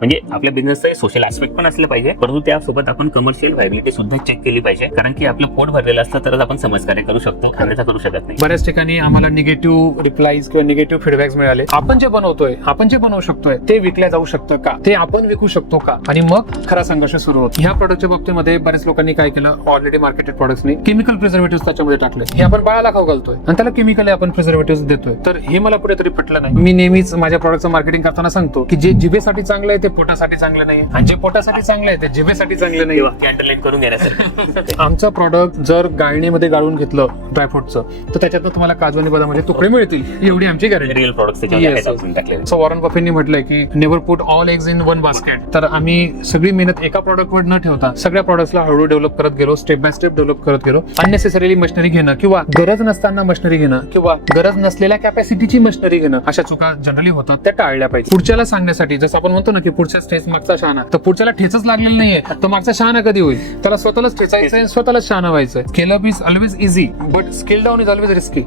म्हणजे आपल्या बिझनेसचं social aspect पण असलं पाहिजे, परंतु त्यासोबत आपण कमर्शियल व्हायबिलिटी सुद्धा चेक केली पाहिजे. कारण की आपलं पोट भरलेलं असतं तरच आपण समाजकार्य करू शकतो, अन्यथा करू शकत नाही. बऱ्याच ठिकाणी आम्हाला निगेटिव्ह रिप्लाईज किंवा निगेटिव्ह फीडबॅक्स मिळाले. आपण जे बनवतोय, आपण जे बनवू शकतोय ते विकल्या जाऊ शकतं का, ते आपण विकू शकतो का, आणि मग खरा संघर्ष सुरू होतो. ह्या प्रोडक्टच्या बाबतीमध्ये बऱ्याच लोकांनी काय केलं, ऑलरेडी मार्केटेड प्रोडक्ट्सनी केमिकल प्रिझर्वेटिव्ह त्याच्यामध्ये टाकले. हे आपण बाळाला खाऊ घालतोय आणि त्याला केमिकल आपण प्रिझर्वेटिव्ह देतोय. तर हे मला कुठेतरी पटलं नाही. मी नेहमीच माझ्या प्रोडक्टचं मार्केटिंग करताना सांगतो की जे जिभेसाठी चांगलं आहे ते पोटासाठी चांगलं नाही, आणि जे पोटासाठी चांगलं आहे ते जिभेसाठी चांगलं नाही. अंडरलाईन करून घेण्यासाठी आमचं प्रॉडक्ट जर गाळणीमध्ये गाळून घेतलं ड्रायफ्रुटचं, तर त्याच्यातनं तुम्हाला काजू आणि बदामाचे तुकडे मिळतील, एवढी आमची गॅरंटी. रिअल प्रोडक्ट्स टाकले. सो वॉरन बफेटनी म्हटलंय की never put all eggs in one basket. तर आम्ही सगळी मेहनत एका प्रॉडक्टवर न ठेवता सगळ्या प्रॉडक्ट्सला हळूहळू डेव्हलप करत गेलो, स्टेप बाय स्टेप डेव्हलप करत गेलो. अननेसेसरीली मशिनरी घेणं किंवा गरज नसताना मशिनरी घेणं किंवा गरज नसलेल्या कॅपॅसिटीची मशिनरी घेणं, अशा चुका जनरली होतात, त्या टाळल्या पाहिजे. पुढच्याला सांगण्यासाठी जसं आपण म्हणतो ना की पुढच्या स्टेज मागचा शहाणा, तर पुढच्याला ठेचच लागलेलं नाहीये तर मागचा शहाणा कधी होईल? त्याला स्वतःलाच ठेचायचंय, स्वतःलाच शहाणा व्हायचंय. Scale up is always easy but scale down is always risky.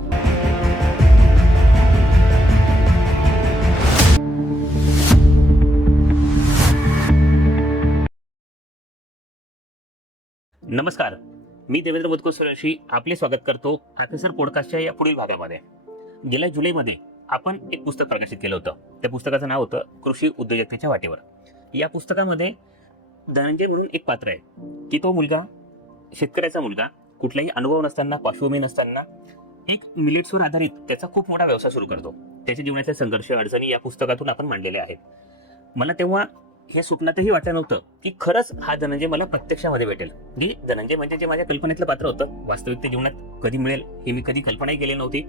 नमस्कार, मी देवेंद्र मुदकुर सुरेशी आपले स्वागत करतो ऑफिसर पॉडकास्टच्या या पुढील भागामध्ये. गेल्या जुलैमध्ये आपण एक पुस्तक प्रकाशित केलं होतं. त्या पुस्तकाचं नाव होतं कृषी उद्योजकतेच्या वाटेवर. या पुस्तकामध्ये धनंजय म्हणून एक पात्र आहे की तो मुलगा, शेतकऱ्याचा मुलगा, कुठलाही अनुभव नसताना, पार्श्वभूमी नसताना एक मिलेट्सवर आधारित त्याचा खूप मोठा व्यवसाय सुरू करतो. त्याच्या जीवनाचे संघर्ष, अडचणी या पुस्तकातून आपण मांडलेल्या आहेत. मला तेव्हा हे स्वप्नातही वाटलं नव्हतं की खरंच हा धनंजय मला प्रत्यक्षामध्ये भेटेल. की धनंजय म्हणजे जे माझ्या कल्पनेतलं पात्र होतं, वास्तविक जीवनात कधी मिळेल हे मी कधी कल्पनाही केली नव्हती.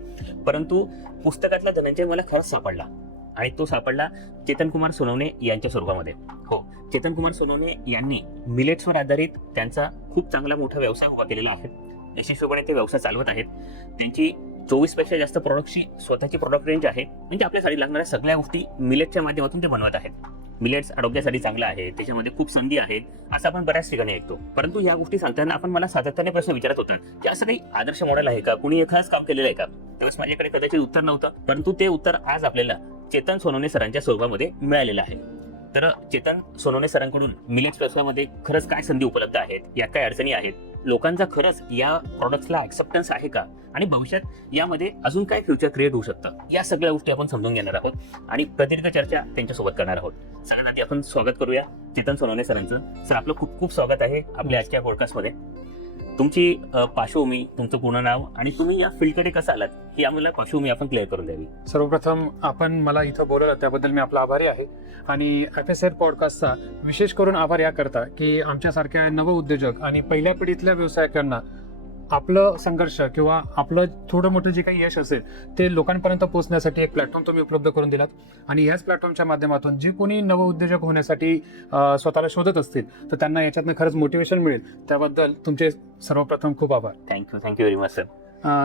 परंतु पुस्तकातला धनंजय मला खरंच सापडला, आणि तो सापडला चेतन कुमार सोनवणे यांच्या स्वरूपामध्ये. हो, चेतन कुमार सोनवणे यांनी मिलेट्सवर आधारित त्यांचा खूप चांगला मोठा व्यवसाय उभा केलेला आहे. यशस्वीपणे ते व्यवसाय चालवत आहेत. त्यांची 24 पेक्षा जास्त प्रॉडक्टची स्वतःची प्रॉडक्ट रेंज आहे. म्हणजे आपल्यासाठी लागणाऱ्या सगळ्या गोष्टी मिलेटच्या माध्यमातून ते बनवत आहेत. मिलेट्स आरोग्यासाठी चांगलं आहे, त्याच्यामध्ये खूप संधी आहेत, असं आपण बऱ्याच ठिकाणी ऐकतो. परंतु या गोष्टी सांगताना आपण मला सातत्याने प्रश्न विचारत होता की असं काही आदर्श मॉडेल आहे का, कुणी एखादंच काम केलेलं आहे का? त्यावेळेस माझ्याकडे कदाचित उत्तर नव्हतं, परंतु ते उत्तर आज आपल्याला चेतन सोनवणे सरांच्या स्वरूपामध्ये मिळालेलं आहे. तर चेतन सोनवणे सरांकडून मिलेट्स व्यवसायामध्ये खरंच काय संधी उपलब्ध आहेत, या काय अडचणी आहेत, लोकांचा खरंच या प्रॉडक्ट्सला ऍक्सेप्टन्स आहे का, आणि भविष्यात यामध्ये अजून काय फ्युचर क्रिएट होऊ शकतं, या सगळ्या गोष्टी आपण समजून घेणार आहोत आणि प्रदीर्घ चर्चा त्यांच्यासोबत करणार आहोत. सगळ्यात आधी आपण स्वागत करूया चेतन सोनवणे सरांचं. सर, आपलं खूप खूप स्वागत आहे आपल्या आजच्या पॉडकास्टमध्ये. तुमची पार्श्वभूमी, तुमचं पूर्ण नाव आणि तुम्ही या फील्डकडे कसं आलात, ही आम्हाला पार्श्वभूमी आपण क्लिअर करून द्यावी. सर्वप्रथम आपण मला इथं बोलवलं त्याबद्दल मी आपला आभारी आहे. आणि FSR पॉडकास्टचा विशेष करून आभार याकरता की आमच्यासारख्या नवउद्योजक आणि पहिल्या पिढीतल्या व्यवसायिकांना आपलं संघर्ष किंवा आपलं थोडं मोठं जे काही यश असेल ते लोकांपर्यंत पोहोचण्यासाठी एक प्लॅटफॉर्म तुम्ही उपलब्ध करून दिलात. आणि याच प्लॅटफॉर्मच्या माध्यमातून जे कोणी नवउद्योजक होण्यासाठी स्वतःला शोधत असतील तर त्यांना याच्यातनं खरंच मोटिवेशन मिळेल. त्याबद्दल तुमचे सर्वप्रथम खूप आभार. Thank you very much sir.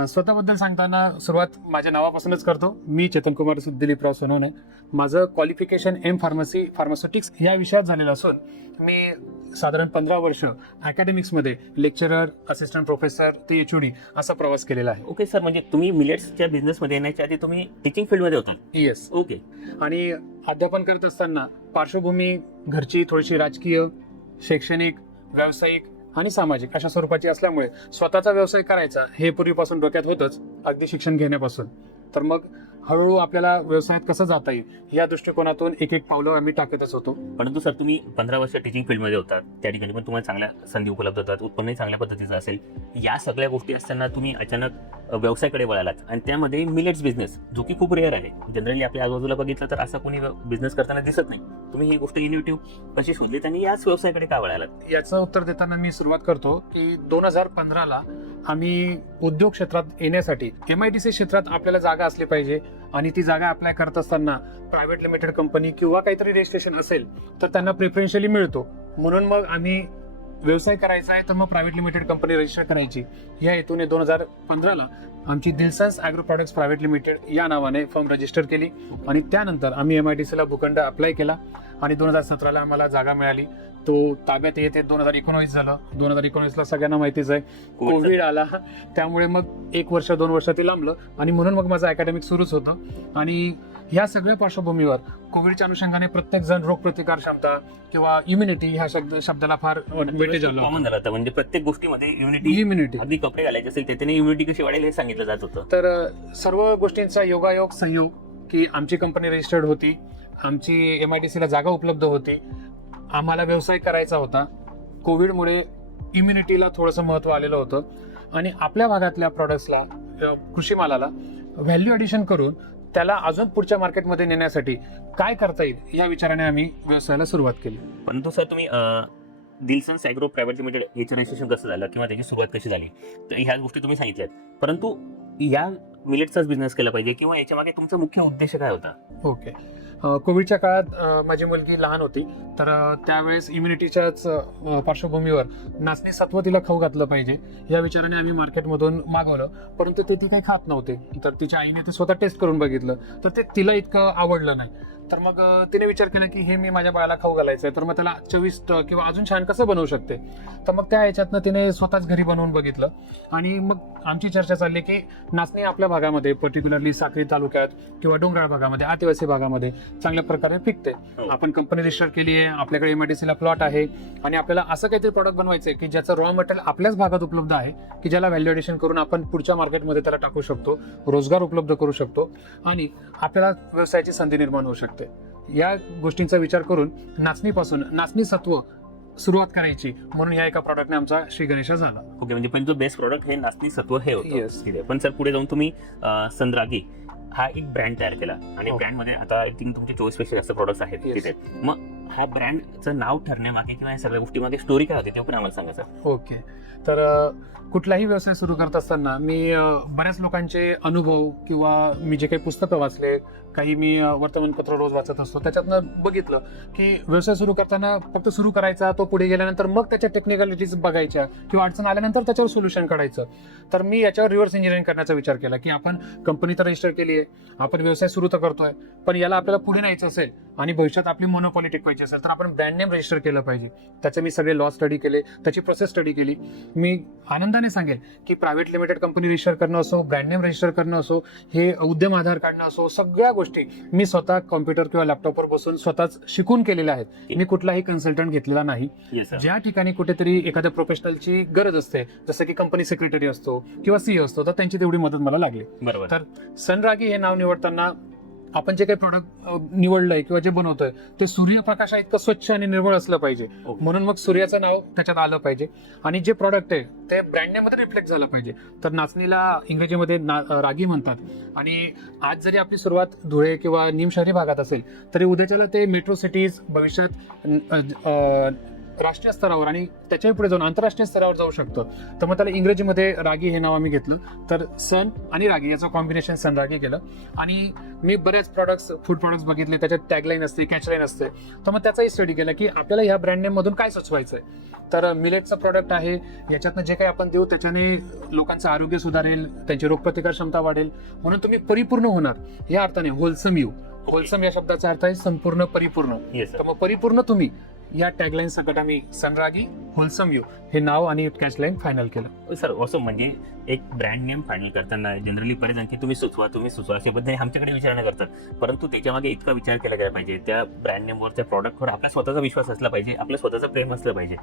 स्वतःबद्दल सांगताना सुरुवात माझ्या नावापासूनच करतो. मी चेतन कुमार दिलीपराव सोनवणे. माझं क्वालिफिकेशन फार्मास्युटिक्स या विषयात झालेलं असून मी साधारण 15 वर्ष अकॅडमिक्समध्ये लेक्चरर, असिस्टंट प्रोफेसर ते HOD असा प्रवास केलेला आहे. ओके सर, म्हणजे तुम्ही मिलेट्सच्या बिझनेसमध्ये येण्याच्या आधी तुम्ही टीचिंग फील्डमध्ये होता? येस. ओके. आणि अध्यापन करत असताना पार्श्वभूमी घरची थोडीशी राजकीय, शैक्षणिक, व्यावसायिक आणि सामाजिक अशा स्वरूपाची असल्यामुळे स्वतःचा व्यवसाय करायचा हे पूर्वीपासून डोक्यात होतंच, अगदी शिक्षण घेण्यापासून. तर मग हळूहळू आपल्याला व्यवसायात कसं जाता येईल या दृष्टिकोनातून एक एक पावलं आम्ही टाकतच होतो. परंतु सर, तुम्ही 15 वर्ष टीचिंग फील्डमध्ये होतात, त्या ठिकाणी पण तुम्हाला चांगल्या संधी उपलब्ध होतात, उत्पन्नही चांगल्या पद्धतीचं असेल. या सगळ्या गोष्टी असताना तुम्ही अचानक व्यवसायाकडे वळालात, आणि त्यामध्ये मिलेट्स बिझनेस, जो की खूप रेअर आहे. जनरली आपल्या आजूबाजूला बघितलं तर असा कोणी बिझनेस करताना दिसत नाही. तुम्ही ही गोष्ट इनोव्हेटिव्ह कशी शोधलीत आणि याच व्यवसायाकडे का वळालात? याचं उत्तर देताना मी सुरुवात करतो की 2015ला आम्ही उद्योग क्षेत्रात येण्यासाठी MIDC क्षेत्रात आपल्याला जागा असली पाहिजे, आणि ती जागा अप्लाय करत असताना प्रायव्हेट लिमिटेड कंपनी किंवा काहीतरी रजिस्ट्रेशन असेल तर त्यांना प्रेफरन्शियली मिळतो. म्हणून मग आम्ही व्यवसाय करायचा आहे तर मग प्रायव्हेट लिमिटेड कंपनी रजिस्टर करायची या हेतूने 2015ला आमची दिलसन्स ॲग्रो प्रॉडक्ट्स प्रायव्हेट लिमिटेड या नावाने फर्म रजिस्टर केली. आणि त्यानंतर आम्ही MIDCला भूखंड अप्लाय केला आणि 2017ला आम्हाला जागा मिळाली. तो ताब्यात येते 2019 झालं. 2019ला सगळ्यांना माहितीच आहे कोविड आला, त्यामुळे मग 1 वर्ष 2 वर्ष ते लांबलं आणि म्हणून मग माझं अकॅडमिक सुरूच होतं. आणि ह्या सगळ्या पार्श्वभूमीवर कोविडच्या अनुषंगाने प्रत्येक जण रोगप्रतिकार क्षमता किंवा इम्युनिटी ह्या शब्दाला फार वेटेज आलं. कॉमन झालं होतं, म्हणजे प्रत्येक गोष्टीमध्ये इम्युनिटी, अगदी कपडे घालायचे असेल त्याने इम्युनिटी कशी वाढेल हे सांगितलं जात होतं. तर सर्व गोष्टींचा योगायोग संयोग की आमची कंपनी रजिस्टर्ड होती, आमची MIDC ला जागा उपलब्ध होती, आम्हाला व्यवसाय करायचा होता. कोविडमुळे इम्युनिटीला थोडंसं महत्त्व आलेलं होतं आणि आपल्या भागातल्या प्रॉडक्ट्सला, कृषी मालाला व्हॅल्यू ॲडिशन करून त्याला अजून पुढच्या मार्केटमध्ये नेण्यासाठी काय करता येईल या विचाराने आम्ही व्यवसायाला सुरुवात केली. परंतु सर तुम्ही दिलसन्स ॲग्रो प्रायव्हेट लिमिटेड याचं रजिस्ट्रेशन कसं झालं किंवा त्याची सुरुवात कशी झाली, तर ह्या गोष्टी तुम्ही सांगितल्यात. परंतु या मिलेटचाच बिझनेस केला पाहिजे किंवा याच्या मागे तुमचा मुख्य उद्देश काय होता? ओके. कोविडच्या काळात माझी मुलगी लहान होती, तर त्यावेळेस इम्युनिटीच्याच पार्श्वभूमीवर नाचणी सत्व तिला खाऊ घातलं पाहिजे या विचाराने आम्ही मार्केटमधून मागवलं. परंतु ते ती काही खात नव्हते. तर तिच्या आईने ते स्वतः टेस्ट करून बघितलं, तर ते तिला इतकं आवडलं नाही. तर मग तिने विचार केला की हे मी माझ्या बाळाला खाऊ घालायचं आहे, तर मग त्याला चविष्ट किंवा अजून छान कसं बनवू शकते. तर मग त्या ह्याच्यातनं तिने स्वतःच घरी बनवून बघितलं आणि मग आमची चर्चा चालली की नाचणी आपल्या भागामध्ये, पर्टिक्युलरली साक्री तालुक्यात किंवा डोंगराळ भागामध्ये, आदिवासी भागामध्ये चांगल्या प्रकारे पिकते. आपण कंपनी रजिस्टर केली आहे, आपल्याकडे MIDC ला प्लॉट आहे आणि आपल्याला असं काहीतरी प्रॉडक्ट बनवायचं आहे की ज्याचं रॉ मटेरियल आपल्याच भागात उपलब्ध आहे, की ज्याला व्हॅल्यू ॲडिशन करून आपण पुढच्या मार्केटमध्ये त्याला टाकू शकतो, रोजगार उपलब्ध करू शकतो आणि आपल्याला व्यवसायाची संधी निर्माण होऊ शकते. या गोष्टींचा विचार करून नाचणीपासून नाचणी सत्व सुरुवात करायची म्हणून या एका प्रॉडक्टने आमचा श्री गणेशा झाला. ओके, म्हणजे पण जो बेस्ट प्रॉडक्ट हे नाचणी सत्व हे होतं. Yes. ठीक आहे. पण सर पुढे जाऊन तुम्ही संद्रागी हा एक ब्रँड तयार केला आणि हो. ब्रँडमध्ये आता आय थिंक तुमचे 24 पेक्षा जास्त प्रोडक्ट्स आहेत Yes. तिथे. मग हा ब्रँडचं नाव ठरण्यामागे किंवा या सगळ्या गोष्टीमागे स्टोरी काय होती ते पण आम्हाला सांगा सर. ओके. तर कुठलाही व्यवसाय सुरू करत असताना मी बऱ्याच लोकांचे अनुभव किंवा मी जे काही पुस्तकं वाचले, काही मी वर्तमानपत्र रोज वाचत असतो, त्याच्यातनं बघितलं की व्यवसाय सुरू करताना फक्त सुरू करायचा, तो पुढे गेल्यानंतर मग त्याच्या टेक्निकॅलिटीज बघायच्या किंवा अडचण आल्यानंतर त्याच्यावर सोल्युशन काढायचं. तर मी याच्यावर रिव्हर्स इंजिनिअरिंग करण्याचा विचार केला की आपण कंपनी तर रजिस्टर केली आहे, आपण व्यवसाय सुरू तर करतोय, पण याला आपल्याला पुढे न्यायचं असेल आणि भविष्यात आपली मोनोपॉली टिकवायची असेल तर आपण ब्रँड नेम रजिस्टर केलं पाहिजे. त्याचे मी सगळे लॉ स्टडी केले, त्याची प्रोसेस स्टडी केली. मी आनंदाने सांगेल की प्रायव्हेट लिमिटेड कंपनी रजिस्टर करणं असो, ब्रँड नेम रजिस्टर करणं असो, हे उद्यम आधार काढणं असो, सगळ्या गोष्टी मी स्वतः कॉम्प्युटर किंवा लॅपटॉपवर बसून स्वतःच शिकून केलेल्या आहेत. मी कुठलाही कन्सल्टंट घेतलेला नाही. Yes sir. ज्या ठिकाणी कुठेतरी एखाद्या प्रोफेशनलची गरज असते, जसं की कंपनी सेक्रेटरी असतो किंवा CEO असतो, तर त्यांची तेवढी मदत मला लागली. बरोबर. तर सनरागी हे नाव निवडताना आपण जे काही प्रोडक्ट निवडलंय किंवा जे बनवतोय ते सूर्यप्रकाशा इतकं स्वच्छ आणि निर्मळ असलं पाहिजे, ओके. म्हणून मग सूर्याचं नाव त्याच्यात आलं पाहिजे आणि जे प्रॉडक्ट आहे ते ब्रँड नेम मध्ये रिफ्लेक्ट झालं पाहिजे. तर नाचणीला इंग्रजीमध्ये रागी म्हणतात आणि आज जरी आपली सुरुवात धुळे किंवा निम शहरी भागात असेल तरी उद्याच्याला ते मेट्रो सिटीज, भविष्यात राष्ट्रीय स्तरावर आणि त्याच्याही पुढे जाऊन आंतरराष्ट्रीय स्तरावर जाऊ शकतं. तर मग त्याला इंग्रजीमध्ये रागी हे नाव आम्ही घेतलं. तर सन आणि रागी याचं कॉम्बिनेशन सनरागी केलं आणि मी बऱ्याच प्रॉडक्ट्स, फूड प्रॉडक्ट्स बघितले, त्याच्यात टॅगलाईन असते, कॅचलाईन असते. तर मग त्याचाही स्टडी केला की आपल्याला ह्या ब्रँड नेम मधून काय सुचवायचं आहे. तर मिलेटचं प्रॉडक्ट आहे, याच्यातनं जे काही आपण देऊ त्याच्याने लोकांचं आरोग्य सुधारेल, त्यांची रोगप्रतिकार क्षमता वाढेल, म्हणून तुम्ही परिपूर्ण होणार या अर्थाने होलसम यू. होलसम या शब्दाचा अर्थ आहे संपूर्ण, परिपूर्ण. Yes sir. तर मग परिपूर्ण तुम्ही या टॅगलाईन सकट आम्ही सनरागी होलसम यू हे नाव आणि कॅचलाईन फायनल केलं. सर असं म्हणजे एक ब्रँड नेम फायनल करताना जनरली बरेच आणखी तुम्ही सुचवा अशा पद्धतीने आमच्याकडे विचार न करतात, परंतु त्याच्यामागे इतका विचार केला गेला पाहिजे, त्या ब्रँड नेमवर, त्या प्रॉडक्टवर आपला स्वतःचा विश्वास असला पाहिजे, आपलं स्वतःचं प्रेम असलं पाहिजे.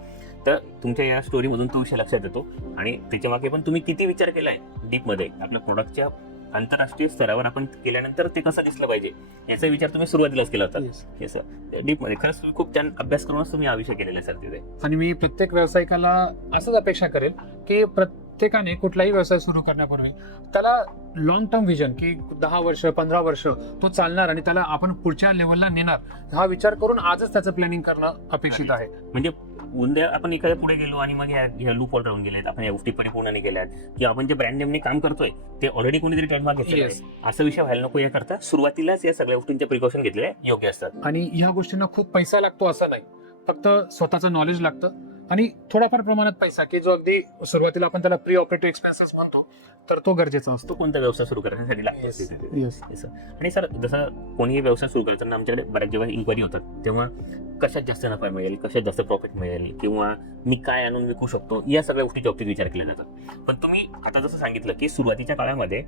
तर तुमच्या या स्टोरीमधून तो विषय लक्षात येतो आणि त्याच्यामागे पण तुम्ही किती विचार केलाय डीपमध्ये आपल्या प्रॉडक्टच्या आंतरराष्ट्रीय स्तरावर आपण केल्यानंतर ते कसं दिसलं पाहिजे याचा विचार तुम्ही सुरुवातीलाच केला होता. Yes sir. डीपमध्ये खरंच तुम्ही खूप छान अभ्यास करूनच तुम्ही हा विषय केलेला सर तिथे. आणि मी प्रत्येक व्यावसायिकाला असंच अपेक्षा करेल की प्रत्येकाने कुठलाही व्यवसाय सुरू करण्यापूर्वी त्याला लॉंग टर्म विजन की 10 वर्ष 15 वर्ष तो चालणार आणि त्याला आपण पुढच्या लेवलला नेणार हा विचार करून आजच त्याचं प्लॅनिंग करणं अपेक्षित आहे. म्हणजे उद्या आपण एखाद्या पुढे गेलो आणि मग ह्या लूप राहून गेलेत, आपण या गोष्टी परिपूर्ण नाही केल्यात किंवा आपण जे ब्रँड नेमने काम करतोय ते ऑलरेडी कोणीतरी ट्रेडमार्क घेतलेलं आहे, असा विषय व्हायला नको. याकरता सुरुवातीलाच या सगळ्या गोष्टींचे प्रिकॉशन घेतलेले योग्य असतात. आणि ह्या गोष्टींना खूप पैसा लागतो असं नाही, फक्त स्वतःचं नॉलेज लागतं, आणि थोडाफार प्रमाणात पैसा की जो अगदी सुरुवातीला आपण त्याला प्री ऑपरेटिव्ह एक्सपेन्सेस म्हणतो, तर तो गरजेचा असतो. तो कोणता व्यवसाय सुरू करण्यासाठी लागतो. Yes. Yes, sir. आणि सर जसं कोणीही व्यवसाय सुरू करताना आमच्याकडे बऱ्याच जेव्हा इन्क्वायरी होतात तेव्हा कशात जास्त नफा मिळेल, कशात जास्त प्रॉफिट मिळेल, किंवा मी काय आणून विकू शकतो, या सगळ्या गोष्टीच्या बाबतीत विचार केला जातात. पण तुम्ही आता जसं सांगितलं की सुरुवातीच्या काळामध्ये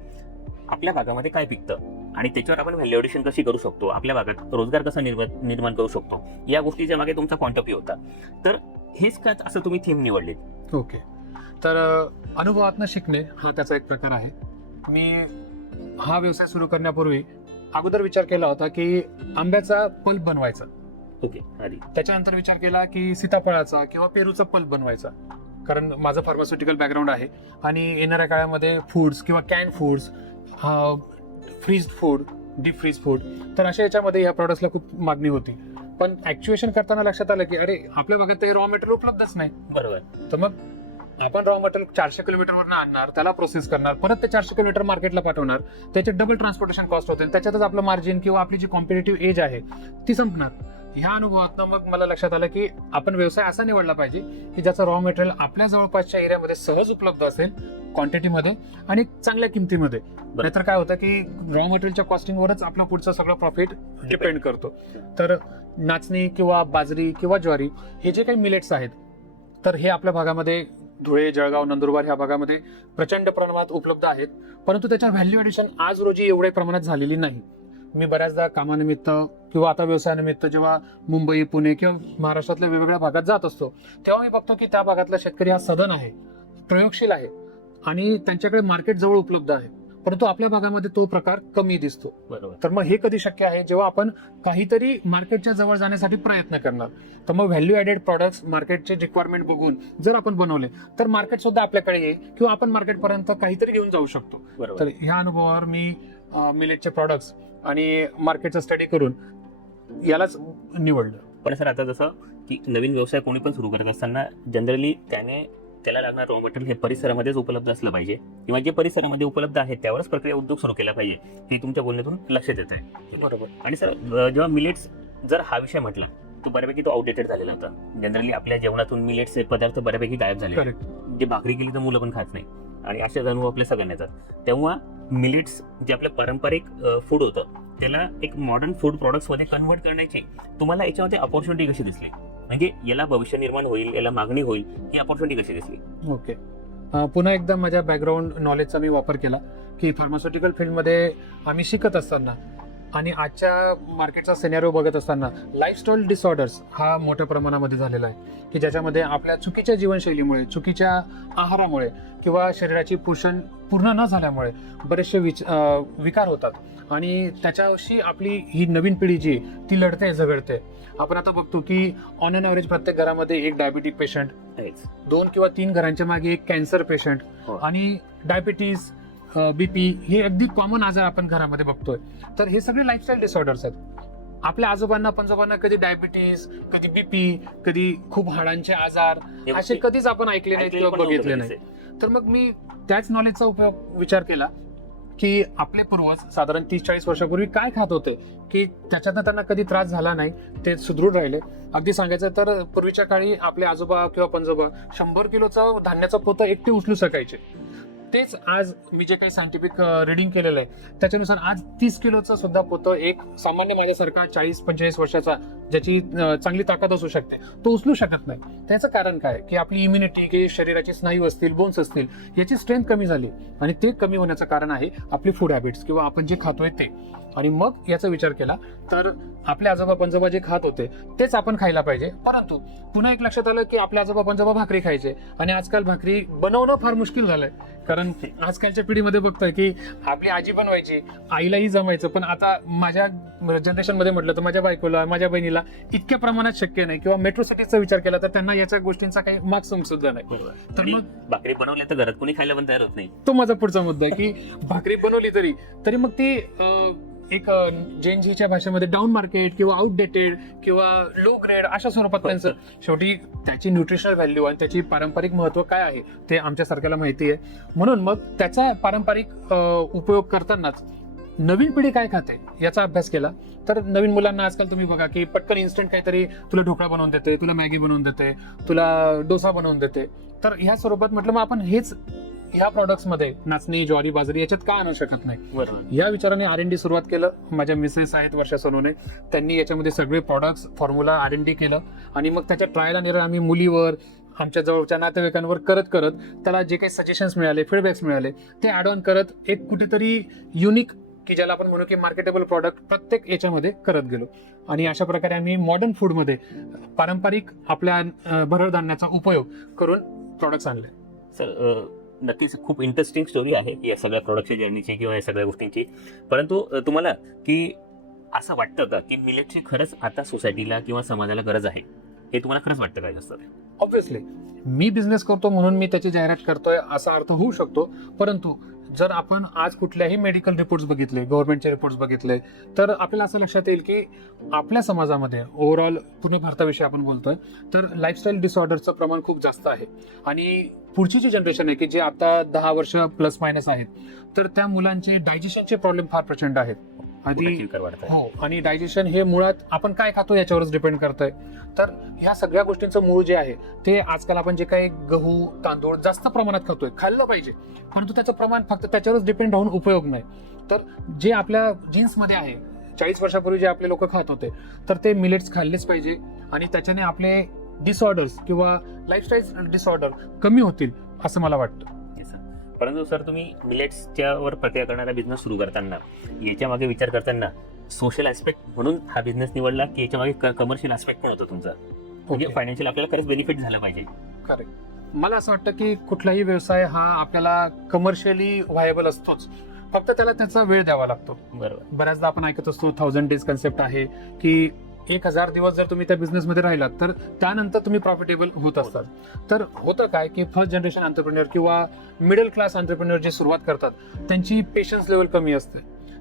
आपल्या भागामध्ये काय पिकतं आणि त्याच्यावर आपण व्हॅल्युएशन कशी करू शकतो, आपल्या भागात रोजगार कसा निर्माण करू शकतो, या गोष्टीच्या मागे तुमचा पॉईंट ऑफ व्ह्यू होता. तर हेच काय असं तुम्ही थीम निवडलीत. ओके. तर अनुभवातनं शिकणे हा त्याचा एक प्रकार आहे. मी हा व्यवसाय सुरू करण्यापूर्वी अगोदर विचार केला होता की आंब्याचा पल्प बनवायचा. ओके. आधी त्याच्यानंतर विचार केला की सीताफळाचा किंवा पेरूचा पल्प बनवायचा, कारण माझं फार्मास्युटिकल बॅकग्राऊंड आहे आणि येणाऱ्या काळामध्ये फूड्स किंवा can foods, freeze food, deep freeze food, तर अशा याच्यामध्ये या प्रॉडक्ट्सला खूप मागणी होती. पण ऍक्च्युएशन करताना लक्षात आलं की अरे आपल्या भागात ते रॉ मटेरियल उपलब्धच नाही. बरोबर. तर मग आपण रॉ मटेरियल 400 किलोमीटरवरून आणणार, त्याला प्रोसेस करणार, परत ते 400 किलोमीटर मार्केटला पाठवणार, त्याचे डबल ट्रान्सपोर्टेशन कॉस्ट होते, त्याच्यातच आपलं मार्जिन किंवा आपली जी कॉम्पिटेटिव्ह एज आहे ती संपणार. ह्या अनुभवातनं मग मला लक्षात आलं की आपण व्यवसाय असा निवडला पाहिजे की ज्याचं रॉ मटेरियल आपल्या जवळपासच्या एरियामध्ये सहज उपलब्ध असेल, क्वांटिटीमध्ये आणि चांगल्या किमतीमध्ये. नाहीतर काय होतं की रॉ मटेरियलच्या कॉस्टिंगवरच आपलं पुढचं सगळं प्रॉफिट डिपेंड करतो. तर नाचणी किंवा बाजरी किंवा ज्वारी हे जे काही मिलेट्स आहेत, तर हे आपल्या भागामध्ये धुळे, जळगाव, नंदुरबार ह्या भागामध्ये प्रचंड प्रमाणात उपलब्ध आहेत, परंतु त्याच्या व्हॅल्यू ॲडिशन आज रोजी एवढ्या प्रमाणात झालेली नाही. मी बऱ्याचदा कामानिमित्त किंवा आता व्यवसायानिमित्त जेव्हा मुंबई, पुणे किंवा महाराष्ट्रातल्या वेगवेगळ्या भागात जात असतो, तेव्हा मी बघतो की त्या भागातला शेतकरी हा सधन आहे, प्रयोगशील आहे आणि त्यांच्याकडे मार्केट जवळ उपलब्ध आहे, परंतु आपल्या भागामध्ये तो प्रकार कमी दिसतो. बरोबर. तर मग हे कधी शक्य आहे, जेव्हा आपण काहीतरी मार्केटच्या जवळ जाण्यासाठी प्रयत्न करणार. तर मग व्हॅल्यू ॲडेड प्रॉडक्ट्स मार्केटचे रिक्वायरमेंट बघून जर आपण बनवले तर मार्केट सुद्धा आपल्याकडे येईल किंवा आपण मार्केटपर्यंत काहीतरी घेऊन जाऊ शकतो. बरोबर. तर ह्या अनुभवावर मी मिलेटचे प्रॉडक्ट्स आणि मार्केटचा स्टडी करून यालाच निवडलं. पण सर आता जसं की नवीन व्यवसाय कोणी पण सुरू करत असताना जनरली त्याला लागणार रॉ मटेरियल हे परिसरामध्येच उपलब्ध असलं पाहिजे, किंवा जे परिसरामध्ये उपलब्ध आहे त्यावरच प्रक्रिया उद्योग सुरू केला पाहिजे, हे तुमच्या बोलण्यातून लक्षात येत आहे. बरोबर. आणि सर जेव्हा मिलेट्स जर हा विषय म्हटला तो बऱ्यापैकी तो आउटडेटेड झालेला होता. जनरली आपल्या जेवणातून मिलेट्सचे पदार्थ बऱ्यापैकी गायब झाले. करेक्ट. जे भाकरी केली तर मुलं पण खात नाही, आणि असे अनुभव आपल्या सगळ्यांना येतात. तेव्हा मिलेट्स जे आपलं पारंपरिक फूड होतं त्याला एक मॉडर्न फूड प्रोडक्ट्समध्ये कन्व्हर्ट करण्याची तुम्हाला याच्यामध्ये अपॉर्च्युनिटी कशी दिसली, म्हणजे याला भविष्य निर्माण होईल, याला मागणी होईल, ही अपॉर्च्युनिटी कशी दिसली? ओके. पुन्हा एकदा माझ्या बॅकग्राऊंड नॉलेजचा मी वापर केला की फार्मास्युटिकल फील्डमध्ये आम्ही शिकत असताना आणि आजच्या मार्केटचा सिनेरिओ बघत असताना लाईफस्टाईल डिसऑर्डर्स हा मोठ्या प्रमाणामध्ये झालेला आहे की ज्याच्यामध्ये आपल्या चुकीच्या जीवनशैलीमुळे, चुकीच्या आहारामुळे किंवा शरीराची पोषण पूर्ण न झाल्यामुळे बरेचसे विकार होतात आणि त्याच्याशी आपली ही नवीन पिढी जी ती लढते, झगडते. आपण आता बघतो की ऑन अन ॲव्हरेज प्रत्येक घरामध्ये एक डायबिटिक पेशंट, 2 किंवा 3 घरांच्या मागे एक कॅन्सर पेशंट आणि डायबिटीज, बीपी हे अगदी कॉमन आजार आपण घरामध्ये बघतोय. तर हे सगळे लाईफस्टाईल डिसऑर्डर्स आहेत. आपल्या आजोबांना पंजोबांना कधी डायबिटीज, कधी बीपी, कधी खूप हाडांचे आजार असे कधीच आपण ऐकले नाहीत किंवा बघितले नाही. तर मग मी त्याच नॉलेजचा विचार केला की आपले पूर्वज साधारण 30-40 वर्षापूर्वी काय खात होते की त्याच्यातनं त्यांना कधी त्रास झाला नाही, ते सुदृढ राहिले. अगदी सांगायचं तर पूर्वीच्या काळी आपले आजोबा किंवा पंजोबा 100 किलोचं धान्याचं पोतं एकटे उचलू शकायचे. तेच आज मी जे काही सायंटिफिक रिडिंग केलेलं आहे त्याच्यानुसार आज 30 किलोचं सुद्धा पोतं एक सामान्य माझ्यासारखा 40-45 वर्षाचा ज्याची चांगली ताकद असू शकते तो उचलू शकत नाही. त्याचं कारण काय की आपली इम्युनिटी की शरीराची स्नायू असतील, बोन्स असतील, याची स्ट्रेंथ कमी झाली आणि ते कमी होण्याचं कारण आहे आपली फूड हॅबिट्स किंवा आपण जे खातोय ते. आणि मग याचा विचार केला तर आपले आजोबा पंजोबा जे खात होते तेच आपण खायला पाहिजे. परंतु पुन्हा एक लक्षात आलं की आपले आजोबा पंजोबा भाकरी खायचे आणि आजकाल भाकरी बनवणं फार मुश्किल झालंय, कारण आजकालच्या पिढीमध्ये बघतोय की आपली आजी बनवायची, आईलाही जमायचं, पण आता माझ्या जनरेशन मध्ये म्हटलं तर माझ्या बायकोला, माझ्या बहिणीला इतक्या प्रमाणात शक्य नाही, किंवा मेट्रो सिटीचा विचार केला तर त्यांना याच्या गोष्टींचा काही मागसम सुद्धा नाही. तर मग भाकरी बनवल्या तर घरात कोणी खायला पण तयार होत नाही. तो माझा पुढचा मुद्दा आहे की भाकरी बनवली तरी मग ती एक जेनजीच्या भाषेमध्ये डाऊन मार्केट किंवा आउटडेटेड किंवा लो ग्रेड अशा स्वरूपात त्यांचं, शेवटी त्याची न्यूट्रिशनल व्हॅल्यू आणि त्याची पारंपरिक महत्व काय आहे ते आमच्या सारख्याला माहिती आहे. म्हणून मग त्याचा पारंपरिक उपयोग करतानाच नवीन पिढी काय खाते याचा अभ्यास केला तर नवीन मुलांना आजकाल तुम्ही बघा की पटकन इन्स्टंट काहीतरी तुला ढोकळा बनवून देते, तुला मॅगी बनवून देते, तुला डोसा बनवून देते. तर ह्या स्वरूपात म्हटलं मग आपण हेच ह्या प्रॉडक्ट्स मध्ये नाचणी, ज्वारी, बाजरी याच्यात का आणू शकत नाही. बरोबर. या विचाराने R&D सुरुवात केलं. माझ्या मिसेस आहेत वर्षा सोनवणे, त्यांनी याच्यामध्ये सगळे प्रॉडक्ट्स फॉर्म्युला R&D केलं आणि मग त्याच्या ट्रायल आणि आम्ही मुलीवर, आमच्या जवळच्या नातेवाईकांवर करत करत त्याला जे काही सजेशन्स मिळाले, फीडबॅक्स मिळाले ते ऍड ऑन करत एक कुठेतरी युनिक, की ज्याला आपण म्हणू की मार्केटेबल प्रॉडक्ट प्रत्येक याच्यामध्ये करत गेलो. आणि अशा प्रकारे आम्ही मॉडर्न फूडमध्ये पारंपरिक आपल्या भरड धान्याचा उपयोग करून प्रॉडक्ट्स आणले. सर नक्कीच खूप इंटरेस्टिंग स्टोरी आहे या सगळ्या प्रोडक्टच्या जर्नीची किंवा या सगळ्या गोष्टींची. परंतु तुम्हाला की असं वाटतं का की मिलेटची खरंच आता सोसायटीला किंवा समाजाला गरज आहे, हे तुम्हाला खरंच वाटतं काय असतं? ऑब्व्हियसली मी बिझनेस करतो म्हणून मी त्याची जाहिरात करतोय असा अर्थ होऊ शकतो, परंतु जर आपण आज कुठल्याही मेडिकल रिपोर्ट्स बघितले, गव्हर्नमेंटचे रिपोर्ट्स बघितले, तर आपल्याला असं लक्षात येईल की आपल्या समाजामध्ये ओव्हरऑल पूर्ण भारताविषयी आपण बोलतोय तर लाईफस्टाईल डिसऑर्डरचं प्रमाण खूप जास्त आहे. आणि पुढची जी जनरेशन आहे की जे आता 10 वर्ष प्लस मायनस आहेत, तर त्या मुलांचे डायजेशनचे प्रॉब्लेम फार प्रचंड आहेत. आधी हो, आणि डायजेशन हे मुळात आपण काय खातो याच्यावरच डिपेंड करतंय. तर ह्या सगळ्या गोष्टींचं मूळ जे आहे ते आजकाल आपण जे काही गहू, तांदूळ जास्त प्रमाणात खातोय, खाल्लं पाहिजे, परंतु त्याचं प्रमाण फक्त त्याच्यावरच डिपेंड राहून उपयोग नाही. तर जे आपल्या जीन्समध्ये आहे, 40 वर्षापूर्वी जे आपले लोक खात होते, तर ते मिलेट्स खाल्लेच पाहिजे आणि त्याच्याने आपले डिसऑर्डर्स किंवा लाईफस्टाईल डिसऑर्डर कमी होतील असं मला वाटतं. परंतु सर तुम्ही मिलेट्सच्या वर प्रक्रिया करणारा बिझनेस सुरू करताना याच्या मागे विचार करताना सोशल ऍस्पेक्ट म्हणून हा बिझनेस निवडला की याच्या मागे कमर्शियल ऍस्पेक्ट पण होतं तुमचा, म्हणजे फायनान्शियल आपल्याला खरंच बेनिफिट झालं पाहिजे? करेक्ट. मला असं वाटतं की कुठलाही व्यवसाय हा आपल्याला कमर्शियली व्हायबल असतोच, फक्त त्याला त्याचा वेळ द्यावा लागतो. बरोबर. बऱ्याचदा आपण ऐकत असतो 1000 डेज कन्सेप्ट आहे की 1000 दिवस जर तुम्ही त्या बिझनेसमध्ये राहिलात तर त्यानंतर तुम्ही प्रॉफिटेबल होत असतात. तर होतं काय की फर्स्ट जनरेशन एंटरप्रेन्योर किंवा मिडल क्लास एंटरप्रेन्योर जे सुरुवात करतात त्यांची पेशन्स लेवल कमी असते,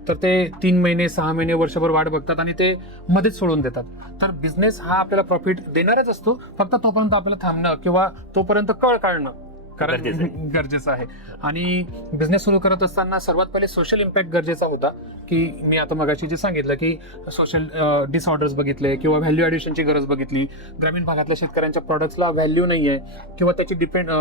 तर ते 3 महिने, 6 महिने, वर्षभर वाट बघतात आणि ते मध्येच सोडून देतात. तर बिझनेस हा आपल्याला प्रॉफिट देणारच असतो, फक्त तोपर्यंत आपल्याला थांबणं किंवा तोपर्यंत कळ काढणं गरजेचं आहे. आणि बिझनेस सुरू करत असताना सर्वात पहिले सोशल इम्पॅक्ट गरजेचा होता, की मी आता मगाशी जे सांगितलं की सोशल डिसऑर्डर्स बघितले किंवा व्हॅल्यू ॲडिशनची गरज बघितली. ग्रामीण भागातल्या शेतकऱ्यांच्या प्रॉडक्ट्सला व्हॅल्यू नाही आहे किंवा त्याची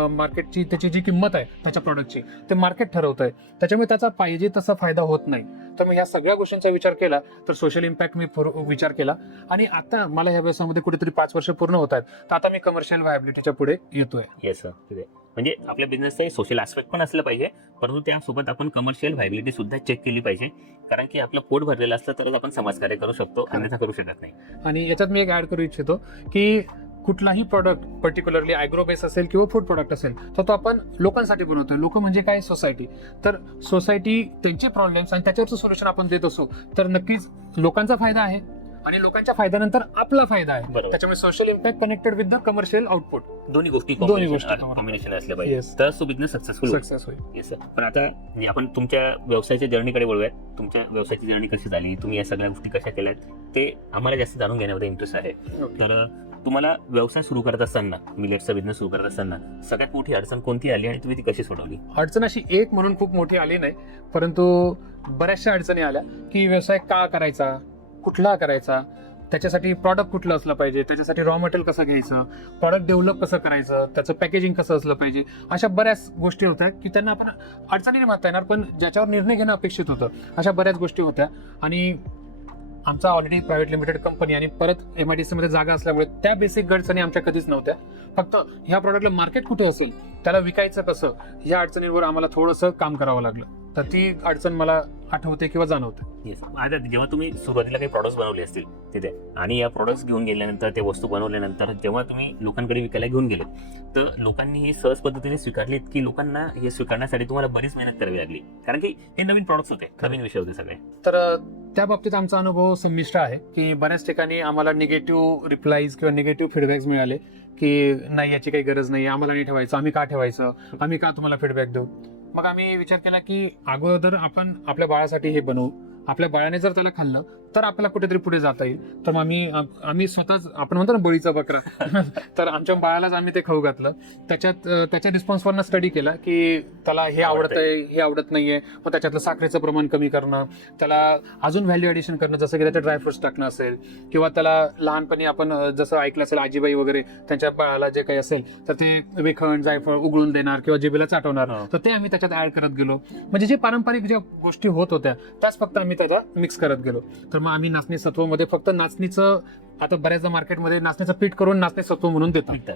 मार्केटची त्याची जी किंमत आहे त्याच्या प्रॉडक्टची ते मार्केट ठरवत आहे, त्याच्यामुळे त्याचा पाहिजे तसा फायदा होत नाही. तर मग ह्या सगळ्या गोष्टींचा विचार केला, तर सोशल इम्पॅक्ट मी विचार केला आणि आता मला ह्या व्यवसायामध्ये कुठेतरी 5 वर्ष पूर्ण होत आहेत, तर आता मी कमर्शियल व्हायबिलिटीच्या पुढे येतोय. Yes sir. म्हणजे आपल्या बिझनेसचा सोशल ऍस्पेक्ट पण असलं पाहिजे, परंतु त्यासोबत आपण कमर्शियल व्हायबिलिटी सुद्धा चेक केली पाहिजे, कारण की आपलं पोट भरलेलं असलं तरच आपण समाजकार्य करू शकतो, अन्यथा करू शकत नाही. आणि याच्यात मी एक ऍड करू इच्छितो की कुठलाही प्रॉडक्ट पर्टिक्युलरली ॲग्रो बेस असेल किंवा फूड प्रॉडक्ट असेल तर तो आपण लोकांसाठी बनवतोय. लोक म्हणजे काय? सोसायटी. तर सोसायटी त्यांचे प्रॉब्लेम्स आणि त्याच्यावरचं सोल्युशन आपण देत असो तर नक्कीच लोकांचा फायदा आहे आणि लोकांच्या फायद्यानंतर आपला फायदा आहे. त्याच्यामुळे social impact connected with the commercial output, दोन्ही गोष्टी कॉम्बिनेशन असल्या पाहिजे, तर तो बिझनेस सक्सेस होईल. Yes sir. पण आता आपण तुमच्या व्यवसायाच्या जर्नीकडे वळूयात. तुमच्या व्यवसायाची जर्नी कशी झाली, तुम्ही या सगळ्या गोष्टी कशा केल्यात, ते आम्हाला जास्त जाणून घेण्यामध्ये इंटरेस्ट आहे. तर तुम्हाला व्यवसाय सुरू करत असताना, मिलेटचा बिझनेस सुरू करत असताना सगळ्यात मोठी अडचण कोणती आली आणि तुम्ही ती कशी सोडवली? अडचण अशी एक म्हणून खूप मोठी आली नाही, परंतु बऱ्याचशा अडचणी आल्या की व्यवसाय का करायचा, कुठला करायचा, त्याच्यासाठी प्रॉडक्ट कुठलं असलं पाहिजे, त्याच्यासाठी रॉ मटेरियल कसं घ्यायचं, प्रॉडक्ट डेव्हलप कसं करायचं, त्याचं पॅकेजिंग कसं असलं पाहिजे. अशा बऱ्याच गोष्टी होत्या की त्यांना आपण अडचणीने मारता येणार, पण ज्याच्यावर निर्णय घेणं अपेक्षित होतं, अशा बऱ्याच गोष्टी होत्या. आणि आमचा ऑलरेडी प्रायव्हेट लिमिटेड कंपनी आणि परत MIDC मध्ये जागा असल्यामुळे त्या बेसिक अडचणी आमच्या कधीच नव्हत्या. फक्त ह्या प्रॉडक्टला मार्केट कुठे असेल, त्याला विकायचं कसं, या अडचणींवर आम्हाला थोडंसं काम करावं लागलं. तर ती अडचण मला आठवते किंवा जाणवते. येस. आता जेव्हा तुम्ही सुरुवातीला काही प्रॉडक्ट्स बनवले असतील तिथे आणि या प्रॉडक्ट्स घेऊन गेल्यानंतर, ते वस्तू बनवल्यानंतर जेव्हा तुम्ही लोकांकडे विकायला घेऊन गेले, तर लोकांनी हे सहज पद्धतीने स्वीकारलीत की लोकांना हे स्वीकारण्यासाठी तुम्हाला बरीच मेहनत करावी लागली, कारण की हे नवीन प्रॉडक्ट्स होते, नवीन विषय होते सगळे? तर त्या बाबतीत आमचा अनुभव संमिश्र आहे की बऱ्याच ठिकाणी आम्हाला निगेटिव्ह रिप्लाईज किंवा निगेटिव्ह फीडबॅक्स मिळाले की नाही, याची काही गरज नाही, आम्हाला नाही ठेवायचं, आम्ही का ठेवायचं, आम्ही का तुम्हाला फीडबॅक देऊ. मग आम्ही विचार केला की अगोदर आपण आपल्या बाळासाठी हे बनवू, आपल्या बाळाने जर त्याला खाल्लं तर आपल्याला कुठेतरी पुढे जाता येईल. तर मग आम्ही स्वतःच, आपण म्हणतो ना बळीचा बकरा, तर आमच्या बाळालाच आम्ही ते खाऊ घातलं. त्याच्या रिस्पॉन्सवरनं स्टडी केला की त्याला हे आवडतंय, हे आवडत नाहीये, मग त्याच्यातलं साखरेचं प्रमाण कमी करणं, त्याला अजून व्हॅल्यू ऍडिशन करणं, जसं की त्याच्यात ड्रायफ्रुट्स टाकणं असेल, किंवा त्याला लहानपणी आपण जसं ऐकलं असेल आजीबाई वगैरे त्यांच्या बाळाला जे काही असेल तर ते वेखण जायफळ उघळून देणार किंवा जिभेला चाटवणार, तर ते आम्ही त्याच्यात ऍड करत गेलो. म्हणजे जे पारंपरिक ज्या गोष्टी होत होत्या त्याच फक्त आम्ही त्याच्यात मिक्स करत गेलो. तर मग आम्ही नाचणी सत्वमध्ये फक्त नाचणीचं, आता बऱ्याचदा मार्केटमध्ये नाचणीचं पीठ करून नाचणी सत्व म्हणून देतात.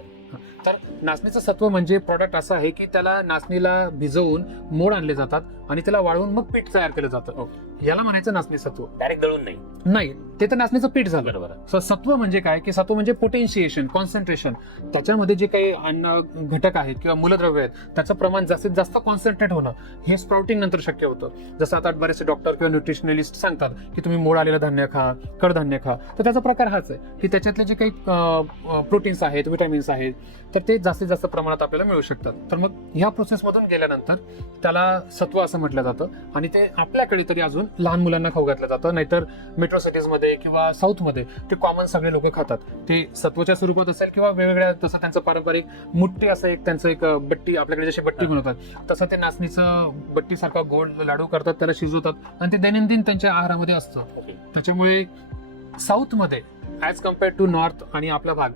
तर नाचणीचं सत्व म्हणजे प्रॉडक्ट असं आहे की त्याला नाचणीला भिजवून मोड आणले जातात आणि त्याला वाळवून मग पीठ तयार केलं जातं. याला म्हणायचं नाचणी सत्व. डायरेक्ट दळून नाही, ते तर नाचणीचं पीठ झालं. बरोबर. सत्व म्हणजे काय की सत्व म्हणजे पोटेन्शिएशन, कॉन्सन्ट्रेशन. त्याच्यामध्ये जे काही अन्न घटक आहेत किंवा मूलद्रव्य आहेत त्याचं प्रमाण जास्तीत जास्त कॉन्सन्ट्रेट होणं, हे स्प्राउटिंग नंतर शक्य होतं. जसं आता बरेचसे डॉक्टर किंवा न्यूट्रिशनलिस्ट सांगतात की तुम्ही मोड आलेलं धान्य खा, कडधान्य खा. तर त्याचा प्रकार हाच आहे की त्याच्यातले जे काही प्रोटीन्स आहेत, विटॅमिन्स आहेत, तर ते जास्तीत जास्त प्रमाणात आपल्याला मिळू शकतात. तर मग ह्या प्रोसेसमधून गेल्यानंतर त्याला सत्व असं म्हटलं जातं आणि ते आपल्याकडे तरी अजून लहान मुलांना खाऊ घातलं जातं. नाहीतर मेट्रो सिटीजमध्ये किंवा साऊथमध्ये ते कॉमन सगळे लोक खातात. ते सत्वच्या स्वरूपात असेल किंवा वेगवेगळ्या, तसं त्यांचं पारंपरिक मुठ्ठी असं एक त्यांचं एक बट्टी, आपल्याकडे जशी बट्टी बनवतात तसं ते नाचणीचं बट्टीसारखा गोड लाडू करतात, त्याला शिजवतात आणि ते दैनंदिन त्यांच्या आहारामध्ये असतं. त्याच्यामुळे साऊथमध्ये ऍज कम्पेअर्ड टू नॉर्थ आणि आपला भाग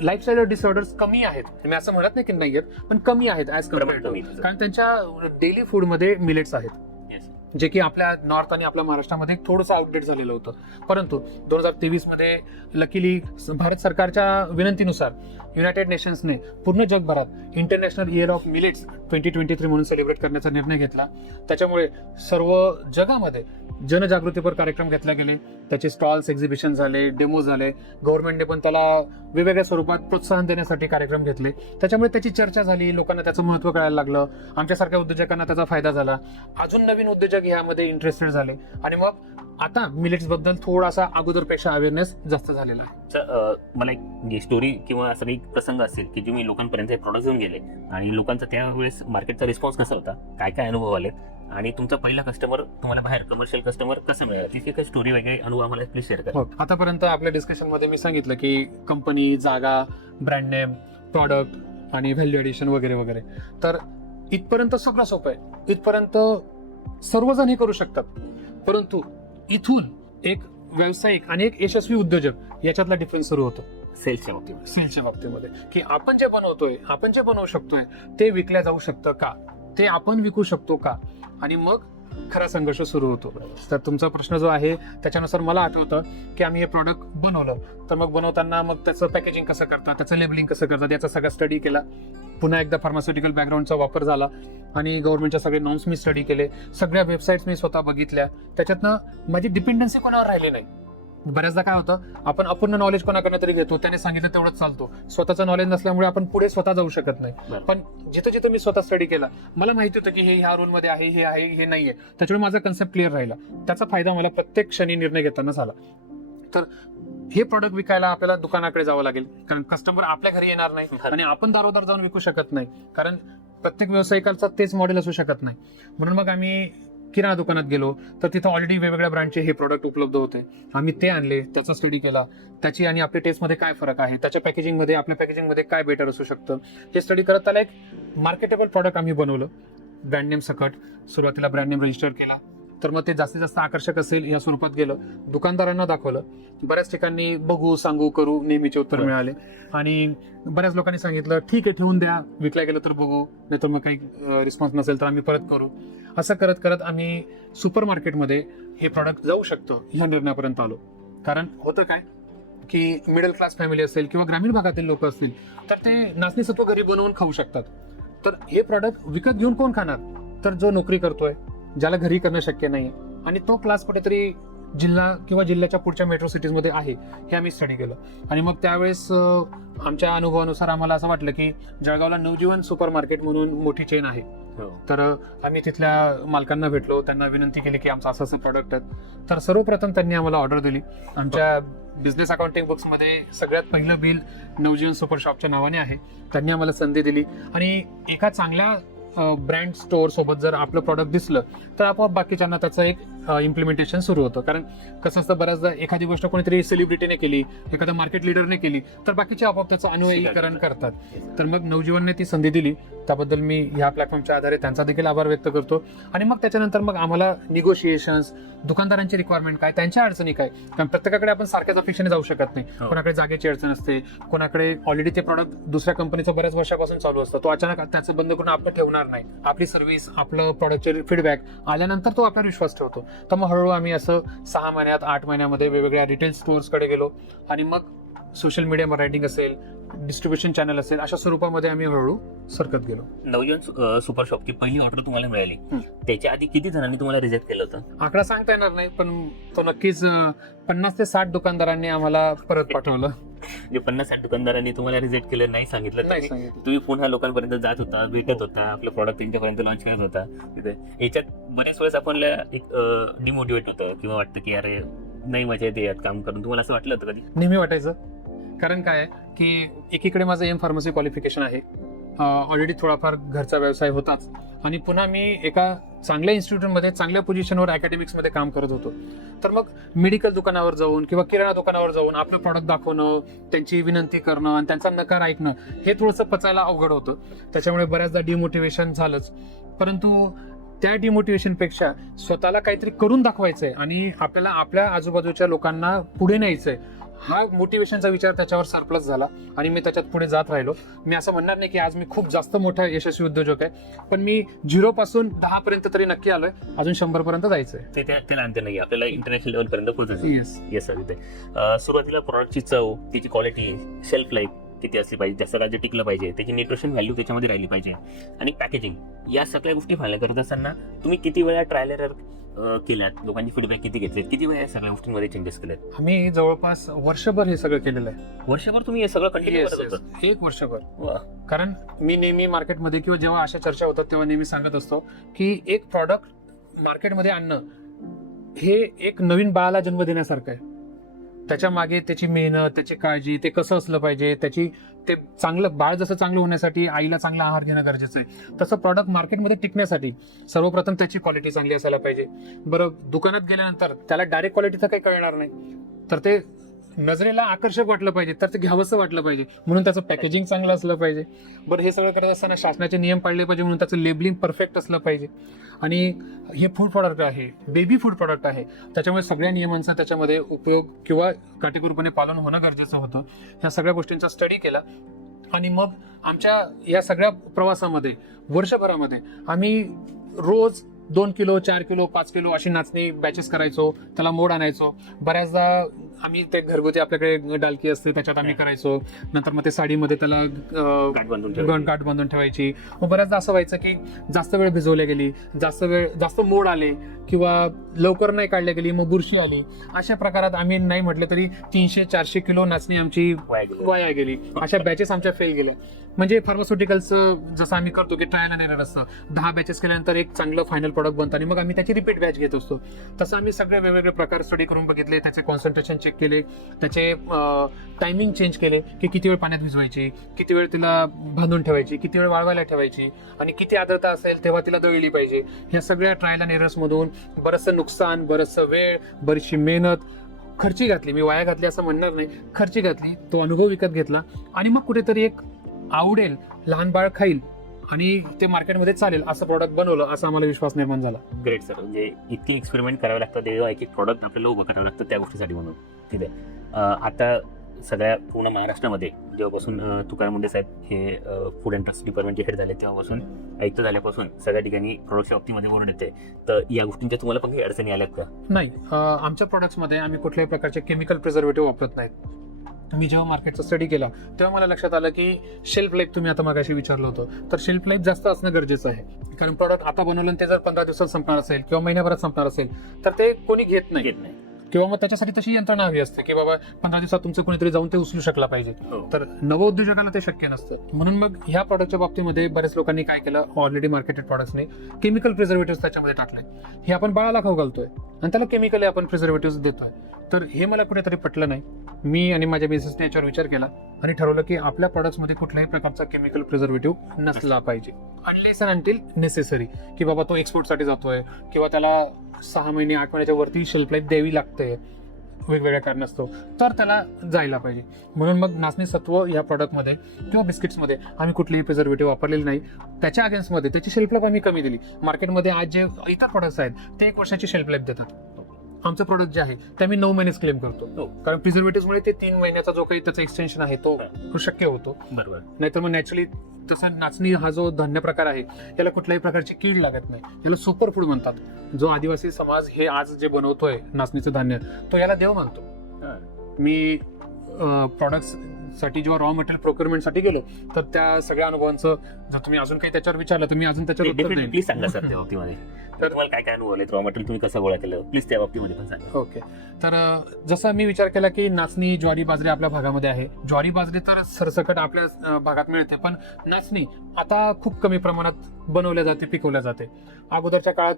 लाईफस्टाईल डिसऑर्डर्स कमी आहेत. मी असं म्हणत नाही की नाही आहेत, पण कमी आहेत ऍज कम्पेअर्ड टू, कारण त्यांच्या डेली फूडमध्ये मिलेट्स आहेत, जे की आपल्या नॉर्थ आणि आपल्या महाराष्ट्रामध्ये थोडंसं आउटडेट झालेलं होतं. परंतु 2023 मध्ये लकीली भारत सरकारच्या विनंतीनुसार युनायटेड नेशन्सने पूर्ण जगभरात इंटरनॅशनल इयर ऑफ मिलेट्स 2023 म्हणून सेलिब्रेट करण्याचा निर्णय घेतला. त्याच्यामुळे सर्व जगामध्ये जनजागृतीपर कार्यक्रम घेतले गेले, त्याचे स्टॉल्स, एक्झिबिशन झाले, डेमो झाले. गव्हर्नमेंटने पण त्याला वेगवेगळ्या स्वरूपात प्रोत्साहन देण्यासाठी कार्यक्रम घेतले. त्याच्यामुळे त्याची चर्चा झाली, लोकांना त्याचं महत्त्व कळायला लागलं, आमच्यासारख्या उद्योजकांना त्याचा फायदा झाला, अजून नवीन उद्योजक ह्यामध्ये इंटरेस्टेड झाले आणि मग आता मिलेट्स बद्दल थोडासा अगोदरपेक्षा अवेअरनेस जास्त झालेला आहे. मला एक स्टोरी किंवा असं काही प्रसंग असेल की जे मी लोकांपर्यंत हे प्रॉडक्ट घेऊन गेले आणि लोकांचा त्यावेळेस मार्केटचा रिस्पॉन्स कसा होता, काय काय अनुभव आले आणि तुमचा पहिला कस्टमर तुम्हाला बाहेर कमर्शियल कस्टमर कसा मिळाला, तिची काही स्टोरी वगैरे अनुभव आम्हाला प्लीज शेअर करा. आतापर्यंत आपल्या डिस्कशन मध्ये मी सांगितलं की कंपनी, जागा, ब्रँड नेम, प्रॉडक्ट आणि व्हॅल्यू एडिशन वगैरे वगैरे. तर इथपर्यंत सगळं सोपं आहे, इथपर्यंत सर्वजण हे करू शकतात. परंतु इथून एक व्यावसायिक आणि एक यशस्वी उद्योजक याच्यातला डिफरन्स सुरू होतो सेल्सच्या बाबतीमध्ये, की आपण जे बनवतोय, आपण जे बनवू शकतोय ते विकल्या जाऊ शकतं का, ते आपण विकू शकतो का, आणि मग खरा संघर्ष सुरू होतो. तर तुमचा प्रश्न जो आहे त्याच्यानुसार मला आठवतं की आम्ही हे प्रॉडक्ट बनवलं, तर मग बनवताना मग त्याचं पॅकेजिंग कसं करतात, त्याचं लेबलिंग कसं करतात याचा सगळा स्टडी केला. पुन्हा एकदा फार्मास्युटिकल बॅकग्राऊंडचा वापर झाला आणि गव्हर्नमेंटच्या सगळे नॉर्म्स मी स्टडी केले, सगळ्या वेबसाईट्स मी स्वतः बघितल्या. त्याच्यातनं माझी डिपेंडन्सी कोणावर राहिली नाही. बऱ्याचदा काय होतं, आपण अपूर्ण नॉलेज कोणाकडनं तरी घेतो, त्याने सांगितलं तेवढंच चालतो, स्वतःचं नॉलेज नसल्यामुळे आपण पुढे स्वतः जाऊ शकत नाही. पण जिथं जिथं मी स्वतः स्टडी केला, मला माहिती होतं की हे ह्या रोलमध्ये आहे, हे आहे, हे नाहीये, त्याच्यामुळे माझा कन्सेप्ट क्लिअर राहिला. त्याचा फायदा मला प्रत्येक क्षणी निर्णय घेताना झाला. तर हे प्रॉडक्ट विकायला आपल्याला दुकानाकडे जावं लागेल, कारण कस्टमर आपल्या घरी येणार नाही आणि आपण दारोदार जाऊन विकू शकत नाही, कारण प्रत्येक व्यावसायिकाचा तेच मॉडेल असू शकत नाही. म्हणून मग आम्ही किराणा दुकानात गेलो, तर तिथं ऑलरेडी वेगवेगळ्या ब्रँडचे हे प्रोडक्ट उपलब्ध होते. आम्ही ते आणले, त्याचा स्टडी केला, त्याची आणि आपल्या टेस्टमध्ये काय फरक आहे, त्याच्या पॅकेजिंगमध्ये, आपल्या पॅकेजिंगमध्ये काय बेटर असू शकतं, हे स्टडी करत त्याला एक मार्केटेबल प्रॉडक्ट आम्ही बनवलं. ब्रँड नेम सकट सुरुवातीला ब्रँड नेम रजिस्टर केला, तर मग ते जास्तीत जास्त आकर्षक असेल या स्वरूपात गेलं. दुकानदारांना दाखवलं, बऱ्याच ठिकाणी बघू, सांगू, करू नेहमीचे उत्तर मिळाले आणि बऱ्याच लोकांनी सांगितलं ठीक आहे ठेवून द्या, विकल्या गेलं तर बघू, नाहीतर मग काही रिस्पॉन्स नसेल तर आम्ही परत करू. असं करत करत आम्ही सुपर मार्केटमध्ये हे प्रॉडक्ट जाऊ शकतो ह्या निर्णयापर्यंत आलो. कारण होतं काय की मिडल क्लास फॅमिली असेल किंवा ग्रामीण भागातील लोक असतील तर ते नाचणी सत्व घरी बनवून खाऊ शकतात. तर हे प्रॉडक्ट विकत घेऊन कोण खाणार, तर जो नोकरी करतोय, ज्याला घरी करणं शक्य नाही आणि तो क्लास कुठेतरी जिल्हा किंवा जिल्ह्याच्या पुढच्या मेट्रो सिटीजमध्ये आहे, हे आम्ही स्टडी केलं. आणि मग त्यावेळेस आमच्या अनुभवानुसार आम्हाला असं वाटलं की जळगावला नवजीवन सुपर मार्केट म्हणून मोठी चेन आहे. तर आम्ही तिथल्या मालकांना भेटलो, त्यांना विनंती केली की आमचं असं प्रॉडक्ट आहे. तर सर्वप्रथम त्यांनी आम्हाला ऑर्डर दिली. आमच्या बिझनेस अकाउंटिंग बुक्समध्ये सगळ्यात पहिलं बिल नवजीवन सुपर शॉपच्या नावाने आहे. त्यांनी आम्हाला संधी दिली आणि एका चांगल्या ब्रँड स्टोअर सोबत जर आपलं प्रॉडक्ट दिसलं तर आपोआप बाकीच्यांना त्याचा एक इम्प्लिमेंटेशन सुरू होतं. कारण कसं असतं, बऱ्याचदा एखादी गोष्ट कोणीतरी सेलिब्रिटीने केली, एखाद्या मार्केट लिडरने केली, तर बाकीचे आपोआप त्याचं अनुयायीकरण करतात. तर मग नवजीवनने ती संधी दिली, त्याबद्दल मी ह्या प्लॅटफॉर्मच्या आधारे त्यांचा देखील आभार व्यक्त करतो. आणि मग त्याच्यानंतर मग आम्हाला निगोशिएशन्स, दुकानदारांची रिक्वायरमेंट काय, त्यांच्या अडचणी काय, कारण प्रत्येकाकडे आपण सारख्याच अपेक्षेने जाऊ शकत नाही. कोणाकडे जागेची अडचण असते, कोणाकडे ऑलरेडी ते प्रॉडक्ट दुसऱ्या कंपनीचं बऱ्याच वर्षापासून चालू असतं, तो अचानक त्याचं बंद करून आपलं ठेवणार नाही. आपली सर्व्हिस, आपलं प्रॉडक्टचे फीडबॅक आल्यानंतर तो आपल्यावर विश्वास ठेवतो. तर मग हळूहळू आम्ही असं 6 महिन्यात 8 महिन्यामध्ये वेगवेगळ्या रिटेल स्टोअर्सकडे गेलो आणि मग सोशल मीडिया मार्केटिंग असेल, डिस्ट्रीब्युशन चॅनल असेल, अशा स्वरूपामध्ये आम्ही हळूहळू सरकत गेलो. नवजीवन सुपर शॉपची पहिली ऑर्डर तुम्हाला मिळाली, त्याच्या आधी किती जणांनी तुम्हाला रिजेक्ट केलं होतं? आकडा सांगता येणार नाही, पण तो नक्कीच 50 ते 60 दुकानदारांनी आम्हाला परत पाठवलं. जे 50-60 दुकानदारांनी तुम्हाला रिजेक्ट केलं, नाही सांगितलं, नाही सांगितलं. तुम्ही पुन्हा लोकांपर्यंत जात होता, भेटत होता, आपलं प्रॉडक्ट त्यांच्यापर्यंत लॉन्च करत होता तिथे. याच्यात बऱ्याच वेळेस आपल्याला एक डिमोटिवेट होतं किंवा वाटतं की अरे नाही मजा येते यात काम करून. तुम्हाला असं वाटलं होतं कधी? नेहमी वाटायचं. कारण काय आहे की एकीकडे माझं एम फार्मसी क्वालिफिकेशन आहे, ऑलरेडी थोडाफार घरचा व्यवसाय होताच, आणि पुन्हा मी एका चांगल्या इन्स्टिट्यूटमध्ये चांगल्या पोझिशनवर अकॅडमिक्समध्ये काम करत होतो. तर मग मेडिकल दुकानावर जाऊन किंवा किराणा दुकानावर जाऊन आपलं प्रॉडक्ट दाखवणं, त्यांची विनंती करणं आणि त्यांचा नकार ऐकणं, हे थोडंसं पचायला अवघड होतं. त्याच्यामुळे बऱ्याचदा डिमोटिवेशन झालंच. परंतु त्या डिमोटिवेशनपेक्षा स्वतःला काहीतरी करून दाखवायचंय आणि आपल्याला आपल्या आजूबाजूच्या लोकांना पुढे न्यायचंय, हा मोटिवेशनचा विचार त्याच्यावर सरप्लस झाला आणि मी त्याच्यात पुढे जात राहिलो. मी असं म्हणणार नाही की आज मी खूप जास्त मोठा यशस्वी उद्योजक आहे, पण मी 0 पासून 10 पर्यंत तरी नक्की आलोय. अजून 100 पर्यंत जायचंय. ते त्याला अंत नाही, आपल्याला इंटरनॅशनल लेवल पर्यंत पोहोचायचं. Yes sir. तिथे सुरुवातीला प्रॉडक्टची चव, त्याची क्वालिटी, शेल्फ लाईफ किती असली पाहिजे, जास्त काळ टिकलं पाहिजे, त्याची न्यूट्रिशन व्हॅल्यू त्याच्यामध्ये राहिली पाहिजे, आणि पॅकेजिंग, या सगळ्या गोष्टी फायनल करत असताना तुम्ही किती वेळा ट्रायल एरर केल्यात, लोकांची फीडबॅक किती घेतलेत, किती वेळा या सगळ्या गोष्टींमध्ये चेंजेस केलेत? आम्ही जवळपास वर्षभर हे सगळं केलेलं आहे. वर्षभर तुम्ही हे सगळं कंटिन्यू करत होता? 1 वर्षभर. कारण मी नेहमी मार्केटमध्ये किंवा जेव्हा अशा चर्चा होतात तेव्हा नेहमी सांगत असतो की एक प्रॉडक्ट मार्केटमध्ये आणणं हे एक नवीन बाळाला जन्म देण्यासारखं आहे. त्याच्या मागे त्याची मेहनत, त्याची काळजी, ते कसं असलं पाहिजे, ते चांगलं बाळ जसं चांगलं होण्यासाठी आईला चांगला आहार घेणं गरजेचं आहे, तसं प्रॉडक्ट मार्केटमध्ये टिकण्यासाठी सर्वप्रथम त्याची क्वालिटी चांगली असायला पाहिजे. बरं, दुकानात गेल्यानंतर त्याला डायरेक्ट क्वालिटीचं काही कळणार नाही, तर ते नजरेला आकर्षक वाटलं पाहिजे, तर ते घ्यावंसं वाटलं पाहिजे, म्हणून त्याचं पॅकेजिंग चांगलं असलं पाहिजे. बरं, हे सगळं करत असताना शासनाचे नियम पाळले पाहिजे, म्हणून त्याचं लेबलिंग परफेक्ट असलं पाहिजे. आणि हे फूड प्रॉडक्ट आहे, बेबी फूड प्रॉडक्ट आहे, त्याच्यामुळे सगळ्या नियमांचा त्याच्यामध्ये उपयोग किंवा काटेकोरपणे पालन होणं गरजेचं होतं. ह्या सगळ्या गोष्टींचा स्टडी केला आणि मग आमच्या या सगळ्या प्रवासामध्ये वर्षभरामध्ये आम्ही रोज 2 किलो, 4 किलो, 5 किलो अशी नाचणी बॅचेस करायचो, त्याला मोड आणायचो. बऱ्याचदा आम्ही ते घरगुती आपल्याकडे डालकी असते त्याच्यात आम्ही करायचो. नंतर मग ते साडीमध्ये त्याला गाठ बांधून ठेवायची. मग बऱ्याचदा असं व्हायचं की जास्त वेळ भिजवल्या गेली, जास्त मोड आले किंवा लवकर नाही काढल्या गेली, मग बुरशी आली. अशा प्रकारात आम्ही नाही म्हटलं तरी 300-400 किलो नाचणी आमची वाया गेली. अशा बॅचेस आमच्या फेल गेल्या. म्हणजे फार्मास्युटिकल्सचं जसं आम्ही करतो की ट्रायल अँड एरर असतं, 10 बॅचेस केल्यानंतर एक चांगलं फायनल प्रॉडक्ट बनतं आणि मग आम्ही त्याची रिपीट बॅच घेत असतो. तसं आम्ही सगळे वेगवेगळे प्रकार स्टडी करून बघितले, त्याचे कॉन्सन्ट्रेशन चेक केले, त्याचे टायमिंग चेंज केले की किती वेळ पाण्यात भिजवायची, किती वेळ तिला बांधून ठेवायची, किती वेळ वाळवायला ठेवायची आणि किती आर्द्रता असेल तेव्हा तिला दळली पाहिजे. ह्या सगळ्या ट्रायल अँड एरर्समधून बरंचसं नुकसान, बरंचसं वेळ, बरीचशी मेहनत खर्ची घातली. मी वाया घातली असं म्हणणार नाही, खर्ची घातली, तो अनुभव विकत घेतला आणि मग कुठेतरी एक आवडेल, लहान बाळ खाईल आणि ते मार्केटमध्ये चालेल असं प्रॉडक्ट बनवलं, असा आम्हाला विश्वास निर्माण झाला. Great sir. म्हणजे इतके एक्सपेरिमेंट करावे लागतात, तेव्हा एक प्रॉडक्ट आपल्याला उभं करावं लागतं त्या गोष्टीसाठी म्हणून. ठीक आहे. आता सगळ्या पूर्ण महाराष्ट्रामध्ये जेव्हापासून तुकाराम मुंडे साहेब हे फूड अँड ट्रस्ट डिपार्टमेंटचे हेड झाले तेव्हापासून, आयुक्त झाल्यापासून सगळ्या ठिकाणी प्रोडक्टच्या बाबतीमध्ये ओरड येते. तर या गोष्टींच्या तुम्हाला पण काही अडचणी आल्यात का? नाही, आमच्या प्रोडक्ट्समध्ये आम्ही कुठल्याही प्रकारचे केमिकल प्रिझर्वेटिव्ह वापरत नाहीत. मी जेव्हा मार्केटचा स्टडी केला तेव्हा मला लक्षात आलं की शेल्फ लाईफ, तुम्ही आता मागाशी विचारलं होतं, तर शेल्फ लाईफ जास्त असणं गरजेचं आहे. कारण प्रॉडक्ट आता बनवलं ते जर 15 दिवसात संपणार असेल किंवा महिन्याभरात संपणार असेल तर ते कोणी घेत नाही. किंवा मग त्याच्यासाठी तशी यंत्रणा हवी असते की बाबा 15 दिवसात तुमचं कोणीतरी जाऊन ते उचलू शकला पाहिजे. तर नवउद्योजकाला ते शक्य नसतं. म्हणून मग ह्या प्रॉडक्टच्या बाबतीमध्ये बऱ्याच लोकांनी काय केलं, ऑलरेडी मार्केटेड प्रॉडक्ट्सने केमिकल प्रिझर्वेटिव्ह त्याच्यामध्ये टाकले. हे आपण बाळाला खाऊ घालतोय आणि त्याला केमिकली आपण प्रिझर्वेटिव्ह देतोय. तर हे मला कुठेतरी पटलं नाही. मी आणि माझ्या बिझनेसने याच्यावर विचार केला आणि ठरवलं की आपल्या प्रॉडक्ट्समध्ये कुठल्याही प्रकारचा केमिकल प्रिझर्वेटिव्ह नसला पाहिजे, अनलेस अँड अंटिल नेसेसरी, की बाबा तो एक्सपोर्टसाठी जातोय किंवा त्याला 6 महिने 8 महिन्याच्या वरती शेल्फ लाईफ द्यावी लागते वेगवेगळ्या कारणास्तव, तर त्याला जायला पाहिजे. म्हणून मग नाचणी सत्व या प्रॉडक्टमध्ये किंवा बिस्किट्समध्ये आम्ही कुठलेही प्रिझर्वेटिव्ह वापरलेले नाही. त्याच्या अगेन्स्टमध्ये त्याची शेल्फ लाईफ आम्ही कमी दिली. मार्केटमध्ये आज जे इतर प्रोडक्ट्स आहेत ते 1 वर्षाची शेल्फ लाईफ देतात. आमचं प्रोडक्ट जे आहे ते आम्ही 9 महिनेच क्लेम करतो, कारण प्रिझर्वेटिव्हमुळे ते 3 महिन्याचा जो काही त्याचा एक्सटेन्शन आहे तो शक्य होतो. बरोबर. नाहीतर मग नॅचरली तसं नाचणी हा जो धान्य प्रकार आहे याला कुठल्याही प्रकारची कीड लागत नाही. याला सुपर फूड म्हणतात. जो आदिवासी समाज हे आज जे बनवतोय नाचणीचं धान्य, तो याला देव मानतो. मी प्रॉडक्ट्स साठी जेव्हा रॉ मटेरियल प्रोक्युरमेंटसाठी गेलो तर त्या सगळ्या अनुभवांचं जर तुम्ही अजून काही त्याच्यावर विचारलं तर मी अजून त्याच्यावर उत्तर देईन. प्लीज सांगा सर त्या बाबतीमध्ये. तर तुम्हाला काय काय अनुभव आले, रॉ मटेरियल तुम्ही कसं गोळा केलं, प्लीज त्या बाबतीमध्ये पण सांगा. ओके. तर जसा मी विचार केला की नाचणी, ज्वारी, बाजरी आपल्या भागामध्ये आहे. ज्वारी, बाजरी तर सरसकट आपल्या भागात मिळते, पण नाचणी आता खूप कमी प्रमाणात बनवल्या जाते, पिकवल्या जाते. अगोदरच्या काळात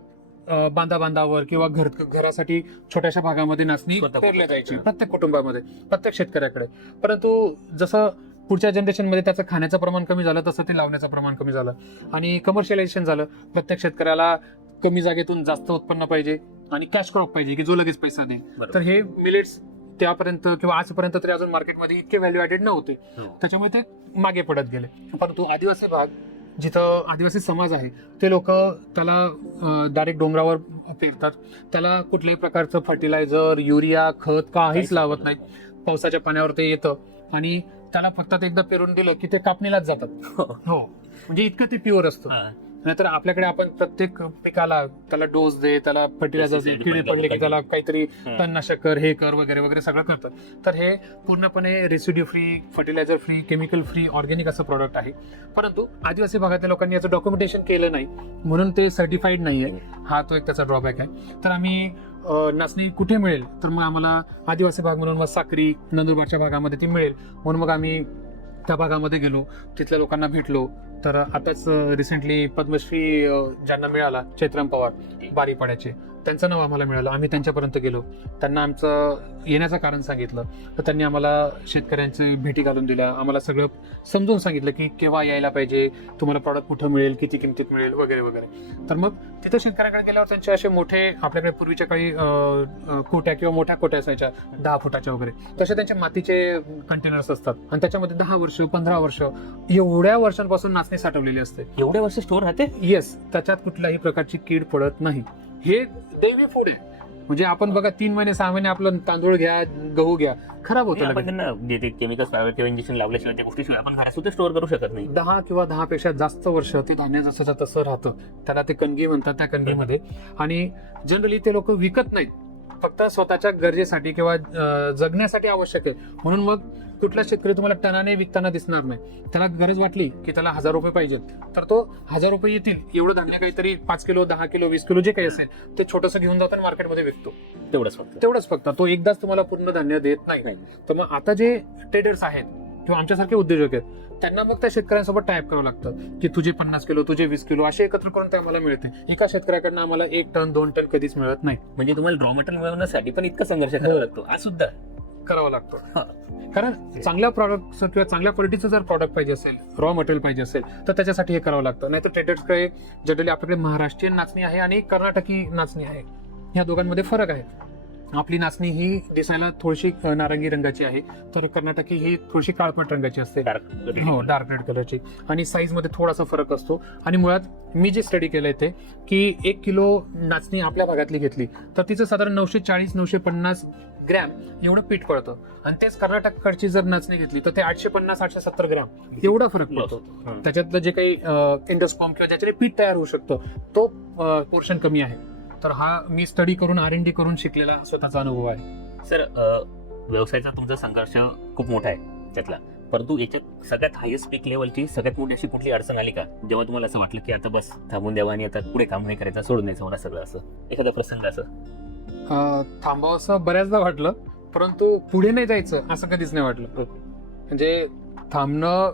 बांधावर किंवा घरासाठी छोट्याशा भागामध्ये नाचणी पेरल्या जायची, प्रत्येक कुटुंबामध्ये, प्रत्येक शेतकऱ्याकडे. परंतु जसं पुढच्या जनरेशनमध्ये त्याचं खाण्याचं प्रमाण कमी झालं तसं ते लावण्याचं प्रमाण कमी झालं आणि कमर्शियलायझेशन झालं. प्रत्येक शेतकऱ्याला कमी जागेतून जास्त उत्पन्न पाहिजे आणि कॅश क्रॉप पाहिजे की जो लगेच पैसा देईल. तर हे मिलेट्स त्यापर्यंत किंवा आजपर्यंत तरी अजून मार्केटमध्ये इतके व्हॅल्यू ऍडेड नव्हते, त्याच्यामुळे ते मागे पडत गेले. परंतु आदिवासी भाग, जिथं आदिवासी समाज आहे, ते लोक त्याला डायरेक्ट डोंगरावर पेरतात. त्याला कुठल्याही प्रकारचं फर्टिलायझर, युरिया, खत काहीच लावत नाहीत. पावसाच्या पाण्यावर ते येतं आणि त्याला फक्त ते एकदा पेरून दिलं की ते कापणीलाच जातात. हो, म्हणजे इतकं ते प्युअर असतं. नाहीतर आपल्याकडे आपण प्रत्येक पिकाला त्याला डोस दे, त्याला फर्टिलायझर दे, किडे पडले की त्याला काहीतरी तणनाशक कर, हे कर, वगैरे वगैरे सगळं करतात. तर हे पूर्णपणे residue free, fertiliser free, chemical free, organic असं प्रॉडक्ट आहे. परंतु आदिवासी भागातल्या लोकांनी याचं डॉक्युमेंटेशन केलं नाही म्हणून ते सर्टिफाईड नाहीये. हा तो एक त्याचा ड्रॉबॅक आहे. तर आम्ही नाचणी कुठे मिळेल तर मग आम्हाला आदिवासी भाग म्हणून मग साक्री, नंदुरबारच्या भागामध्ये ती मिळेल म्हणून मग आम्ही त्या भागामध्ये गेलो, तिथल्या लोकांना भेटलो. तर आताच रिसेंटली पद्मश्री ज्यांना मिळाला, चैत्राम पवार बारीपाड्याचे, त्यांचं नाव आम्हाला मिळालं. आम्ही त्यांच्यापर्यंत गेलो, त्यांना आमचं येण्याचं कारण सांगितलं. तर त्यांनी आम्हाला शेतकऱ्यांची भेटी घालून दिल्या, आम्हाला सगळं समजून सांगितलं की केव्हा यायला पाहिजे, तुम्हाला प्रॉडक्ट कुठं मिळेल, किती किमतीत मिळेल, वगैरे वगैरे. तर मग तिथं शेतकऱ्याकडे गेल्यावर त्यांचे असे मोठे, आपल्याकडे पूर्वीच्या काळी कोट्या किंवा मोठ्या कोट्या असायच्या 10 फुटाच्या वगैरे, तसे त्यांचे मातीचे कंटेनर्स असतात आणि त्याच्यामध्ये 10 वर्ष 15 वर्ष एवढ्या वर्षांपासून नाचणी साठवलेली असते. एवढ्या वर्ष स्टोर राहते? येस, त्याच्यात कुठल्याही प्रकारची कीड पडत नाही. हे दैवी फूड आहे. म्हणजे आपण बघा 3 महिने 6 महिने आपलं तांदूळ घ्या, गहू घ्या, खराब होतं. आपण त्यांना केमिकल्स किंवा इंजेक्शन लावल्याशिवाय त्या गोष्टी आपण घरात सुद्धा स्टोअर करू शकत नाही. 10 किंवा 10 पेक्षा जास्त वर्ष ते धान्य जसं तसं राहतं. त्याला ते कणगी म्हणतात, त्या कणगीमध्ये. आणि जनरली ते लोक विकत नाहीत, फक्त स्वतःच्या गरजेसाठी किंवा जगण्यासाठी आवश्यक आहे. म्हणून मग कुठला शेतकरी तुम्हाला टनाने विकताना दिसणार नाही. त्याला गरज वाटली की त्याला 1000 रुपये पाहिजेत, तर तो 1000 रुपये येतील एवढं धान्य काहीतरी 5 किलो 10 किलो 20 किलो जे काही असेल ते छोटंसं घेऊन जाताना मार्केटमध्ये विकतो. तेवढंच फक्त. तो एकदाच तुम्हाला पूर्ण धान्य देत नाही. तर मग आता जे ट्रेडर्स आहेत किंवा आमच्यासारखे उद्योजक आहेत, त्यांना मग त्या शेतकऱ्यांसोबत टाईप करावं लागतं की तुझे 50 किलो, तुझे 20 किलो असे एकत्र करून ते आम्हाला मिळते. एका शेतकऱ्याकडनं आम्हाला 1 टन 2 टन कधीच मिळत नाही. म्हणजे तुम्हाला रॉ मटेरियल मिळवण्यासाठी पण इतका संघर्ष करावा लागतो, आज सुद्धा करावा लागतो. कारण चांगल्या प्रॉडक्ट किंवा चांगल्या क्वालिटीचं जर प्रॉडक्ट पाहिजे असेल, रॉ मटेरियल पाहिजे असेल, तर त्याच्यासाठी हे करावं लागतं. नाही तर ट्रेडर्सकडे जनरली आपल्याकडे महाराष्ट्रीयन नाचणी आहे आणि कर्नाटकी नाचणी आहे, ह्या दोघांमध्ये फरक आहे. आपली नाचणी ही दिसायला थोडीशी नारंगी रंगाची आहे, तर कर्नाटकी ही थोडीशी काळपट रंगाची असते, हो, डार्क रेड कलरची. आणि साईज मध्ये थोडासा फरक असतो. आणि मुळात मी जे स्टडी केलंय ते की 1 किलो नाचणी आपल्या भागातली घेतली तर तिचं साधारण 940-950 ग्रॅम एवढं पीठ पडतं. आणि तेच कर्नाटककडची जर नाचणी घेतली तर ते 850-870 ग्रॅम एवढा फरक पडतो. त्याच्यातलं जे काही इंडोस्पॉम किंवा ज्याच्याने पीठ तयार होऊ शकतं तो पोर्शन कमी आहे. तर हा मी स्टडी करून R&D करून शिकलेला स्वतःचा अनुभव आहे. सर, व्यवसायाचा तुमचा संघर्ष खूप मोठा आहे त्यातला, परंतु याच्यात सगळ्यात हायेस्ट पीक लेवलची सगळ्यात मोठी अशी कुठली अडचण आली का, जेव्हा तुम्हाला असं वाटलं की आता बस थांबून द्यावा आणि आता पुढे काम नाही करायचं, सोडून द्यायचं मला सगळं, असं एखादा प्रसंग? असं थांबावं असं बऱ्याचदा वाटलं, परंतु पुढे नाही जायचं असं कधीच नाही वाटलं. म्हणजे थांबणं,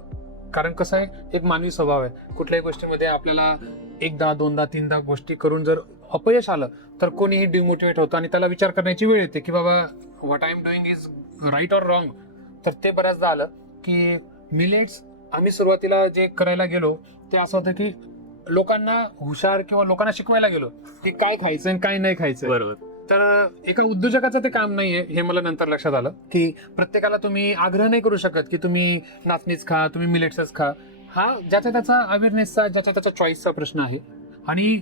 कारण कसं आहे, एक मानवी स्वभाव आहे. कुठल्याही गोष्टीमध्ये आपल्याला 1दा 2दा 3दा गोष्टी करून जर अपयश आलं तर कोणीही डिमोटिवेट होतं आणि त्याला विचार करण्याची वेळ येते की बाबा what I am doing is right or wrong. तर ते बऱ्याचदा आलं की मिलेट्स आम्ही सुरुवातीला जे करायला गेलो ते असं होतं की लोकांना हुशार किंवा लोकांना शिकवायला गेलो की काय खायचं आणि काय नाही खायचं. बरोबर. तर एका उद्योजकाचं ते काम नाहीये हे मला नंतर लक्षात आलं की प्रत्येकाला तुम्ही आग्रह नाही करू शकत की तुम्ही नाचणीच खा, तुम्ही मिलेट्सच खा. हा ज्याचा त्याचा अवेअरनेसचा, ज्याच्या त्याच्या चॉईसचा प्रश्न आहे. आणि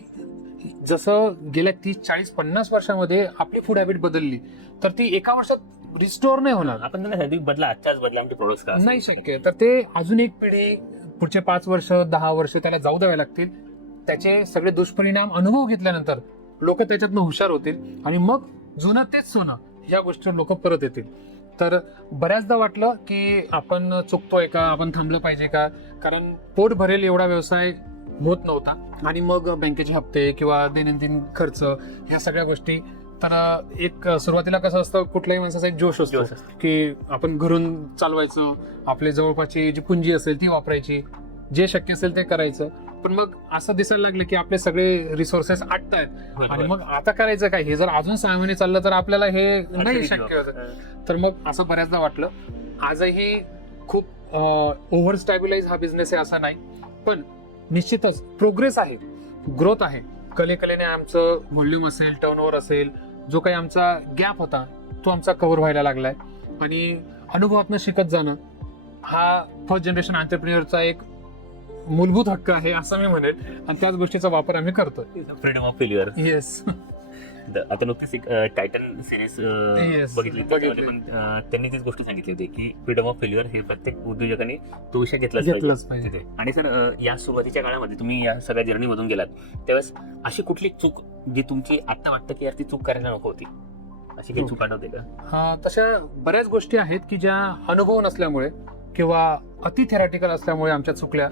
जसं गेल्या 30-40-50 वर्षामध्ये आपली फूड हॅबिट बदलली तर ती एका वर्षात रिस्टोअर नाही होणार. आपण त्यांना हॅबिट बदला, आजच्याच बदला आमचे प्रोडक्ट्स का नाही शक्य. तर ते अजून एक पिढी पुढचे 5 वर्ष 10 वर्ष त्याला जाऊ द्यावे लागतील. त्याचे सगळे दुष्परिणाम अनुभव घेतल्यानंतर लोक त्याच्यातनं हुशार होतील आणि मग जुनं तेच सोनं या गोष्टीवर लोक परत येतील. तर बऱ्याचदा वाटलं की आपण चुकतोय का, आपण थांबलं पाहिजे का, कारण पोट भरेल एवढा व्यवसाय होत नव्हता. आणि मग बँकेचे हप्ते किंवा दैनंदिन खर्च या सगळ्या गोष्टी. तर एक सुरुवातीला कसं असतं, कुठल्याही माणसाचा एक जोश असतो की आपण घरून चालवायचं, आपले जवळपासची जी पुंजी असेल ती वापरायची, जे शक्य असेल ते करायचं. पण मग असं दिसायला लागलं की आपले सगळे रिसोर्सेस आटतायत आणि मग आता करायचं काय, हे जर अजून 6 महिने चाललं तर आपल्याला हे नाही शक्य होतं. तर मग असं बऱ्याचदा वाटलं. आजही खूप ओव्हर स्टॅबिलाइज हा बिझनेस आहे असं नाही, पण निश्चितच प्रोग्रेस आहे, ग्रोथ आहे. कलेने आमचं व्हॉल्यूम असेल, टर्नओव्हर असेल, जो काही आमचा गॅप होता तो आमचा कव्हर व्हायला लागलाय. आणि अनुभवातनं शिकत जाणं हा फर्स्ट जनरेशन एंटरप्रेन्योरचा एक मूलभूत हक्क आहे असं मी म्हणेन. आणि त्याच गोष्टीचा वापर आम्ही करतोय. Freedom of failure. येस. आता नुकतीच एक टायटन सिरीज बघितली, त्याच्यामध्ये पण त्यांनी तीच गोष्ट सांगितली होती की फ्रीडम ऑफ फेल्युअर हे प्रत्येक उद्योजकाने तो विषय घेतलाच पाहिजे. आणि सर, या सुरुवातीच्या काळामध्ये तुम्ही या सगळ्या जर्नी मधून गेलात त्यावेळेस अशी कुठली चूक जी तुमची आता वाटतं की यार ती चूक करायला नको होती, अशी काही चूक आठवते का? हा, तशा बऱ्याच गोष्टी आहेत की ज्या अनुभव नसल्यामुळे किंवा अति थेरॅटिकल असल्यामुळे आमच्या चुकल्या.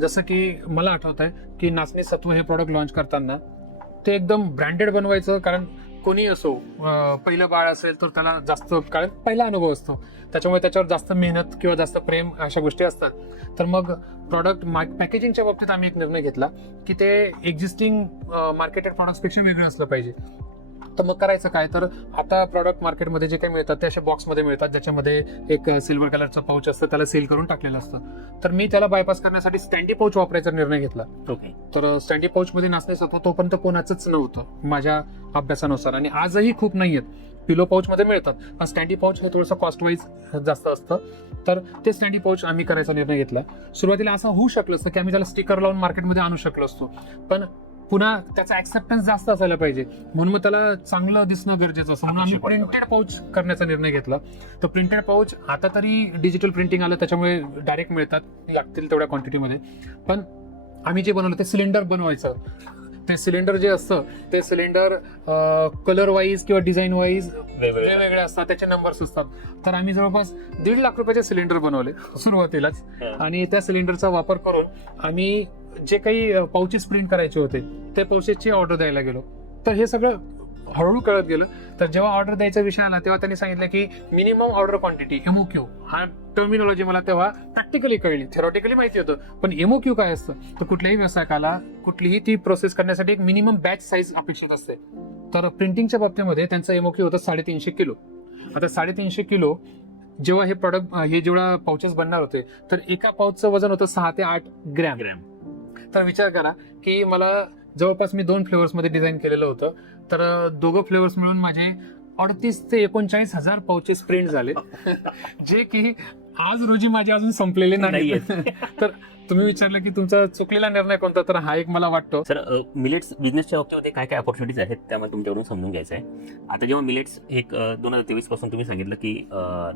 जसं की मला आठवत आहे की नाचणी सत्व हे प्रॉडक्ट लॉन्च करताना ते एकदम ब्रँडेड बनवायचं, कारण कोणी असो, पहिलं बाळ असेल तर त्याला जास्त, कारण पहिला अनुभव असतो त्याच्यामुळे त्याच्यावर जास्त मेहनत किंवा जास्त प्रेम अशा गोष्टी असतात. तर मग प्रॉडक्ट पॅकेजिंगच्या बाबतीत आम्ही एक निर्णय घेतला की ते एक्झिस्टिंग मार्केटेड प्रॉडक्ट्सपेक्षा वेगळं असलं पाहिजे. तर मग करायचं काय, तर आता प्रॉडक्ट मार्केटमध्ये जे काही मिळतात ते अशा बॉक्समध्ये मिळतात ज्याच्यामध्ये एक सिल्वर कलरचं पाऊच असतं, त्याला सील करून टाकलेलं असतं. तर मी त्याला बायपास करण्यासाठी स्टँडी पाऊच वापरायचा निर्णय घेतला. तर स्टँडी पाऊच मध्ये नाचणीच होतं, तोपर्यंत कोणाचंच नव्हतं माझ्या अभ्यासानुसार, आणि आजही खूप नाही आहेत. पिलो पाऊच मध्ये मिळतात पण स्टँडी पाऊच हे थोडंसं कॉस्ट वाईज जास्त असतं. तर ते स्टँडी पाऊच आम्ही करायचा निर्णय घेतला. सुरुवातीला असं होऊ शकलं असतं की आम्ही त्याला स्टिकर लावून मार्केटमध्ये आणू शकलो असतो, पण पुन्हा त्याचा ऍक्सेप्टन्स जास्त असायला पाहिजे, म्हणून मग त्याला चांगलं दिसणं गरजेचं असतं. म्हणून आम्ही प्रिंटेड पाऊच करण्याचा निर्णय घेतला. तर प्रिंटेड पाऊच आता तरी डिजिटल प्रिंटिंग आलं त्याच्यामुळे डायरेक्ट मिळतात, लागतील तेवढ्या क्वांटिटीमध्ये. पण आम्ही जे बनवलं ते सिलेंडर बनवायचं. ते सिलेंडर जे असतं ते सिलेंडर कलर वाईज किंवा डिझाईन वाईज वेगवेगळे असतात, त्याचे नंबर्स असतात. तर आम्ही जवळपास 1.5 लाख रुपयाचे सिलेंडर बनवले सुरुवातीलाच. आणि त्या सिलेंडरचा वापर करून आम्ही जे काही पाउचेस प्रिंट करायचे होते ते पाउचेसची ऑर्डर द्यायला गेलो. तर हे सगळं हळूहळू कळत गेलं. तर जेव्हा ऑर्डर द्यायचा विषय आला तेव्हा त्यांनी सांगितलं की मिनिमम ऑर्डर क्वांटिटी, एमओक्यू, हा टर्मिनॉलॉजी मला तेव्हा प्रॅक्टिकली कळली. थेरॉटिकली माहिती होतं, पण एमओक्यू काय असतं, तर कुठल्याही व्यवसायाला कुठलीही ती प्रोसेस करण्यासाठी एक मिनिमम बॅच साईज अपेक्षित असते. तर प्रिंटिंगच्या बाबतीमध्ये त्यांचं एमओक्यू होतं 350 किलो. आता 350 किलो जेव्हा हे प्रॉडक्ट, हे जेवढा पाउचेस बनणार होते, तर एका पाउचचं वजन होतं 6 ते 8 ग्रॅम. तर विचार करा की मला जवळपास मी 2 फ्लेवर्स मध्ये डिझाईन केलेलं होतं. तर दोघं फ्लेवर्स मिळून माझे 38 ते 39 हजार पाउचेस प्रिंट झाले, जे की आज रोजी माझे अजून संपलेले नाही. तर तुम्ही विचारलं की तुमचा चुकलेला निर्णय कोणता, तर हा एक मला वाटतो. सर, मिलेट्स बिझनेसच्या बाबतीमध्ये काय काय ऑपॉर्च्युनिटीज आहेत त्यामध्ये तुमच्याकडून समजून घ्यायचं आहे. आता जेव्हा मिलेट्स एक 2023 पासून तुम्ही सांगितलं की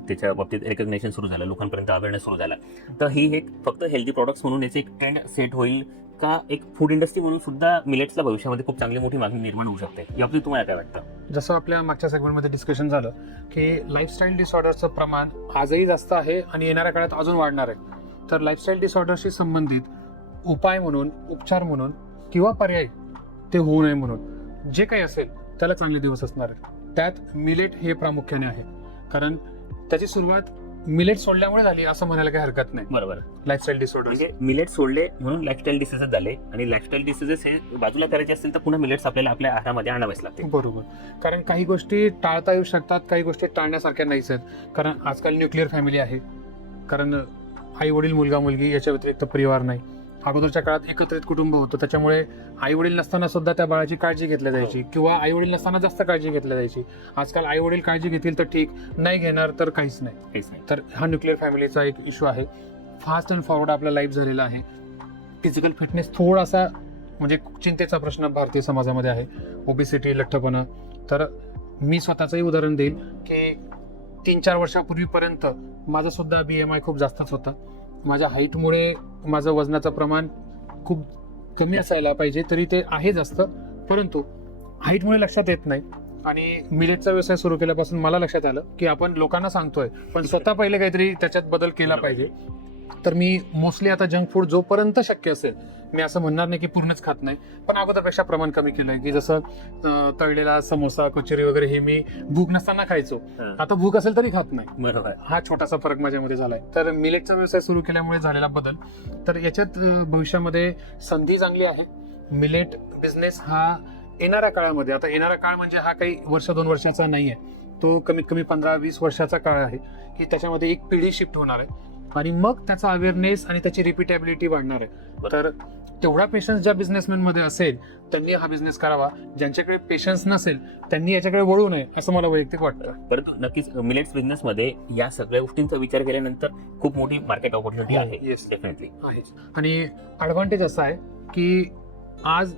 त्याच्या बाबतीत रेकग्नेशन सुरू झालं, लोकांपर्यंत अवेअरनेस सुरू झाला, तर ही एक फक्त हेल्दी प्रॉडक्ट्स म्हणून याचे एक ट्रेंड सेट होईल का, एक फूड इंडस्ट्री म्हणून सुद्धा मिलेट्सला भविष्यामध्ये खूप चांगली मोठी मागणी निर्माण होऊ शकते, याबाबतीत तुम्हाला काय वाटतं? जसं आपल्या मागच्या सेगमेंटमध्ये डिस्कशन झालं की लाईफस्टाईल डिसऑर्डरचं प्रमाण आजही जास्त आहे आणि येणाऱ्या काळात अजून वाढणार आहे. तर लाईफस्टाईल डिसऑर्डरशी संबंधित उपाय म्हणून, उपचार म्हणून किंवा पर्याय ते होऊ नये म्हणून जे काही असेल त्याला चांगले दिवस असणार आहे. त्यात मिलेट हे प्रामुख्याने आहे, कारण त्याची सुरुवात मिलेट सोडल्यामुळे झाली असं म्हणायला काही हरकत नाही. बरोबर. लाईफस्टाईल डिसऑर्डर म्हणजे मिलेट सोडले म्हणून लाईफस्टाईल डिसीजेस झाले, आणि लाईफस्टाईल डिसीजेस हे बाजूला करायचे असतील तर पुन्हा मिलेट्स आपल्याला आपल्या आहारामध्ये आणावेच लागते. बरोबर. कारण काही गोष्टी टाळता येऊ शकतात, काही गोष्टी टाळण्यासारख्या नाहीच आहेत. कारण आजकाल न्यूक्लिअर फॅमिली आहे, कारण आई वडील मुलगा मुलगी याच्या व्यतिरिक्त परिवार नाही. अगोदरच्या काळात एकत्रित कुटुंब होतं, त्याच्यामुळे आई वडील नसताना सुद्धा त्या बाळाची काळजी घेतली जायची, किंवा आई वडील नसताना जास्त काळजी घेतली जायची. आजकाल आई वडील काळजी घेतील तर ठीक, नाही घेणार तर काहीच नाही. तर हा न्यूक्लिअर फॅमिलीचा एक इश्यू आहे. फास्ट अँड फॉरवर्ड आपला लाईफ झालेला आहे. फिजिकल फिटनेस थोडासा म्हणजे चिंतेचा प्रश्न भारतीय समाजामध्ये आहे. ओबेसिटी, लठ्ठपणा. तर मी स्वतःचंही उदाहरण देईल की 3-4 वर्षापूर्वीपर्यंत माझा सुद्धा BMI खूप जास्तच होता. माझ्या हाईटमुळे माझं वजनाचं प्रमाण खूप कमी असायला पाहिजे, तरी ते आहे जास्त, परंतु हाईटमुळे लक्षात येत नाही. आणि मिलेटचा व्यवसाय सुरू केल्यापासून मला लक्षात आलं की आपण लोकांना सांगतोय, पण स्वतः पहिले काहीतरी त्याच्यात बदल केला पाहिजे. तर मी मोस्टली आता जंक फूड जोपर्यंत शक्य असेल, मी असं म्हणणार नाही की पूर्णच खात नाही, पण अगोदरपेक्षा प्रमाण कमी केलंय. की जसं तळलेला समोसा, कचोरी वगैरे हे मी भूक नसताना खायचो, आता भूक असेल तरी खात नाही. बरोबर. हा छोटासा फरक माझ्यामध्ये झालाय. तर मिलेटचा व्यवसाय सुरू केल्यामुळे झालेला बदल, तर याच्यात भविष्यामध्ये संधी चांगली आहे. मिलेट बिझनेस हा येणाऱ्या काळामध्ये, आता येणारा काळ म्हणजे हा काही 1-2 वर्षाचा नाहीये, तो कमीत कमी 15-20 वर्षाचा काळ आहे की त्याच्यामध्ये एक पिढी शिफ्ट होणार आहे, आणि मग त्याचा अवेअरनेस आणि त्याची रिपिटेबिलिटी वाढणार आहे. तर तेवढा पेशन्स ज्या बिझनेसमॅन मध्ये असेल त्यांनी हा बिझनेस करावा, ज्यांच्याकडे पेशन्स नसेल त्यांनी याच्याकडे वळू नये असं मला वैयक्तिक वाटतं. परंतु नक्कीच मिलेट्स बिझनेस मध्ये या सगळ्या गोष्टींचा विचार केल्यानंतर खूप मोठी मार्केट ऑपॉर्च्युनिटी आहे. Yes. डेफिनेटली आहे. आणि ऍडव्हान्टेज असा आहे की आज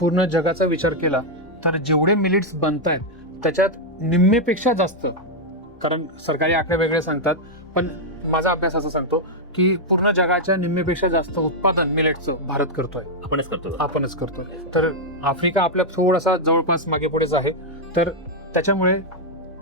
पूर्ण जगाचा विचार केला तर जेवढे मिलेट्स बनत आहेत त्याच्यात निम्मेपेक्षा जास्त, कारण सरकारी आकडे वेगळे सांगतात, पण माझा अभ्यास असं सांगतो की पूर्ण जगाच्या निम्मेपेक्षा जास्त उत्पादन मिलेटचं भारत करतोय. आपणच करतोय. तर आफ्रिका आपल्या थोडासा जवळपास मागे पुढेच आहे. तर त्याच्यामुळे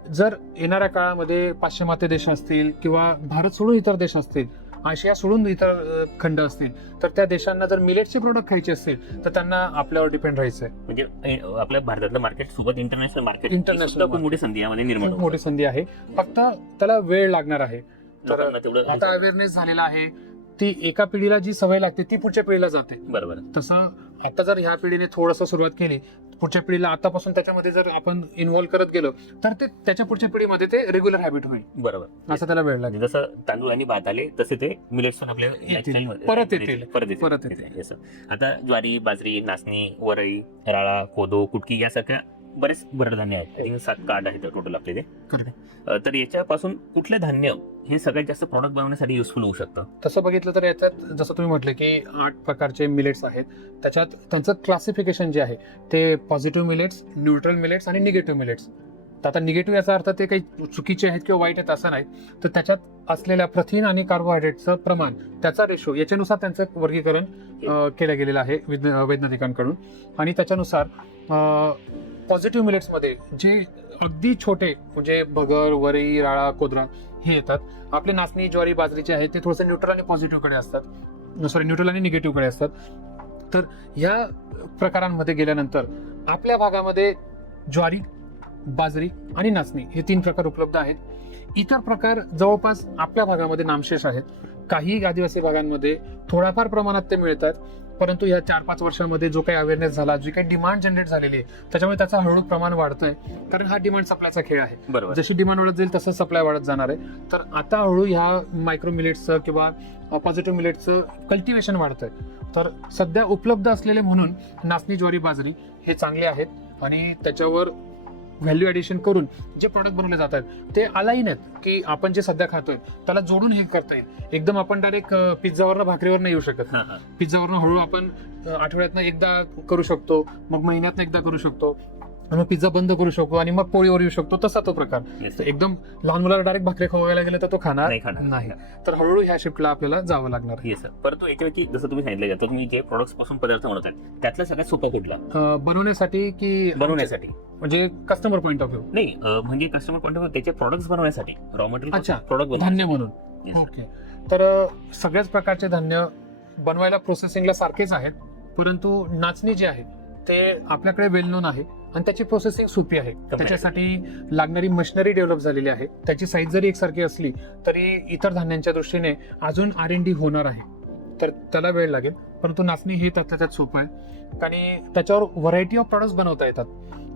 जर येणाऱ्या काळामध्ये पाश्चिमात्य देश असतील किंवा भारत सोडून इतर देश असतील, आशिया सोडून इतर खंड असतील, तर त्या देशांना जर मिलेटचे प्रोडक्ट खायचे असतील तर त्यांना आपल्यावर डिपेंड राहायचंय. म्हणजे आपल्या भारतातलं मार्केट सोबत इंटरनॅशनल मार्केट, इंटरनॅशनल खूप मोठी संधी यामध्ये निर्माण खूप मोठी संधी आहे. फक्त त्याला वेळ लागणार आहे. तर तेवढं आता अवेअरनेस झालेला आहे, ती एका पिढीला जी सवय लागते ती पुढच्या पिढीला जाते. बरोबर. तसं आता जर ह्या पिढीने थोडंसं सुरुवात केली, पुढच्या पिढीला आतापासून त्याच्यामध्ये जर आपण इन्व्हॉल्व करत गेलो तर ते त्याच्या पुढच्या पिढीमध्ये ते रेग्युलर हॅबिट होईल. बरोबर. असं त्याला वेळ लागेल. जसं तांदूळ आणि भात आले तसे ते मिलेट्स आपल्या परत येतील. Yes, sir. आता ज्वारी, बाजरी, नाचणी, वरई, राळा, कोदो, कुटकी यासारख्या बरेच धान्य आहेत. 7 कार्ड आहेत टोटल आपले ते. तर याच्यापासून कुठलं धान्य हे सगळ्यात जास्त प्रॉडक्ट बनवण्यासाठी युजफुल होऊ शकतं? तसं बघितलं तर याच्यात जसं तुम्ही म्हटलं की 8 प्रकारचे मिलेट्स आहेत. त्याच्यात त्यांचं क्लासिफिकेशन जे आहे ते पॉझिटिव्ह मिलेट्स, न्यूट्रल मिलेट्स आणि निगेटिव्ह मिलेट्स. तर आता निगेटिव्ह याचा अर्थ ते काही चुकीचे आहेत किंवा वाईट आहेत असं नाही, तर त्याच्यात असलेल्या प्रथिन आणि कार्बोहायड्रेटचं प्रमाण, त्याचा रेशो, याच्यानुसार त्यांचं वर्गीकरण केलं गेलेलं आहे वैज्ञानिकांकडून. आणि त्याच्यानुसार पॉझिटिव्ह मिलेट्समध्ये जे अगदी छोटे म्हणजे भगर, वरई, राळा, कोदरा हे येतात. आपले नाचणी, ज्वारी, बाजरीचे आहेत ते थोडंसं न्यूट्रल आणि पॉझिटिव्ह कडे असतात, न्यूट्रल आणि निगेटिव्ह कडे असतात. तर या प्रकारांमध्ये गेल्यानंतर आपल्या भागामध्ये ज्वारी, बाजरी आणि नाचणी हे 3 प्रकार उपलब्ध आहेत. इतर प्रकार जवळपास आपल्या भागामध्ये नामशेष आहेत. काही आदिवासी भागांमध्ये थोड्याफार प्रमाणात ते मिळतात, परंतु या 4-5 वर्षामध्ये जो काही अवेअरनेस झाला, जी काही डिमांड जनरेट झालेली आहे, त्याच्यामुळे त्याचं हळूहळू प्रमाण वाढतंय. कारण हा डिमांड सप्लायचा खेळ आहे. बरोबर. जशी डिमांड वाढत जाईल तसं सप्लाय वाढत जाणार आहे. तर आता हळूहळू ह्या मायक्रो मिलेट्सचं किंवा पॉझिटिव्ह मिलेट्सचं कल्टिवेशन वाढतंय. तर सध्या उपलब्ध असलेले म्हणून नाचणी, ज्वारी, बाजरी हे चांगले आहेत, आणि त्याच्यावर व्हॅल्यू ॲडिशन करून जे प्रोडक्ट बनवले जात आहेत ते अलाईन आहेत की आपण जे सध्या खातोय त्याला जोडून हे करता येईल. एकदम आपण डायरेक्ट पिझ्झावरनं भाकरीवर नाही येऊ शकत. पिझ्झावरनं हळूहळू आपण आठवड्यातनं एकदा करू शकतो, मग महिन्यातनं एकदा करू शकतो, मग पिझ्झा बंद करू शकतो आणि मग पोळीवर येऊ शकतो, तसा तो प्रकार. एकदम लहान मुलाला डायरेक्ट भाकरी खवायला गेलं तर तो खाणार नाही. तर हळूहळू ह्या शिफ्टला आपल्याला जावं लागणार. Yes sir. परंतु याच्यापैकी जसं तुम्ही सांगितलं जातं, तुम्ही जे प्रोडक्ट्स पासून पदार्थ बनवतात त्यातला सगळ्यात सोपा कुठला बनवण्यासाठी की बनवण्यासाठी? म्हणजे कस्टमर पॉईंट ऑफ व्ह्यू नाही, म्हणजे कस्टमर पॉईंट ऑफ व्ह्यू त्याचे प्रोडक्ट्स बनवण्यासाठी रॉ मटेरियल. अच्छा, प्रोडक्ट धान्य म्हणून. ओके. तर सगळ्याच प्रकारचे धान्य बनवायला प्रोसेसिंगला सारखेच आहेत, परंतु नाचणी जे आहे ते आपल्याकडे वेल नोन आहे आणि त्याची प्रोसेसिंग सोपी आहे. त्याच्यासाठी लागणारी मशिनरी डेव्हलप झालेली आहे. त्याची साईज जरी एकसारखी असली तरी इतर धान्यांच्या दृष्टीने अजून R&D होणार आहे, तर त्याला वेळ लागेल. परंतु नाचणी हे त्याच्यात सोपं आहे आणि त्याच्यावर व्हरायटी ऑफ प्रॉडक्ट्स बनवता येतात.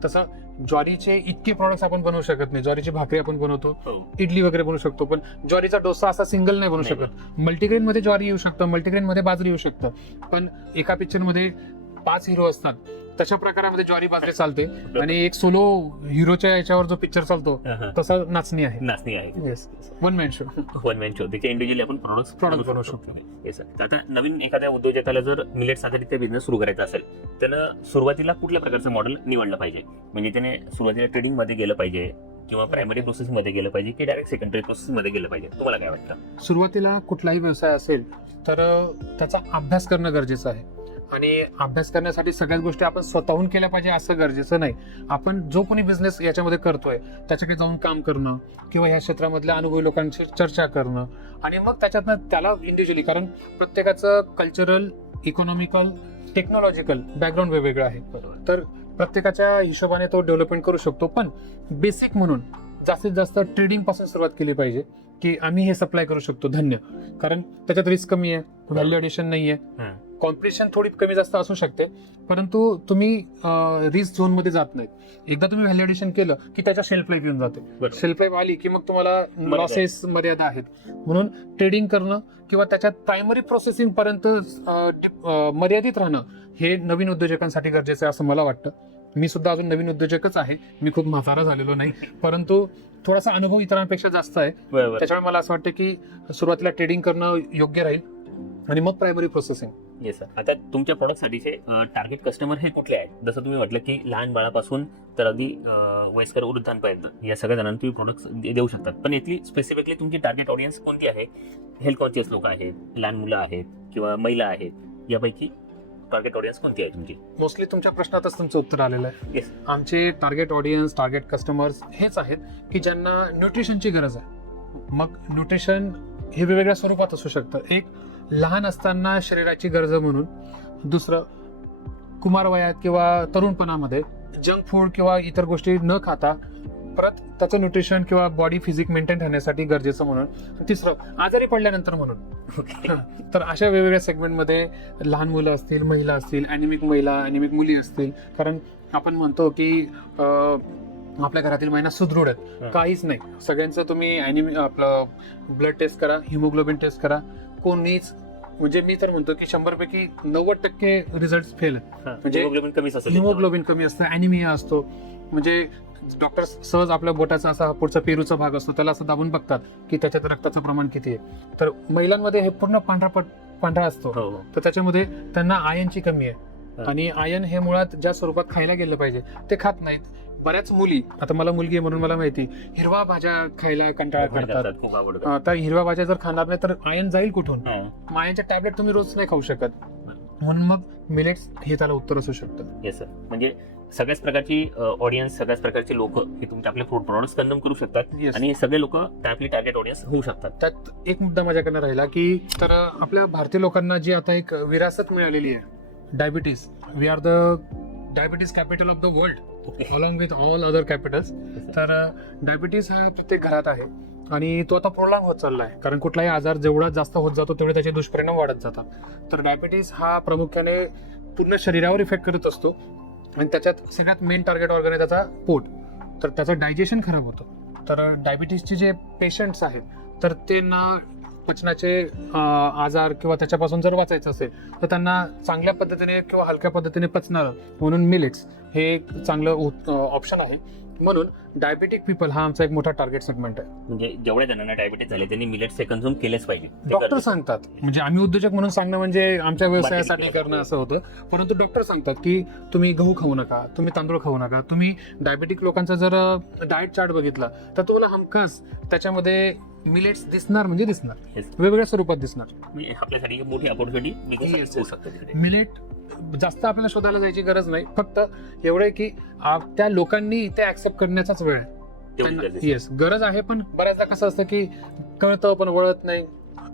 तसं ज्वारीचे इतके प्रॉडक्ट्स आपण बनवू शकत नाही. ज्वारीची भाकरी आपण बनवतो, इडली वगैरे बनवू शकतो, पण ज्वारीचा डोसा असा सिंगल नाही बनवू शकत. मल्टीग्रेन मध्ये ज्वारी येऊ शकतं, मल्टीग्रेन मध्ये बाजरी येऊ शकतं, पण एका पिक्चर मध्ये 5 हिरो असतात, तशा प्रकारामध्ये ज्वारी बाजरी चालते. आणि एक सोलो हिरोच्या याच्यावर जो पिक्चर चालतो तसा नाचणी आहे. नाचणी आहे. One man show. One man show. त्याचे इंडिव्हिज्युअली आपण Product बनवू शकतो. Yes, sir. आता नवीन एखाद्या उद्योजकाला जर मिलेट्स आधारित बिझनेस सुरू करायचा असेल, त्यानं सुरुवातीला कुठल्या प्रकारचं मॉडेल निवडलं पाहिजे? म्हणजे त्याने सुरुवातीला ट्रेडिंग मध्ये गेलं पाहिजे किंवा प्रायमरी प्रोसेस मध्ये गेलं पाहिजे की डायरेक्ट सेकंडरी प्रोसेस मध्ये गेलं पाहिजे? तुम्हाला काय वाटतं? सुरुवातीला कुठलाही व्यवसाय असेल तर त्याचा अभ्यास करणं गरजेचं आहे. आणि अभ्यास करण्यासाठी सगळ्याच गोष्टी आपण स्वतःहून केल्या पाहिजे असं गरजेचं नाही. आपण जो कोणी बिझनेस याच्यामध्ये करतोय त्याच्याकडे जाऊन काम करणं किंवा या क्षेत्रामधल्या अनुभवी लोकांशी चर्चा करणं आणि मग त्याच्यातनं त्याला इंडिव्हिज्युअली, कारण प्रत्येकाचं कल्चरल, इकॉनॉमिकल, टेक्नॉलॉजिकल बॅकग्राऊंड वेगवेगळं आहे, तर प्रत्येकाच्या हिशोबाने तो डेव्हलपमेंट करू शकतो. पण बेसिक म्हणून जास्तीत जास्त ट्रेडिंग पासून सुरुवात केली पाहिजे की आम्ही हे सप्लाय करू शकतो धान्य, कारण त्याच्यात रिस्क कमी आहे, व्हॅल्यू ॲडिशन नाही आहे, कॉम्पिटिशन थोडी कमी जास्त असू शकते, परंतु तुम्ही रिस्क झोन मध्ये जात नाहीत. एकदा तुम्ही व्हॅल्यू ॲडिशन केलं की त्याच्या शेल्फ लाईफ येऊन जाते. शेल्फ लाईफ आली की मग तुम्हाला लॉसेस मर्यादा आहेत. म्हणून ट्रेडिंग करणं किंवा त्याच्यात प्रायमरी प्रोसेसिंग पर्यंत मर्यादित राहणं हे नवीन उद्योजकांसाठी गरजेचं आहे असं मला वाटतं. मी सुद्धा अजून नवीन उद्योजकच आहे, मी खूप म्हातारा झालेलो नाही, परंतु थोडासा अनुभव इतरांपेक्षा जास्त आहे. त्याच्यामुळे मला असं वाटतं की सुरुवातीला ट्रेडिंग करणं योग्य राहील आणि मग प्रायमरी प्रोसेसिंग. Yes sir. आता तुमच्या प्रॉडक्टसाठीचे टार्गेट कस्टमर हे कुठले आहेत? जसं तुम्ही म्हटलं की लहान बाळापासून तर अगदी वयस्कर वृद्धांपर्यंत या सगळ्या जणांना तुम्ही प्रोडक्ट्स देऊ शकतात. पण यातली स्पेसिफिकली तुमची टार्गेट ऑडियन्स कोणती आहे? हेल्थ कॉन्शियस लोक आहेत, लहान मुलं आहेत किंवा महिला आहेत, यापैकी टार्गेट ऑडियन्स कोणती आहे तुमची? मोस्टली तुमच्या प्रश्नातच तुमचं उत्तर आलेलं आहे. येस. आमचे टार्गेट ऑडियन्स, टार्गेट कस्टमर्स हेच आहेत की ज्यांना न्यूट्रिशनची गरज आहे. मग न्यूट्रिशन हे वेगवेगळ्या स्वरूपात असू शकतं. एक लहान असताना शरीराची गरज म्हणून, दुसरं कुमार वयात किंवा तरुणपणामध्ये जंक फूड किंवा इतर गोष्टी न खाता परत त्याचं न्यूट्रिशन किंवा बॉडी फिजिक मेंटेन ठेवण्यासाठी गरजेचं म्हणून, तिसरं आजारी पडल्यानंतर म्हणून. तर अशा वेगवेगळ्या सेगमेंटमध्ये लहान मुलं असतील, महिला असतील, ॲनिमिक महिला, ॲनिमिक मुली असतील, कारण आपण म्हणतो की आपल्या घरातील महिला सुदृढ आहेत, काहीच नाही. सगळ्यांचं तुम्ही आपलं ब्लड टेस्ट करा, हिमोग्लोबिन टेस्ट करा, कोणीच, म्हणजे मी तर म्हणतो की 100 पैकी 90% रिझल्ट फेल आहेत. म्हणजे हिमोग्लोबिन कमी असतं, ॲनिमिया असतो. म्हणजे डॉक्टर सहज आपल्या बोटाचा असा पुढचा पेरूचा भाग असतो त्याला असं दाबून बघतात की त्याच्यात रक्ताचं प्रमाण किती आहे. तर महिलांमध्ये हे पूर्ण पांढरा असतो, तर त्याच्यामध्ये त्यांना आयनची कमी आहे. आणि आयन हे मुळात ज्या स्वरूपात खायला गेलं पाहिजे ते खात नाहीत. बऱ्याच मुली, आता मला मुलगी आहे म्हणून मला माहिती, हिरवा भाज्या खायला कंटाळा करतात. आता हिरव्या भाज्या जर खाणार नाही तर आयन जाईल कुठून? आयनच्या टॅबलेट तुम्ही रोज नाही खाऊ शकत. म्हणून मग मिलेट्स हे त्याला उत्तर असू शकतं. Yes sir. म्हणजे सगळ्याच प्रकारची ऑडियन्स, सगळ्याच प्रकारचे लोक हे तुमचे आपले फूड प्रॉडक्ट्स कंझ्युम करू शकतात आणि सगळे लोक आपली टार्गेट ऑडियन्स होऊ शकतात. त्यात एक मुद्दा माझ्याकडनं राहिला की तर आपल्या भारतीय लोकांना जी आता एक विरासत मिळालेली आहे, diabetes. We are the diabetes capital of the world along with all other capitals. तर डायबिटीस हा प्रत्येक घरात आहे आणि तो आता प्रोलॉंग होत चालला आहे, कारण कुठलाही आजार जेवढा जास्त होत जातो तेवढे त्याचे दुष्परिणाम वाढत जातात. तर डायबिटीस हा प्रामुख्याने पूर्ण शरीरावर इफेक्ट करत असतो आणि त्याच्यात सगळ्यात मेन टार्गेट ऑर्गन आहे त्याचा पोट. तर त्याचं डायजेशन खराब होतं. तर डायबिटीसचे जे पेशंट्स आहेत तर त्यांना पचनाचे आजार किंवा त्याच्यापासून जर वाचायचं असेल तर त्यांना चांगल्या पद्धतीने किंवा हलक्या पद्धतीने पचणारं म्हणून मिलेट्स हे एक चांगलं ऑप्शन आहे. म्हणून डायबेटिक पीपल हा आमचा एक मोठा टार्गेट सेगमेंट आहे. म्हणजे जेवढ्या जणांना डायबिटीस झाले त्यांनी मिलेट्स हे कंझ्युम केलेच पाहिजे. डॉक्टर सांगतात, म्हणजे आम्ही उद्योजक म्हणून सांगणं म्हणजे आमच्या व्यवसायासाठी करणं असं होतं, परंतु डॉक्टर सांगतात की तुम्ही गहू खाऊ नका, तुम्ही तांदूळ खाऊ नका. तुम्ही डायबेटिक लोकांचा जर डाएट चार्ट बघितला तर तुम्हाला हमखास त्याच्यामध्ये मिलेट्स दिसणार, म्हणजे दिसणार, वेगवेगळ्या स्वरूपात दिसणार. आपल्यासाठी मोठी अपॉर्च्युनिटी होऊ शकते. मिलेट जास्त आपल्याला शोधायला जायची गरज नाही, फक्त एवढं आहे की त्या लोकांनी ते ऍक्सेप्ट करण्याचाच वेळ आहे. येस, गरज आहे, पण बऱ्याचदा कसं असतं की कळतं पण वळत नाही,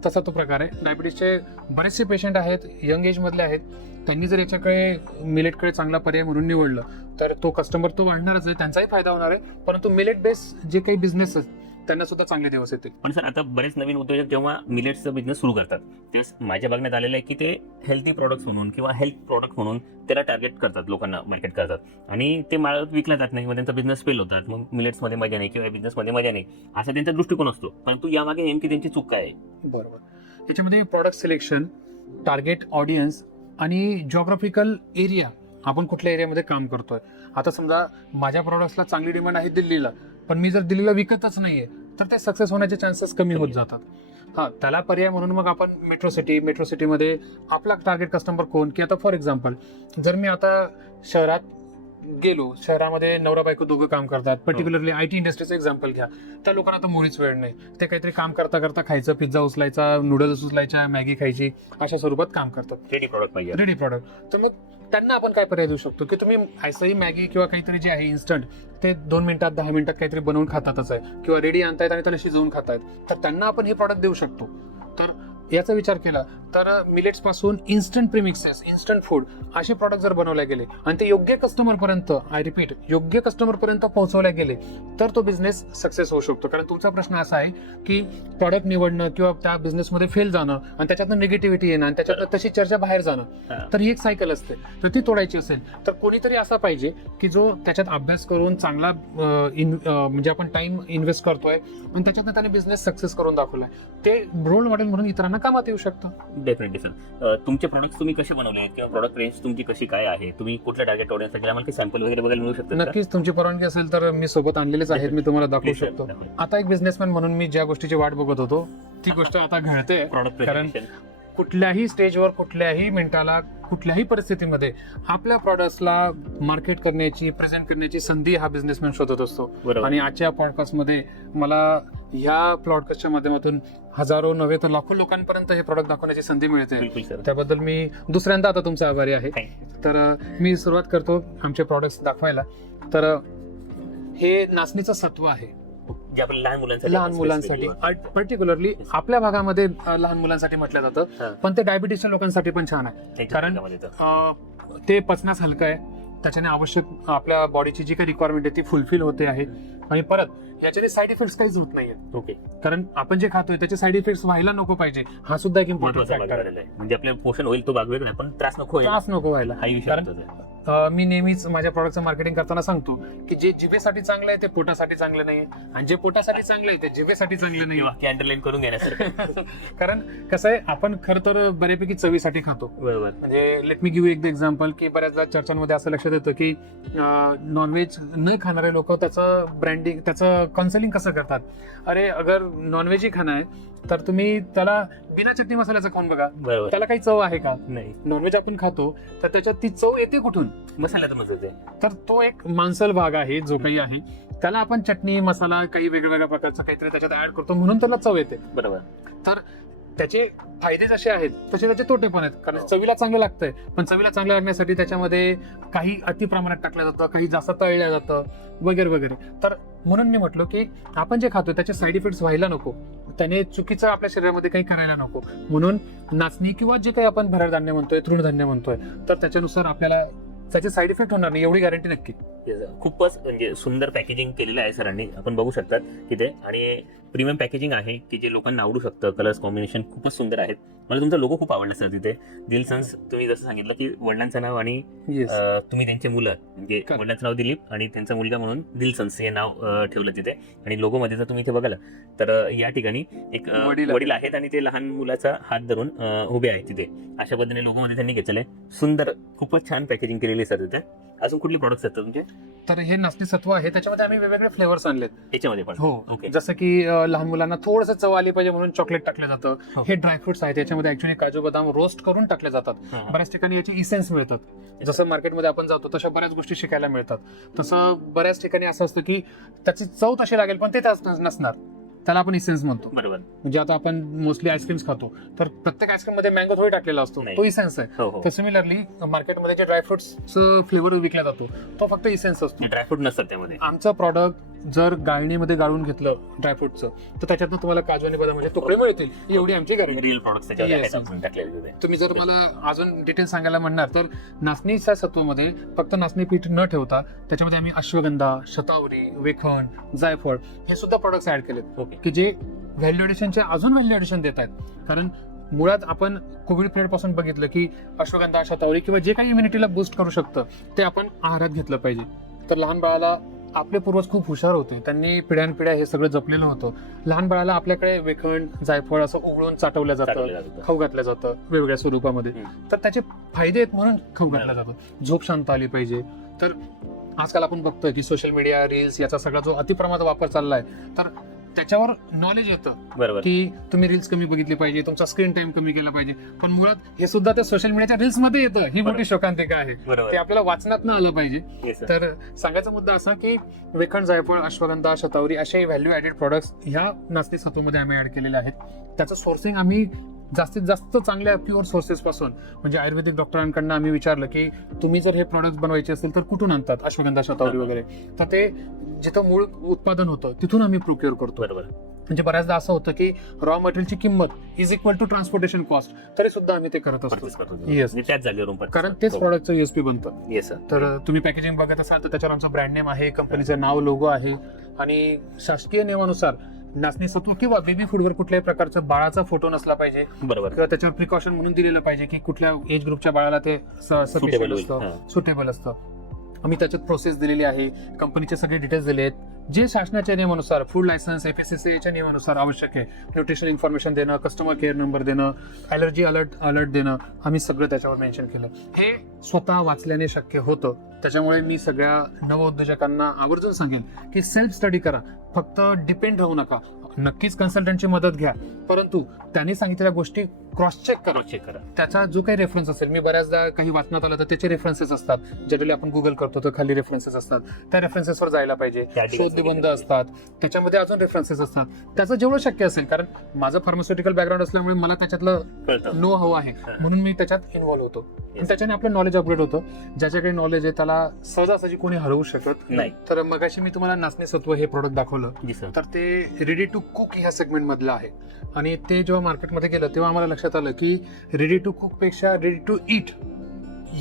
तसा तो प्रकार आहे. डायबिटीसचे बरेचसे पेशंट आहेत, यंग एज मधले आहेत, त्यांनी जर याच्याकडे मिलेटकडे चांगला पर्याय म्हणून निवडलं तर तो कस्टमर तो वाढणारच आहे, त्यांचाही फायदा होणार आहे. परंतु मिलेट बेस जे काही बिझनेस आहेत त्यांना सुद्धा चांगले दिवस येतील. पण सर आता बरेच नवीन उद्योजक जेव्हा मिलेट्सचा बिझनेस सुरू करतात तेव्हा माझ्या बघण्यात आलेलं आहे की ते हेल्थी प्रोडक्ट्स म्हणून किंवा हेल्थ प्रोडक्ट म्हणून त्याला टार्गेट करतात, लोकांना मार्केट करतात आणि ते माळ विकला जात नाही, मग त्यांचा बिझनेस फेल होतात, मग मिलेट्समध्ये मजा नाही किंवा बिझनेसमध्ये मजा नाही असा त्यांचा दृष्टिकोन असतो. परंतु यामागे नेमकी त्यांची चूक काय आहे? बरोबर. याच्यामध्ये प्रॉडक्ट सिलेक्शन, टार्गेट ऑडियन्स आणि जॉग्राफिकल एरिया, आपण कुठल्या एरियामध्ये काम करतोय. आता समजा माझ्या प्रॉडक्ट्सला चांगली डिमांड आहे दिल्लीला, पण मी जर दिल्लीला विकतच नाहीये तर ते सक्सेस होण्याचे चान्सेस कमी होत जातात. हा, त्याला पर्याय म्हणून मग आपण मेट्रो सिटीमध्ये आपला टार्गेट कस्टमर कोण, की आता फॉर एक्झाम्पल जर मी आता शहरात गेलो, शहरामध्ये नवरा बायको दोघं काम करतात, पर्टिक्युलरली IT इंडस्ट्रीचं एक्झाम्पल घ्या, त्या लोकांना तर मुळीच वेळ नाही, ते काहीतरी काम करता करता खायचं, पिझ्झा उचलायचा, नूडल्स उचलायच्या, मॅगी खायची, अशा स्वरूपात काम करतात. रेडी प्रॉडक्ट पाहिजे. Ready product. तर मग त्यांना आपण काय पर्याय देऊ शकतो, की तुम्ही ऐसंही मॅगी किंवा काहीतरी जे आहे इन्स्टंट ते 2 मिनिटात 10 मिनिटात काहीतरी बनवून खातातच आहे, किंवा रेडी आणतायत आणि त्याला शिजवून खातायत, तर त्यांना आपण हे प्रॉडक्ट देऊ शकतो. तर याचा विचार केला तर मिलेट्स पासून इन्स्टंट प्रीमिक्सेस, इन्स्टंट फूड असे प्रॉडक्ट जर बनवले गेले आणि ते योग्य कस्टमर पर्यंत, आय रिपीट, योग्य कस्टमर पर्यंत पोहोचवले गेले तर तो बिझनेस सक्सेस होऊ शकतो. कारण तुमचा प्रश्न असा आहे की प्रॉडक्ट निवडणं किंवा त्या बिझनेसमध्ये फेल जाणं आणि त्याच्यातनं निगेटिव्हिटी येणं आणि त्याच्यातनं तशी चर्चा बाहेर जाणं, तर ही एक सायकल असते. तर ती तोडायची असेल तर कोणीतरी असा पाहिजे की जो त्याच्यात अभ्यास करून चांगला म्हणजे आपण टाइम इन्व्हेस्ट करतोय आणि त्याच्यातनं त्याने बिझनेस सक्सेस करून दाखवलाय, ते रोल मॉडेल म्हणून इतरांना कामात येऊ शकतं. Definitely sir. तुमचे प्रॉडक्ट्स तुम्ही कसे बनवले आहेत किंवा प्रॉडक्ट रेंज तुमची कशी काय आहे, तुम्ही कुठल्या टार्गेट ऑडियन्स साठी आम्हाला सॅम्पल वगैरे बघायला मिळू शकतात? नक्कीच, तुमची परवानगी असेल तर मी सोबत आणलेलेच आहेत, मी तुम्हाला दाखवू शकतो. आता एक बिझनेसमॅन म्हणून मी ज्या गोष्टीची वाट बघत होतो ती गोष्ट आता घडते. प्रॉडक्ट कारण कुठल्याही स्टेजवर, कुठल्याही मिनिटाला, कुठल्याही परिस्थितीमध्ये आपल्या प्रॉडक्ट्सला मार्केट करण्याची, प्रेझेंट करण्याची संधी हा बिझनेसमॅन शोधत असतो. आणि आजच्या पॉडकास्टमध्ये मला ह्या पॉडकास्टच्या माध्यमातून हजारो नव्हे तर लाखो लोकांपर्यंत हे प्रॉडक्ट दाखवण्याची संधी मिळते. त्याबद्दल मी दुसऱ्यांदा आता तुमचा आभारी आहे. तर मी सुरुवात करतो आमचे प्रॉडक्ट्स दाखवायला. तर हे नाचणीचं सत्व आहे, जे आपण लहान मुलांसाठी पर्टिक्युलरली आपल्या भागामध्ये लहान मुलांसाठी म्हटलं जातं, पण ते डायबिटीसच्या लोकांसाठी पण छान आहे. कारण ते पचण्यास हलकं आहे, त्याच्याने आवश्यक आपल्या बॉडीची जी काही रिक्वायरमेंट आहे ती फुलफिल होते आहे. आणि परत याच्याने साईड इफेक्ट्स काहीच होत नाहीये. ओके. कारण आपण जे खातोय त्याचे साईड इफेक्ट्स व्हायला नको पाहिजे, हा सुद्धा एक इम्पॉर्टंट फॅक्टर आहे. म्हणजे आपल्याला पोषण होईल तो भाग वेगळा, पण त्रास नको व्हायला. मी नेहमीच माझ्या प्रॉडक्टचं मार्केटिंग करताना सांगतो की जे जिभेसाठी चांगलं आहे ते पोटासाठी चांगलं नाही, आणि जे पोटासाठी चांगलं आहे ते जिभेसाठी चांगलं नाही. अंडरलाईन करून घेण्यासारखं. कारण कसं आहे, आपण खरं तर बऱ्यापैकी चवीसाठी खातो. बरोबर. म्हणजे लेट मी गिव्ह एक एक्झाम्पल, की बऱ्याचदा चर्चांमध्ये असं लक्षात येतं की नॉनव्हेज न खाणारे लोक त्याचं ब्रँडिंग, त्याचं काउन्सिलिंग कसं करतात. अरे अगर नॉनव्हेज ही खाणं आहे तर तुम्ही त्याला बिना चटणी मसाल्याचं खाऊन बघा, त्याला काही चव आहे का? नाही. नॉनव्हेज आपण खातो तर त्याच्यात ती चव येते कुठून? मसाल्यातूनच येते. तर तो एक मांसल भाग आहे जो काही आहे, त्याला आपण चटणी मसाला काही वेगवेगळ्या प्रकारचं काहीतरी त्याच्यात ऍड करतो म्हणून त्याला चव येते. बरोबर. तर त्याचे फायदे जसे आहेत तसे त्याचे तोटे पण आहेत. कारण चवीला चांगलं लागतंय, पण चवीला चांगलं लागण्यासाठी त्याच्यामध्ये काही अति प्रमाणात टाकलं जातं, काही जास्त तळलं जातं वगैरे वगैरे. तर म्हणून मी म्हटलो की आपण जे खातो त्याचे साईड इफेक्ट्स व्हायला नको, त्याने चुकीचं आपल्या शरीरामध्ये काही करायला नको, म्हणून नाचणी किंवा जे काही आपण भरड धान्य म्हणतोय, तृणधान्य म्हणतोय, तर त्याच्यानुसार आपल्याला त्याचे साईड इफेक्ट होणार नाही एवढी गॅरंटी नक्की. खूपच म्हणजे सुंदर पॅकेजिंग केलेलं आहे सरांनी, आपण बघू शकतात तिथे. आणि प्रीमियम पॅकेजिंग आहे की जे लोकांना आवडू शकतं. कलर्स कॉम्बिनेशन खूपच सुंदर आहेत. मला तुमचा लोगो खूप आवडला सर तिथे. दिलसन्स, तुम्ही जसं सांगितलं की वडिलांचं नाव आणि तुम्ही त्यांचे मुलं, म्हणजे वडिलांचं नाव दिलीप आणि त्यांचा मुलगा म्हणून दिलसन्स हे नाव ठेवलं तिथे. आणि लोगो मध्ये जर तुम्ही इथे बघाल तर या ठिकाणी एक वडील आहेत आणि ते लहान मुलाचा हात धरून उभे आहेत तिथे. अशा पद्धतीने लोगो मध्ये त्यांनी घेतलेलं आहे. सुंदर, खूपच छान पॅकेजिंग केलेली सर तिथे. अजून कुठली प्रोडक्ट्स आहेत तुमचे? तर हे नाचणी सत्व आहे, त्याच्यामध्ये आम्ही वेगवेगळे फ्लेवर्स आणलेत याच्यामध्ये पण. हो, जसं की लहान मुलांना थोडंसं चव आली पाहिजे म्हणून चॉकलेट टाकलं जातं. हे ड्रायफ्रुट्स आहेत, याच्यामध्ये ऍक्च्युअली काजू बदाम रोस्ट करून टाकले जातात. बऱ्याच ठिकाणी याचे इसेन्स मिळतात. जसं मार्केटमध्ये आपण जातो तशा बऱ्याच गोष्टी शिकायला मिळतात. तसं बऱ्याच ठिकाणी असं असतं की त्याची चव तशी लागेल पण ते नसणार, त्याला आपण इसेन्स म्हणतो. बरोबर. म्हणजे आता आपण मोस्टली आईस्क्रीम्स खातो तर प्रत्येक आईस्क्रीम मध्ये मँगो थोडी टाकलेला असतो, तो इसेन्स आहे. तर सिमिलरली मार्केटमध्ये जे ड्रायफ्रुट्स फ्लेवर विकला जातो तो फक्त इसेन्स असतो, ड्रायफ्रूट नसतात त्यामध्ये. आमचं प्रॉडक्ट जर गाळणीमध्ये गाळून घेतलं ड्रायफ्रुटचं तर त्याच्यातनं तुम्हाला काजू आणि बदामाचे तुकडे मिळतील एवढी आमची गॅरंटी. रिअल प्रोडक्ट्स त्याच्यावर Yes. आहेत आपण टाकलेले तिथे. तुम्ही जर मला अजून डिटेल सांगायला म्हणणार तर नाचणीच्या सत्वामध्ये फक्त नाचणी पीठ न ठेवता त्याच्यामध्ये आम्ही अश्वगंधा, शतावरी, वेखण, जायफळ हे सुद्धा प्रोडक्ट्स ऍड केलेत ओके. की जे व्हॅल्यू ऍडिशनचे अजून व्हॅल्यू ऍडिशन देत आहेत. कारण मुळात आपण कोविड पिरियड पासून बघितलं की अश्वगंधा, शतावरी किंवा जे काही इम्युनिटीला बूस्ट करू शकतं ते आपण आहारात घेतलं पाहिजे. तर लहान बाळाला आपले पूर्वज खूप हुशार होते, त्यांनी पिढ्यानपिढ्या हे सगळं जपलेलं होतं. लहान बाळाला आपल्याकडे वेखण, जायफळ असं उघडून चाटवलं जातं, टाकलेलं जातं. खाऊ घातलं जातं वेगवेगळ्या स्वरूपामध्ये. तर त्याचे फायदे आहेत म्हणून खाऊ घातलं बरोबर. जातं. झोप शांत आली पाहिजे. तर आजकाल आपण बघतोय की सोशल मीडिया, रील्स याचा सगळा जो अतिप्रमाणात वापर चाललाय तर त्याच्यावर नॉलेज येतं बरोबर. की तुम्ही रील्स कमी बघितली पाहिजे, तुमचा स्क्रीन टाइम कमी केला पाहिजे. पण मुळात हे सुद्धा त्या सोशल मीडियाच्या रील्स मध्ये येतं. ही मोठी शोकांतिका आहे. बरोबर. ते आपल्याला वाचनात आलं पाहिजे. Yes, sir. तर सांगायचा मुद्दा असा की वेखण, जायफळ, अश्वगंधा, शतावरी असे व्हॅल्यू ऍडेड प्रोडक्ट्स ह्या नाचणी सत्वमध्ये आम्ही ऍड केलेले आहेत. त्याचं सोर्सिंग आम्ही जास्तीत जास्त चांगल्या प्युअर सोर्सेस पासून म्हणजे आयुर्वेदिक डॉक्टरांकडनं आम्ही विचारलं की तुम्ही जर हे प्रोडक्ट बनवायचे असेल तर कुठून आणतात अश्वगंधा, शतावरी वगैरे. तर ते जिथं मूळ उत्पादन होतं तिथून आम्ही प्रोक्युअर करतो. बरोबर. म्हणजे बऱ्याचदा असं होतं की रॉ मटेरियलची किंमत is equal to transportation cost तरी सुद्धा आम्ही ते करत Purchase असतो. करतो. Yes. म्हणजे त्याच जागेवरून purchase कारण तेच करतो. प्रॉडक्टचं युएसपी बनतं. Yes, sir. तर तुम्ही पॅकेजिंग बघत असाल तर त्याच्यावर आमचं ब्रँड नेम आहे, कंपनीचं नाव, लोगो आहे आणि शासकीय नियमानुसार नाचणी सत्व किंवा बेबी फूडवर कुठल्याही प्रकारचा बाळाचा फोटो नसला पाहिजे बरोबर. किंवा त्याच्यावर प्रिकॉशन म्हणून दिलेलं पाहिजे की कुठल्या एज ग्रुपच्या बाळाला ते Suitable होईल. असतं, हा. सुटेबल असतं. आम्ही त्याच्यात प्रोसेस दिलेली आहे, कंपनीचे सगळे डिटेल्स दिले आहेत. जे शासनाच्या नियमानुसार फूड लायसन्स FSSAI च्या नियमानुसार आवश्यक आहे, न्यूट्रिशन इन्फॉर्मेशन देणं, कस्टमर केअर नंबर देणं, अलर्जी अलर्ट देणं, आम्ही सगळं त्याच्यावर मेन्शन केलं. हे स्वतः वाचल्याने शक्य होतं. त्याच्यामुळे मी सगळ्या नवउद्योजकांना आवर्जून सांगेन की सेल्फ स्टडी करा, फक्त डिपेंड राहू नका. नक्कीच कन्सल्टंटची मदत घ्या, परंतु त्यांनी सांगितलेल्या गोष्टी क्रॉस चेक करा. Cross check करा. त्याचा जो काही रेफरन्स असेल, मी बऱ्याचदा काही वाचनात आलं तर त्याचे रेफरन्सेस असतात. जनरली आपण गुगल करतो तर खाली रेफरन्सेस असतात, त्या रेफरन्सेसवर जायला पाहिजे. त्या ठिकाणी शोध निबंध असतात, त्याच्यामध्ये अजून रेफरन्सेस असतात. त्याचं जेवढं शक्य असेल, कारण माझं फार्मास्युटिकल बॅकग्राऊंड असल्यामुळे मला त्याच्यातलं कळतं. नो हवं आहे म्हणून मी त्याच्यात इन्व्हॉल्व्ह होतो. आणि त्याच्याने आपलं नॉलेज अपग्रेड होतं. ज्याच्याकडे नॉलेज आहे त्याला सहजासहजी कोणी हरवू शकत नाही. तर मगाशी मी तुम्हाला नाचणी सत्व हे प्रोडक्ट दाखवलं, जी सर. तर ते रेडी टू कुक ह्या सेगमेंट मधलं आहे. आणि ते जेव्हा मार्केटमध्ये गेलं तेव्हा आम्हाला लक्षात आलं की रेडी टू कुक पेक्षा रेडी टू ईट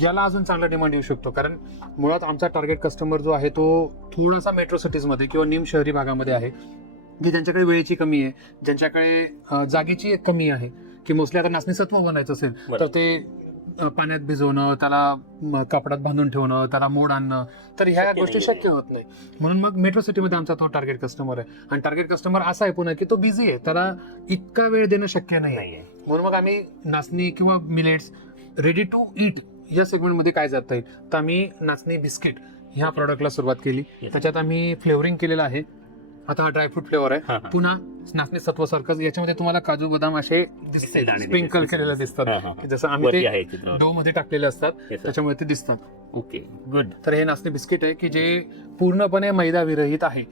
याला अजून चांगला डिमांड येऊ शकतो. कारण मुळात आमचा टार्गेट कस्टमर जो आहे तो थोडासा मेट्रो सिटीजमध्ये किंवा निम शहरी भागामध्ये आहे की ज्यांच्याकडे वेळेची कमी आहे, ज्यांच्याकडे जागेची एक कमी आहे, की मोस्टली आता नाचणी सत्व बनायचं असेल तर ते पाण्यात भिजवणं, त्याला कपड्यात बांधून ठेवणं, त्याला मोड आणणं, तर ह्या शक्य गोष्टी नाहीये. शक्य होत नाही. म्हणून मग मेट्रो सिटीमध्ये आमचा तो टार्गेट कस्टमर आहे. आणि टार्गेट कस्टमर असा आहे पुन्हा की तो बिझी आहे, त्याला इतका वेळ देणं शक्य नाही आहे. नाहीये. म्हणून मग आम्ही नाचणी किंवा मिलेट्स रेडी टू ईट या सेगमेंटमध्ये काय जाता येईल तर आम्ही नाचणी बिस्किट ह्या प्रॉडक्टला सुरुवात केली. Yes. त्याच्यात आम्ही फ्लेवरिंग केलेलं आहे. आता हा ड्रायफ्रूट फ्लेवर हा, आहे, हा. पुन्हा नाचणी सत्वसारखंच याच्यामध्ये तुम्हाला काजू बदाम असे दिसते, दाणे स्प्रिंकल दिसतात. केलेले दिसतात, हा, हा. की जसं आम्ही वरती ते आहे चित्र. डो मध्ये टाकलेले असतात Yes, sir. त्याच्यामुळे ते दिसतात. Okay, good. तर हे नाचणी बिस्किट आहे की जे पूर्णपणे मैदा विरहित आहे.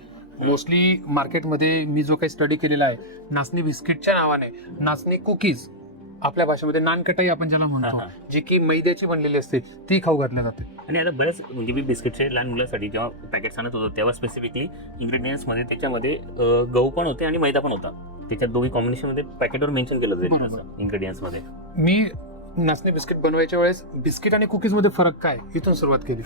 मोस्टली मार्केटमध्ये मी जो काही स्टडी केलेला आहे, नाचणी बिस्किटच्या नावाने नाचणी कुकीज, आपल्या भाषेमध्ये नानकटाई आपण ज्याला म्हणतो, हा, हा. जी की मैद्याची बनलेली असते, ती खाऊ घातली जाते. आणि आता बरेच म्हणजे मी बिस्किटचे लहान मुलांसाठी जेव्हा पॅकेट आणत होतो तेव्हा स्पेसिफिकली इंग्रेडियंट्स मध्ये त्याच्यामध्ये गहू पण होते आणि मैदा पण होता. त्याच्यात दोघी कॉम्बिनेशन मध्ये पॅकेटवर मेन्शन केलं बरोबर. जाईल इंग्रेडियंट्स मध्ये. मी नाचणी बिस्किट बनवायच्या वेळेस बिस्किट आणि कुकीज मध्ये फरक काय इथून सुरुवात केली.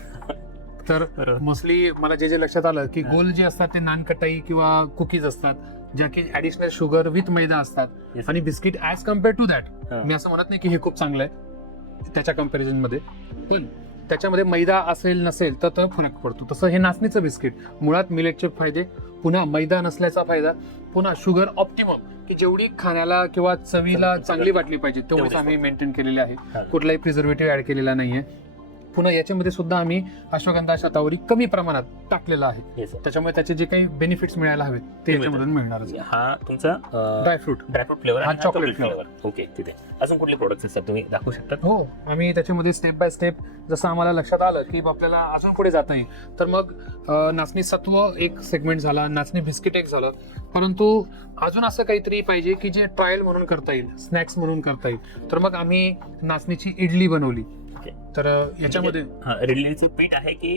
तर बरोबर. मोस्टली मला जे लक्षात आलं की गोल जे असतात ते नानकटाई किंवा कुकीज असतात, ज्या की ऍडिशनल शुगर विथ मैदा असतात. Yes. आणि biscuit as compare to that, हा. मी असं म्हणत नाही की हे खूप चांगलं आहे त्याच्या कम्पॅरिझन मध्ये, पण त्याच्यामध्ये मैदा असेल नसेल तर तो फरक पडतो. तसं हे नाचणीचं बिस्किट मुळात मिलेटचे फायदे, पुन्हा मैदा नसल्याचा फायदा, पुन्हा शुगर ऑप्टिमम की जेवढी खाण्याला किंवा चवीला चांगली वाटली पाहिजे तेवढंच तेवढीच. आम्ही मेंटेन केलेले आहे. हा. कुठलाही प्रिझर्वेटिव्ह ऍड केलेला नाहीये. पुन्हा याच्यामध्ये सुद्धा आम्ही अश्वगंधा, शतावरी कमी प्रमाणात टाकलेला आहे. Yes, sir. त्याच्यामुळे त्याचे जे काही बेनिफिट्स मिळायला हवेत ते याच्यामधून मिळणारच. हा तुमचा ड्रायफ्रूट ड्रायफ्रूट फ्लेवर हा chocolate flavor. ओके. तिथे अजून कुठले प्रोडक्ट्स असतात तुम्ही दाखवू शकता? हो, आम्ही त्याच्यामध्ये स्टेप बाय स्टेप जसं आम्हाला लक्षात आलं की आपल्याला अजून पुढे जाता येईल तर मग नाचणी सत्व एक सेगमेंट झाला, नाचणी बिस्किट एक झालं, परंतु अजून असं काहीतरी पाहिजे की जे ट्रायल म्हणून करता येईल, स्नॅक्स म्हणून करता येईल. तर मग आम्ही नाचणीची इडली बनवली. ओके. तर याच्यामध्ये रेडलेचे पीठ आहे की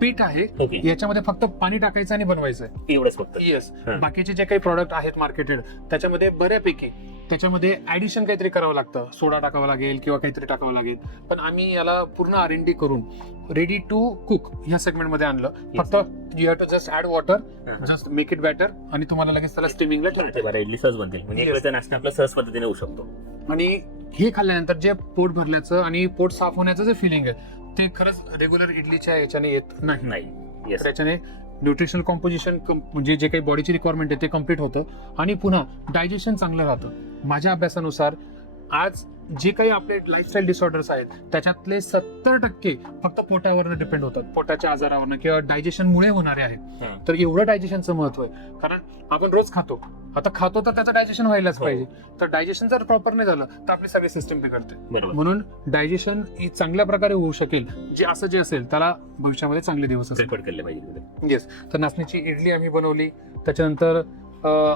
पीठ आहे. ओके, याच्यामध्ये फक्त पाणी टाकायचं आणि बनवायचं आहे. एवढंच फक्त. येस. हा. बाकीचे जे काही प्रोडक्ट आहेत मार्केटेड त्याच्यामध्ये बऱ्यापैकी त्याच्यामध्ये ऍडिशन काहीतरी करावं लागतं, सोडा टाकावा लागेल किंवा काहीतरी टाकावं लागेल. पण आम्ही याला पूर्ण R&D करून रेडी टू कुक ह्या सेगमेंटमध्ये आणलं. फक्त you have to just add water, just make it batter आणि तुम्हाला लगेच त्याला स्टीमिंगला ठेवते. बरं, इडली सहज बनतील. म्हणजे एक Yes. वेळचा नाश्ता आपला सहज पद्धतीने होऊ शकतो. आणि हे खाल्ल्यानंतर जे पोट भरल्याचं आणि पोट साफ होण्याचं जे फिलिंग आहे ते खरंच रेग्युलर इडलीच्या याच्याने येत नाही. नाही. येस. त्याच्याने न्यूट्रिशनल कॉम्पोजिशन म्हणजे जे काही बॉडीची रिक्वायरमेंट आहे ते कम्प्लीट होतं आणि पुन्हा डायजेशन चांगलं राहतं. माझ्या अभ्यासानुसार आज जे काही आपले लाईफस्टाईल डिसऑर्डर्स आहेत त्याच्यातले 70% फक्त पोटावरनं डिपेंड होतात, पोटाच्या आजारावरनं किंवा डायजेशनमुळे होणारे आहेत. तर एवढं डायजेशनचं महत्व आहे. कारण आपण रोज खातो, आता खातो तर त्याचं डायजेशन व्हायलाच हो. पाहिजे. तर डायजेशन जर प्रॉपर नाही झालं तर आपली सगळी सिस्टम बिघडते. बरोबर. म्हणून डायजेशन चांगल्या प्रकारे होऊ शकेल जे असं जे असेल त्याला भविष्यामध्ये चांगले दिवस असेल. प्रिपेअर केलं पाहिजे. येस. तर नाचणीची इडली आम्ही बनवली. त्याच्यानंतर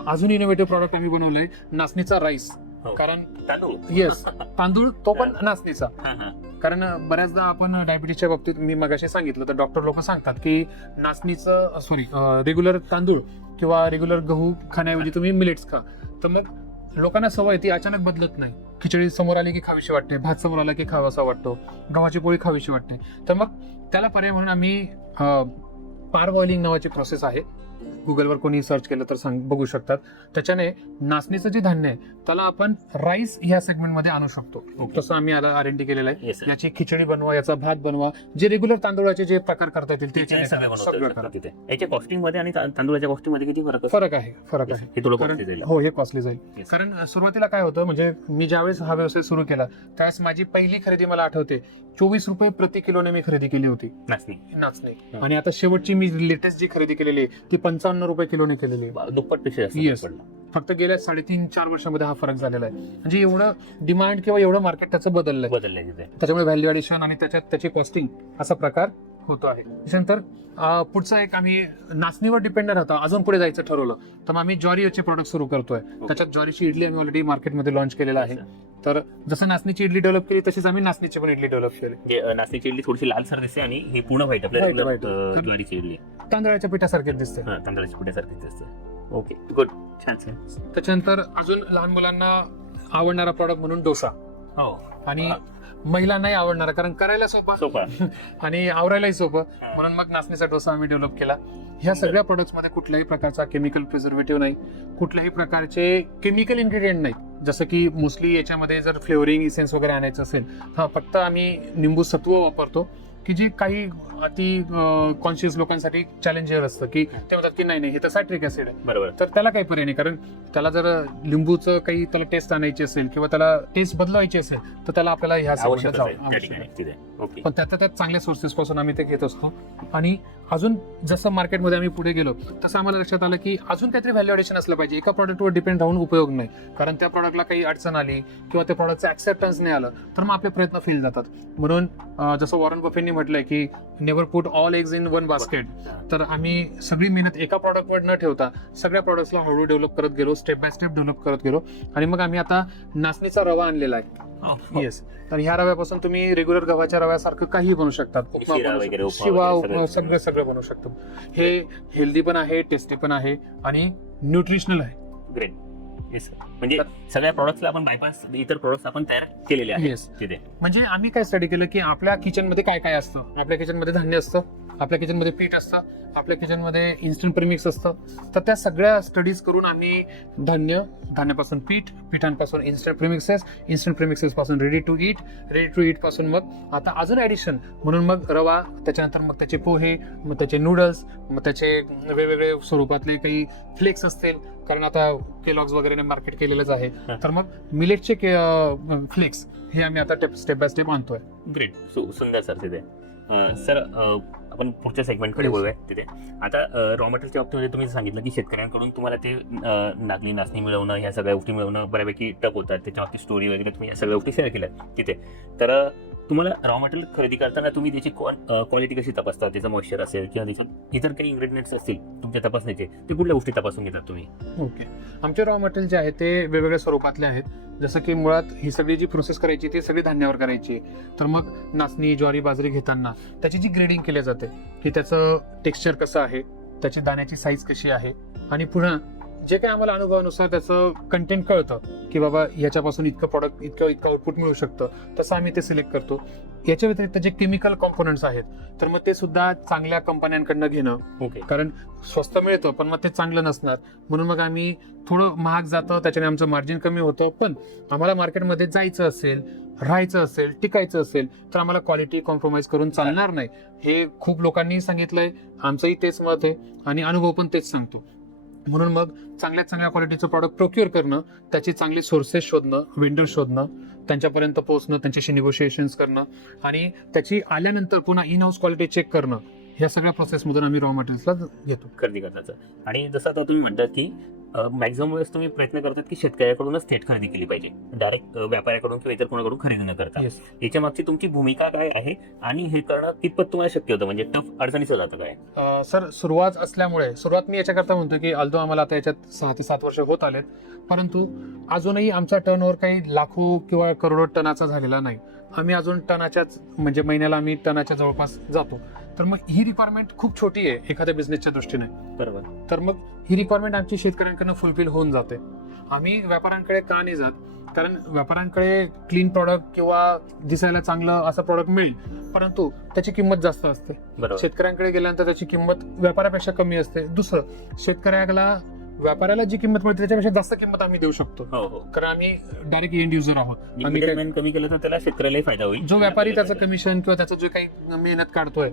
अजून इनोव्हेटिव्ह प्रॉडक्ट आम्ही बनवलंय, नाचणीचा राईस. हो. कारण तांदूळ. येस, तांदूळ तो पण नाचणीचा. हा, हा. कारण बऱ्याचदा आपण डायबिटीसच्या बाबतीत मी मगाशी सांगितलं तर डॉक्टर लोक सांगतात की नाचणीचं रेग्युलर तांदूळ किंवा रेग्युलर गहू खाण्याऐवजी तुम्ही मिलेट्स खा. तर मग लोकांना सवय ती अचानक बदलत नाही. खिचडी समोर आली की खावीशी वाटते, भात समोर आला की खावासा वाटतो, गव्हाची पोळी खावीशी वाटते. तर मग त्याला पर्याय म्हणून आम्ही पारबॉइलिंग नावाची प्रोसेस आहे, गुगलवर कोणी सर्च केलं तर बघू शकतात. त्याच्याने नाचणीचं जे धान्य आहे त्याला आपण राईस ह्या सेगमेंटमध्ये आणू शकतो. Okay. तसं आम्ही याला R&D केलेलं आहे. Yes, sir. याची खिचडी बनवा, याचा भात बनवा, जे रेग्युलर तांदूळाचे जे प्रकार करता येतील ते सगळे सगळं बनवतो करा. तिथे. याच्या कॉस्टिंग मध्ये आणि तांदूळाच्या कॉस्टिंग मध्ये किती फरक फरक आहे, फरक आहे. हे थोडं कारण कॉस्टली जाईल. हो, हे कॉस्टली जाईल. Yes. कारण सुरुवातीला काय होतं, म्हणजे मी ज्यावेळेस हा व्यवसाय सुरू केला त्यावेळेस माझी पहिली खरेदी मला आठवते 24 रुपये प्रति किलोने मी खरेदी केली होती नाचणी. नाचणी. हा. आणि आता शेवटची मी लेटेस्ट जी खरेदी केलेली आहे ती 55 रुपये किलोने केलेली आहे. दुप्पट पेक्षा जास्त Yes. पडलं. फक्त गेल्या 3.5-4 वर्षामध्ये हा फरक झालेला आहे. म्हणजे एवढं डिमांड किंवा एवढं मार्केट त्याचं बदललंय. बदललंय तिथे. त्याच्यामुळे व्हॅल्यू ऍडिशन आणि त्याच्यात त्याची कॉस्टिंग असा प्रकार होतो आहे. त्याच्यानंतर पुढचा एक आम्ही नाचणीवर डिपेंड राहता अजून पुढे जायचं ठरवलं तर मग आम्ही ज्वारीचे प्रोडक्ट सुरू करतोय. त्याच्यात ज्वारीची इडली आम्ही ऑलरेडी मार्केटमध्ये लॉन्च केलेला आहे. तर जसं नाचणीची इडली डेव्हलप केली तशीच आम्ही नाचणीची पण इडली डेव्हलप केली. म्हणजे नाचणीची इडली थोडीशी लालसर दिसते आणि हे पूर्ण व्हाईट White, आपल्याला white. ज्वारीची इडली. तांदळाच्या पिठासारखेच दिसते. हा, तांदळाच्या पिठासारखीच दिसते. Okay, good. छान छान. त्याच्यानंतर अजून लहान मुलांना आवडणारा प्रॉडक्ट म्हणून डोसा. हो. आणि महिलांनाही आवडणारा, कारण करायला सोपं सोपा. आणि आवरायलाही सोपं, म्हणून मग नाचणीचा डोसा आम्ही डेव्हलप केला. ह्या सगळ्या प्रोडक्ट्स मध्ये कुठल्याही प्रकारचा केमिकल प्रिझर्वेटिव्ह नाही, कुठल्याही प्रकारचे केमिकल इन्ग्रेडियंट नाही. जसं की मोस्टली याच्यामध्ये जर फ्लेवरिंग इसेन्स वगैरे आणायचं असेल, हा फक्त आम्ही निंबू सत्व वापरतो की जे काही अति कॉन्शियस लोकांसाठी चॅलेंजिंग असतं की ते म्हणतात की नाही हे तर सायट्रिक ऍसिड आहे. बरोबर. तर त्याला काही पर्याय नाही, कारण त्याला जर लिंबूचं काही त्याला टेस्ट आणायची असेल किंवा त्याला टेस्ट बदलवायची असेल तर त्याला आपल्याला ह्या आवश्यक जावं आहे त्या ठिकाणी तिथे. ओके. पण त्यात चांगल्या सोर्सेस पासून आम्ही ते घेत असतो. आणि अजून जसं मार्केटमध्ये आम्ही पुढे गेलो तसं आम्हाला लक्षात आलं की अजून काहीतरी व्हॅल्यू ॲडिशन असलं पाहिजे. एका प्रॉडक्टवर डिपेंड राहून उपयोग नाही, कारण त्या प्रॉडक्टला काही अडचण आली किंवा त्या प्रॉडक्टचं ऍक्सेप्टन्स नाही आलं तर मग आपले प्रयत्न फेल जातात. म्हणून जसं वॉरन बफेटनी म्हटलंय की never put all eggs in one basket. तर आम्ही सगळी मेहनत एका प्रॉडक्टवर न ठेवता सगळ्या प्रॉडक्ट्सला हळूहळू डेव्हलप करत गेलो, स्टेप बाय स्टेप डेव्हलप करत गेलो. आणि मग आम्ही आता नाचणीचा रवा आणलेला आहे. येस. तर ह्या रव्यापासून तुम्ही रेग्युलर गव्हाच्या रव्यासारखं काही बनवू शकतात. उपमा शिरा बनवू वगैरे, शकता, उपमा शिवा वगैरे उपमा सगळं. सगळं बनवू शकतो. हे हेल्दी पण आहे, टेस्टी पण आहे आणि न्यूट्रिशनल आहे. ग्रेट. येस. म्हणजे सगळ्या प्रोडक्ट्सला आपण बायपास इतर प्रोडक्ट्स आपण तयार केलेले आहेत येस. तिथे. म्हणजे आम्ही काय स्टडी केलं की आपल्या किचनमध्ये काय काय असतं. आपल्या किचनमध्ये धान्य असतं, आपल्या किचनमध्ये पीठ असतं, आपल्या किचनमध्ये इन्स्टंट प्रीमिक्स असतं. तर त्या सगळ्या स्टडीज करून आम्ही धान्यापासून पीठ, पिठांपासून इन्स्टंट प्रीमिक्सेस पासून रेडी टू ईट पासून मग आता अजून ऍडिशन म्हणून मग रवा, त्याच्यानंतर मग त्याचे पोहे, मग त्याचे नूडल्स, मग त्याचे वेगवेगळे स्वरूपातले काही फ्लेक्स असतील, कारण आता केलॉग्स वगैरे मार्केट केलेलंच आहे. तर मग मिलेटचे फ्लेक्स हे आम्ही आता स्टेप बाय स्टेप आणतोय. ग्रेट. सुंदर सर. तिथे सर आपण पुढच्या सेगमेंटकडे Yes. बोलूया. तिथे आता रॉ मटेरियलच्या बाबतीमध्ये तुम्ही सांगितलं की शेतकऱ्यांकडून तुम्हाला ते नाचणी मिळवणं, ह्या सगळ्या गोष्टी मिळवणं बऱ्यापैकी टफ होतात. त्याच्या बाबतीत स्टोरी वगैरे तुम्ही या सगळ्या गोष्टी शेअर केल्या तिथे. तर तुम्हाला रॉ मटेरियल खरेदी करताना तुम्ही त्याची क्वालिटी कशी तपासता, त्याचं मॉइश्चर असेल किंवा त्याच्यात इतर काही इन्ग्रेडियंट्स असतील तुमच्या तपासण्याचे, ते कुठल्या गोष्टी तपासून घेतात तुम्ही? ओके, आमचे रॉ मटेरियल जे आहे ते वेगवेगळ्या स्वरूपातले आहेत. जसं की मुळात ही सगळी जी प्रोसेस करायची ती सगळी धान्यावर करायची. तर मग नाचणी, ज्वारी, बाजरी घेताना त्याची जी ग्रेडिंग केली जाते की त्याचं टेक्स्चर कसं आहे, त्याची दाण्याची साईज कशी आहे, आणि पुन्हा जे काही आम्हाला अनुभवानुसार त्याचं कंटेंट कळतं की बाबा याच्यापासून इतकं प्रॉडक्ट इतकं आउटपुट मिळू शकतं, तसं आम्ही ते सिलेक्ट करतो. याच्या व्यतिरिक्त जे केमिकल कॉम्पोनंट्स आहेत तर मग ते सुद्धा चांगल्या कंपन्यांकडनं घेणं, ओके. कारण स्वस्त मिळतं पण मग ते चांगलं नसणार, म्हणून मग आम्ही थोडं महाग जातं, त्याच्याने आमचं मार्जिन कमी होतं. पण आम्हाला मार्केटमध्ये जायचं असेल, राहायचं असेल, टिकायचं असेल तर आम्हाला क्वालिटी कॉम्प्रोमाइज करून चालणार नाही. हे खूप लोकांनी सांगितलंय, आमचंही तेच मत आहे आणि अनुभव पण तेच सांगतो. म्हणून मग चांगल्यात चांगल्या क्वालिटीचं प्रॉडक्ट प्रोक्युअर करणं, त्याची चांगली सोर्सेस शोधणं, वेंडर शोधणं, त्यांच्यापर्यंत पोहोचणं, त्यांच्याशी निगोशिएशन्स करणं आणि त्याची आल्यानंतर पुन्हा इन हाऊस क्वालिटी चेक करणं, ह्या सगळ्या प्रोसेसमधून आम्ही रॉ मटेरियल्सला घेतो. खरेदी करण्याचं. आणि जसं आता तुम्ही म्हणतात की मॅक्झिमम वेळेस तुम्ही प्रयत्न करतात की शेतकऱ्याकडूनच थेट खरेदी केली पाहिजे, डायरेक्ट व्यापाऱ्याकडून किंवा इतर कोणाकडून खरेदी न करता. Yes. याच्या मागची तुमची भूमिका काय आहे आणि हे करणं कितपत तुम्हाला शक्य होतं, म्हणजे टफ अडचणीचं जातं काय? सर, सुरुवात मी याच्याकरता म्हणतो की अल्दो आम्हाला आता याच्यात 6 ते 7 वर्ष होत आलेत, परंतु अजूनही आमचा टर्नओव्हर काही लाखो किंवा करोडो टनाचा झालेला नाही. आम्ही अजून टनाच्याच, म्हणजे महिन्याला आम्ही टनाच्या जवळपास जातो. तर मग ही रिक्वायरमेंट खूप छोटी आहे एखाद्या बिझनेसच्या दृष्टीने. बरोबर. तर मग ही रिक्वायरमेंट आमची शेतकऱ्यांकडनं फुलफिल होऊन जाते. आम्ही व्यापाऱ्यांकडे का नाही जात, कारण व्यापाऱ्यांकडे क्लीन प्रॉडक्ट किंवा दिसायला चांगलं असं प्रॉडक्ट मिळेल, परंतु त्याची किंमत जास्त असते. बरोबर. शेतकऱ्यांकडे गेल्यानंतर त्याची किंमत व्यापाऱ्यापेक्षा कमी असते. दुसरं, शेतकऱ्याला व्यापाऱ्याला जी किंमत मिळते त्याच्यापेक्षा जास्त किंमत आम्ही देऊ शकतो, हो हो. कारण आम्ही डायरेक्ट एंड युजर आहोत. आम्ही काय- मिडलमॅन कमी केलं तर त्याला शेतकऱ्यालाही फायदा होईल. जो व्यापारी त्याचं कमिशन किंवा त्याचं जे काही मेहनत काढतोय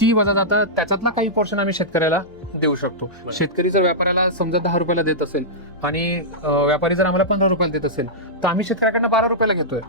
ती वजा जातं, त्याच्यातला काही पोर्शन आम्ही शेतकऱ्याला देऊ शकतो. शेतकरी जर व्यापाऱ्याला समजा 10 रुपयाला देत असेल आणि व्यापारी जर आम्हाला 15 रुपयाला देत असेल तर आम्ही शेतकऱ्याकडनं 12 रुपयाला घेतोय.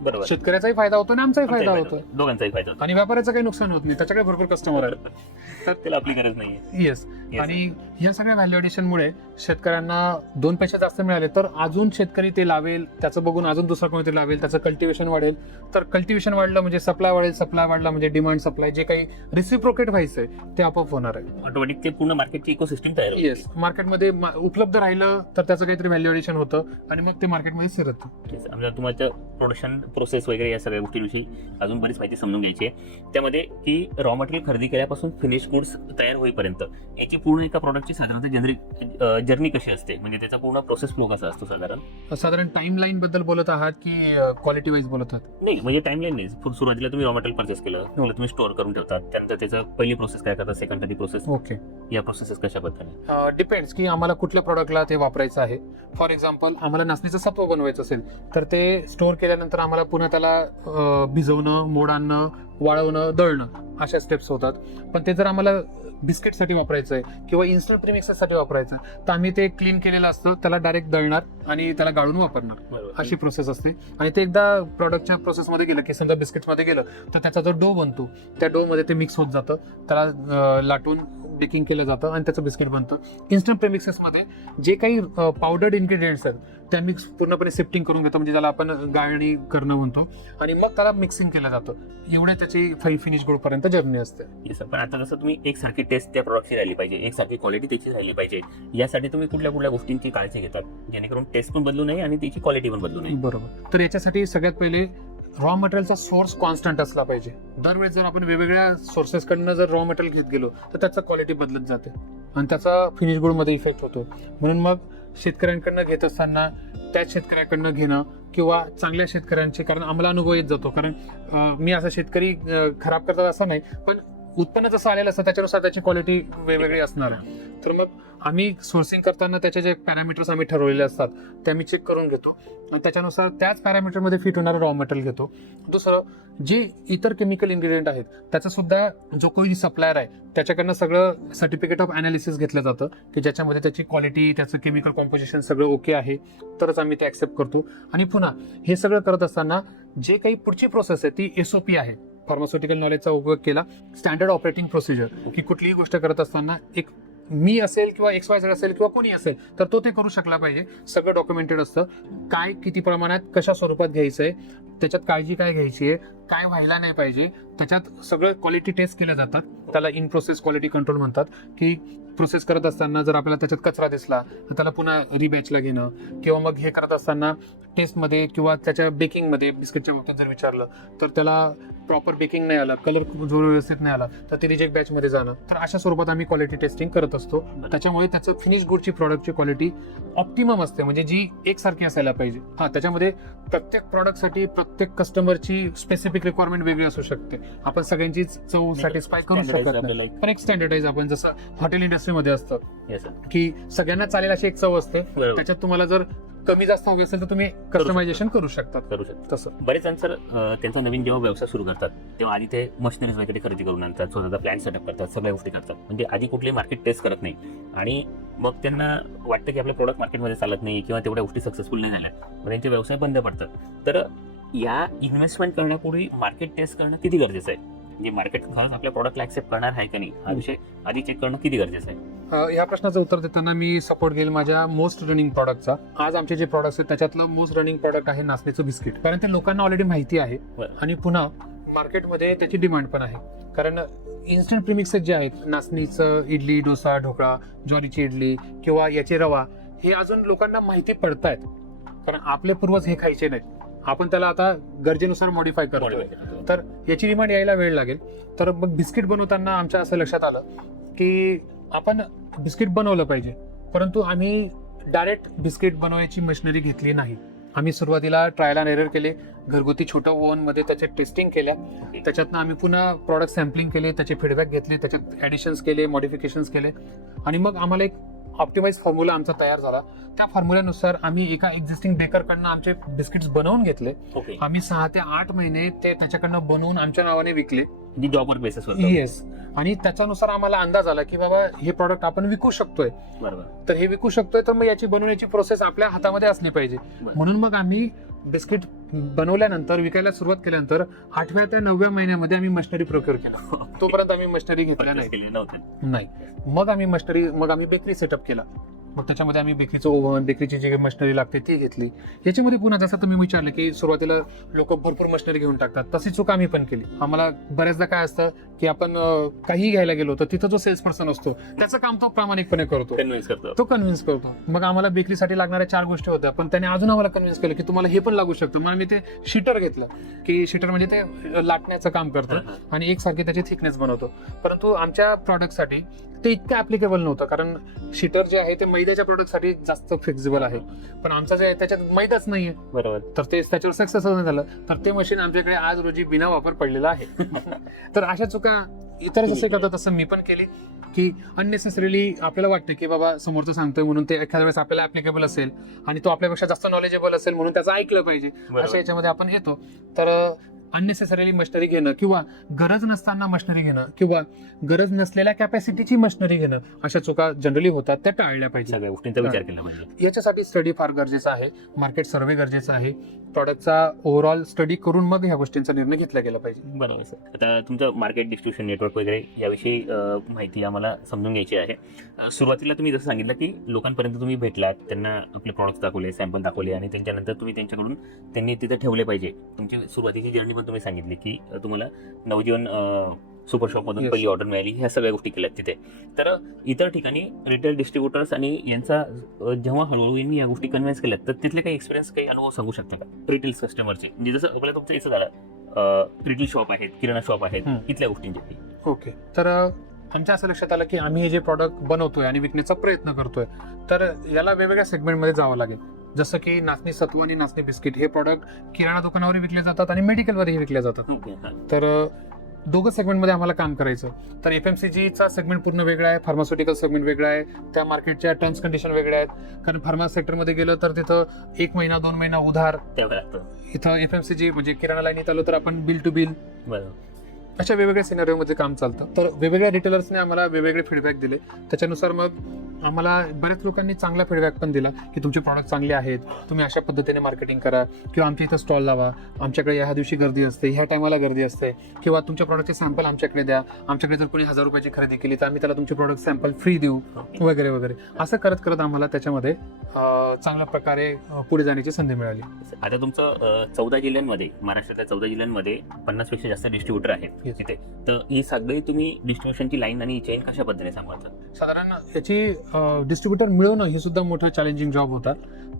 बरोबर. शेतकऱ्याचाही फायदा होतो आणि आमचाही फायदा होतो, दोघांचाही फायदा होतो आणि व्यापाऱ्याचं काही नुकसान होत नाही, त्याच्याकडे भरपूर कस्टमर आहेत. तर त्याला आपली गरज नाहीये. येस. आणि या सगळ्या व्हॅल्युएडिशनमुळे शेतकऱ्यांना 2 पैसे जास्त मिळाले तर अजून शेतकरी ते लावेल, त्याचं बघून अजून दुसरं कोणीतरी लावेल, त्याचं कल्टिवेशन वाढेल. तर कल्टिवेशन वाढलं म्हणजे सप्लाय वाढेल, सप्लाय वाढला म्हणजे डिमांड सप्लाय, जे काही रिसिप्रोकेट व्हायचंय ते आपोआप होणार आहे. ऑटोमॅटिक ते पूर्ण मार्केटची इकोसिस्टम तयार होईल. येस, मार्केटमध्ये उपलब्ध राहिलं तर त्याचं काहीतरी व्हॅल्युएडिशन होतं आणि मग ते मार्केटमध्ये सरतं. आमच्या तुमच्या प्रोडक्शन प्रोसेस वगैरे या सगळ्या गोष्टींविषयी अजून बरीच माहिती समजून घ्यायची आहे. त्यामध्ये की रॉ मटेरियल खरेदी केल्यापासून फिनिश गुड्स तयार होईपर्यंत याची पूर्ण एका प्रॉडक्टची साधारणतः जर्नी कशी असते, म्हणजे त्याचा पूर्ण प्रोसेस फ्लो कसा असतो साधारण टाइम लाईन बद्दल बोलत आहात की क्वालिटी वाईज बोलत आहात? नाही, म्हणजे टाइमलाईन नाही. सुरुवातीला तुम्ही रॉ मटेरियल परचेस केलं, तुम्ही स्टोअर करून ठेवतात, त्यानंतर त्याचं पहिली प्रोसेस काय करतात, सेकंड कधी प्रोसेस, ओके. या प्रोसेस कशा पद्धतीने? डिपेंड्स की आम्हाला कुठल्या प्रॉडक्टला ते वापरायचं आहे. फॉर एक्झाम्पल, आम्हाला नाचणीचं सत्व बनवायचं असेल तर ते स्टोअर केल्यानंतर आम्हाला पुन्हा त्याला भिजवणं, मोड आणणं, वाळवणं, दळणं अशा स्टेप्स होतात. पण ते जर आम्हाला बिस्किटसाठी वापरायचं आहे किंवा इन्स्टंट प्रीमिक्ससाठी वापरायचं आहे तर आम्ही ते क्लीन केलेलं असतं, त्याला डायरेक्ट दळणार आणि त्याला गाळून वापरणार, अशी प्रोसेस असते. आणि ते एकदा प्रॉडक्टच्या प्रोसेसमध्ये गेलं की समजा बिस्किटमध्ये गेलं तर त्याचा जो डो बनतो त्या डो मध्ये ते मिक्स होत जातं, त्याला लाटून बेकिंग केलं जातं आणि त्याचं बिस्किट बनतं. इन्स्टंट प्रेमिक्सेसमध्ये जे काही पावडर्ड इन्ग्रेडियंट्स आहेत त्या मिक्स पूर्णपणे सिफ्टिंग करून घेतो, म्हणजे त्याला आपण गाळणी करणं म्हणतो, आणि मग त्याला मिक्सिंग केलं जातं. एवढे त्याची फिनिश गुड पर्यंत जर्नी असते. पण आता जसं तुम्ही एकसारखी टेस्ट त्या प्रॉडक्टची राहिली पाहिजे, एकसारखी क्वालिटी त्याची राहिली पाहिजे, यासाठी तुम्ही कुठल्या कुठल्या गोष्टींची काळजी घेतात जेणेकरून टेस्ट पण बदलू नये आणि त्याची क्वालिटी पण बदलू नये? बरोबर. तर याच्यासाठी सगळ्यात पहिले रॉ मटेरियलचा सोर्स कॉन्स्टंट असला पाहिजे. दरवेळेस जर आपण वेगवेगळ्या सोर्सेसकडनं जर रॉ मटेरियल घेत गेलो तर त्याचा क्वालिटी बदलत जाते आणि त्याचा फिनिश गुडमध्ये इफेक्ट होतो. म्हणून मग शेतकऱ्यांकडनं घेत असताना त्याच शेतकऱ्याकडनं घेणं किंवा चांगल्या शेतकऱ्यांचे, कारण आम्हाला अनुभव येत जातो, कारण मी असा शेतकरी खराब करतात असं नाही, पण उत्पन्न जसं आलेलं असतं त्याच्यानुसार त्याची क्वालिटी वेगवेगळी असणार आहे. तर मग आम्ही सोर्सिंग करताना त्याचे जे पॅरामीटर्स आम्ही ठरवलेले असतात ते आम्ही चेक करून घेतो आणि त्याच्यानुसार त्याच पॅरामीटरमध्ये फिट होणारं रॉ मटेरियल घेतो. दुसरं, जे इतर केमिकल इन्ग्रेडियंट आहेत त्याचा सुद्धा जो कोणी सप्लायर आहे त्याच्याकडनं सगळं सर्टिफिकेट ऑफ अनालिसिस घेतलं जातं की ज्याच्यामध्ये त्याची क्वालिटी, त्याचं केमिकल कॉम्पोजिशन सगळं ओके आहे, तरच आम्ही ते ऍक्सेप्ट करतो. आणि पुन्हा हे सगळं करत असताना जे काही पुढची प्रोसेस आहे ती SOP आहे, फार्मास्युटिकल नॉलेजचा उपयोग केला, स्टँडर्ड ऑपरेटिंग प्रोसिजर, की कुठलीही गोष्ट करत असताना एक मी असेल किंवा XYZ असेल किंवा कोणी असेल तर तो ते करू शकला पाहिजे. सगळं डॉक्युमेंटेड असतं, काय किती प्रमाणात कशा स्वरूपात घ्यायचंय, त्याच्यात काळजी काय घ्यायची आहे, काय व्हायला नाही पाहिजे, त्याच्यात सगळं क्वालिटी टेस्ट केल्या जातात. त्याला इन प्रोसेस क्वालिटी कंट्रोल म्हणतात. की प्रोसेस करत असताना जर आपल्याला त्याच्यात कचरा दिसला तर त्याला पुन्हा रिबॅचला घेणं, किंवा मग हे करत असताना टेस्टमध्ये किंवा त्याच्या बेकिंगमध्ये बिस्किटच्या बाबतीत जर विचारलं तर त्याला प्रॉपर बेकिंग नाही आलं, कलर जो व्यवस्थित नाही आला तर ते रिजेक्ट बॅचमध्ये जाणं. तर अशा स्वरूपात आम्ही क्वालिटी टेस्टिंग करत असतो. त्याच्यामुळे त्याचं फिनिश गुडची प्रॉडक्टची क्वालिटी ऑप्टिमम असते, म्हणजे जी एकसारखी असायला पाहिजे. त्याच्यामध्ये प्रत्येक प्रॉडक्टसाठी प्रत्येक कस्टमरची स्पेसिफिक रिक्वायरमेंट वेगळी असू शकते. आपण सगळ्यांची चव सॅटिस्फाय करू शकत नाही, पण एक स्टँडर्डाइज आपण जसं हॉटेल इंडस्ट्रीमध्ये असतं की सगळ्यांना चालेल अशी एक चव असते. त्याच्यात तुम्हाला जर कमी जास्त हवी असेल तर तुम्ही कस्टमायझेशन करू शकता. तसं बरेच जण सर त्यांचा नवीन जेव्हा व्यवसाय सुरू करतात तेव्हा आधी ते मशिनरीज वगैरे खरेदी करून आणतात, स्वतःचा प्लॅन सेटअप करतात, सगळ्या गोष्टी करतात, म्हणजे आधी कुठली मार्केट टेस्ट करत नाही. आणि मग त्यांना वाटतं की आपलं प्रोडक्ट मार्केटमध्ये चालत नाही किंवा तेवढ्या गोष्टी सक्सेसफुल नाही झाल्या, मग त्यांचे व्यवसाय बंद पडतात. तर या इन्व्हेस्टमेंट करण्यापूर्वी मार्केट टेस्ट करणं किती गरजेचं आहे? म्हणजे मार्केट खरंच आपल्या प्रोडक्टला ऍक्सेप्ट करणार आहे का नाही हा विषय आधी चेक करणं किती गरजेचं आहे? या प्रश्नाचं उत्तर देताना मी सपोर्ट घेईल माझ्या मोस्ट रनिंग प्रॉडक्टचा. आज आमचे जे प्रॉडक्ट्स आहेत त्याच्यातलं मोस्ट रनिंग प्रॉडक्ट आहे नाचणीचं बिस्किट, कारण ते लोकांना ऑलरेडी माहिती आहे आणि पुन्हा मार्केटमध्ये त्याची डिमांड पण आहे. कारण इन्स्टंट प्रीमिक्सेस जे आहेत, नाचणीचं इडली, डोसा, ढोकळा, ज्वारीची इडली किंवा याचे रवा, हे अजून लोकांना माहिती पडतायत. कारण आपले पूर्वज हे खायचे नाहीत, आपण त्याला आता गरजेनुसार मॉडिफाय करतो. तर याची डिमांड यायला वेळ लागेल. तर मग बिस्किट बनवताना आमच्या असं लक्षात आलं की आपण बिस्किट बनवलं पाहिजे, परंतु आम्ही डायरेक्ट बिस्किट बनवायची मशिनरी घेतली नाही. आम्ही सुरुवातीला ट्रायल अँड एरर केले, घरगुती छोटं ओव्हनमध्ये त्याचे टेस्टिंग केल्या. त्याच्यातनं आम्ही पुन्हा प्रॉडक्ट सॅम्पलिंग केले, त्याचे फीडबॅक घेतले, त्याच्यात ॲडिशन्स केले, मॉडिफिकेशन्स केले आणि मग आम्हाला एक ऑप्टिमाइज फॉर्म्युला आमचा तयार झाला. त्या फॉर्म्युल्यानुसार आम्ही एका एक्झिस्टिंग बेकरकडनं आमचे बिस्किट्स बनवून घेतले. आम्ही 6 ते 8 महिने ते त्याच्याकडनं बनवून आमच्या नावाने विकले, जॉबवर बेसिसवर. येस. आणि त्याच्यानुसार आम्हाला अंदाज आला की बाबा हे प्रॉडक्ट आपण विकू शकतोय. बरोबर. तर हे विकू शकतोय तर मग याची बनवण्याची प्रोसेस आपल्या हातामध्ये असली पाहिजे. म्हणून मग आम्ही बिस्किट बनवल्यानंतर विकायला सुरुवात केल्यानंतर 8व्या ते 9व्या महिन्यामध्ये आम्ही मशिनरी प्रोक्युअर केला. तोपर्यंत आम्ही मशिनरी घेतल्या नाही. मग आम्ही बेकरी सेटअप केला. मग त्याच्यामध्ये आम्ही बेकरीचं ओव्हन, बेकरीची जी मशिनरी लागते ती घेतली. याच्यामध्ये पुन्हा जसं तुम्ही विचारलं की सुरुवातीला लोक भरपूर मशिनरी घेऊन टाकतात, तशी चूक आम्ही पण केली. आम्हाला बऱ्याचदा काय असतं की आपण काही घ्यायला गेलो तर तिथं जो सेल्स पर्सन असतो त्याचं काम तो प्रामाणिकपणे करतो, तो कन्व्हिन्स करतो. मग आम्हाला बेकरीसाठी लागणाऱ्या 4 गोष्टी होत्या, पण त्याने अजून आम्हाला कन्व्हिन्स केलं की तुम्हाला हे पण लागू शकतं. मग आम्ही ते शीटर घेतलं की शीटर म्हणजे ते लाटण्याचं काम करतं आणि एकसारखी त्याची थिकनेस बनवतो. परंतु आमच्या प्रॉडक्टसाठी ते इतकं ऍप्लिकेबल नव्हतं, कारण शीटर जे आहे ते मैद्याच्या प्रोडक्टसाठी जास्त फ्लेक्झिबल आहे, पण आमचं जे आहे त्याच्यात मैदाच नाहीये. बरोबर. तर ते त्याच्यावर सक्सेस नाही झालं, तर ते मशीन आमच्याकडे आज रोजी बिना वापर पडलेलं आहे. तर अशा चुका इतर जसे करतात तसं मी पण केली की अननेसेसरीली आपल्याला वाटतं की बाबा समोरचं सांगतोय म्हणून ते एखाद्या वेळेस आपल्याला ऍप्लिकेबल असेल आणि तो आपल्यापेक्षा जास्त नॉलेजेबल असेल म्हणून त्याचं ऐकलं पाहिजे, अशा याच्यामध्ये आपण येतो. तर अननेसेसरीली मशिनरी घेणं किंवा गरज नसताना मशिनरी घेणं किंवा गरज नसलेल्या कॅपॅसिटीची मशिनरी घेणं, अशा चुका जनरली होतात, त्या टाळल्या पाहिजे. सगळ्या गोष्टींचा विचार केला पाहिजे. याच्यासाठी स्टडी फार गरजेचा आहे, मार्केट सर्वे गरजेचा आहे, प्रॉडक्टचा ओव्हरऑल स्टडी करून मग ह्या गोष्टींचा निर्णय घेतला गेला पाहिजे. बरोबर सर. आता तुमचं मार्केट डिस्ट्रीब्युशन नेटवर्क वगैरे याविषयी माहिती आम्हाला समजून घ्यायची आहे. सुरुवातीला तुम्ही जसं सांगितलं की लोकांपर्यंत तुम्ही भेटलात, त्यांना आपले प्रॉडक्ट्स दाखवले, सॅम्पल दाखवले आणि त्यांच्यानंतर तुम्ही त्यांच्याकडून त्यांनी तिथे ठेवले पाहिजे. तुमची सुरुवातीची जर्नी पण तुम्ही सांगितली की तुम्हाला नवजीवन सुपर शॉप मधून पहिली ऑर्डर मिळाली, ह्या सगळ्या गोष्टी केल्यात तिथे. तर इतर ठिकाणी रिटेल डिस्ट्रीब्युटर्स आणि यांचा जेव्हा हळूहळू यांनी या गोष्टी कन्व्हिन्स केल्यात, तर तिथले काही एक्सपिरियन्स, काही अनुभव सांगू शकता का रिटेल कस्टमरचे? म्हणजे जसं आपल्याला तुमचं याचं झालं रिटेल शॉप आहेत, किराणा शॉप आहेत, इथल्या गोष्टींची. ओके. तर आमच्या असं लक्षात आलं की आम्ही हे जे प्रॉडक्ट बनवतोय आणि विकण्याचा प्रयत्न करतोय, तर याला वेगवेगळ्या सेगमेंटमध्ये जावं लागेल. जसं की नाचणी सत्व आणि नाचणी बिस्किट हे प्रॉडक्ट किराणा दुकानावरही विकले जातात आणि मेडिकलवरही विकले जातात. तर दोघं सेगमेंटमध्ये आम्हाला काम करायचं. तर FMCGचा सेगमेंट पूर्ण वेगळा आहे, फार्मास्युटिकल सेगमेंट वेगळा आहे, त्या मार्केटच्या टर्म्स कंडिशन वेगळ्या आहेत. कारण फार्मा सेक्टरमध्ये गेलं तर तिथं 1 महिना 2 महिना उधार, इथं FMCG म्हणजे किराणा लाईनीत आलो तर आपण बिल टू बिल, अशा वेगवेगळ्या सिनारिओमध्ये काम चालतं. तर वेगवेगळ्या रिटेलर्सने आम्हाला वेगवेगळे फीडबॅक दिले, त्याच्यानुसार मग आम्हाला बऱ्याच लोकांनी चांगला फीडबॅक पण दिला की तुमचे प्रॉडक्ट चांगले आहेत, तुम्ही अशा पद्धतीने मार्केटिंग करा, किंवा आमच्या इथं स्टॉल लावा, आमच्याकडे ह्या दिवशी गर्दी असते, ह्या टायमाला गर्दी असते, किंवा तुमच्या प्रॉडक्टचे सॅम्पल आमच्याकडे द्या, आमच्याकडे जर कोणी 1000 रुपयाची खरेदी केली तर आम्ही त्याला तुमचे प्रॉडक्ट सॅम्पल फ्री देऊ, वगैरे वगैरे. असं करत करत आम्हाला त्याच्यामध्ये चांगल्या प्रकारे पुढे जाण्याची संधी मिळाली. आता तुमचं 14 जिल्ह्यांमध्ये, महाराष्ट्रातल्या 14 जिल्ह्यांमध्ये 50 पेक्षा जास्त डिस्ट्रीब्युटर आहेत Yes. तिथे. तर ही सगळी तुम्ही डिस्ट्रीब्युशनची लाईन आणि चेन कशा पद्धतीने सांभाळता? साधारण याची डिस्ट्रीब्युटर मिळवणं हे सुद्धा मोठा चॅलेंजिंग जॉब होता.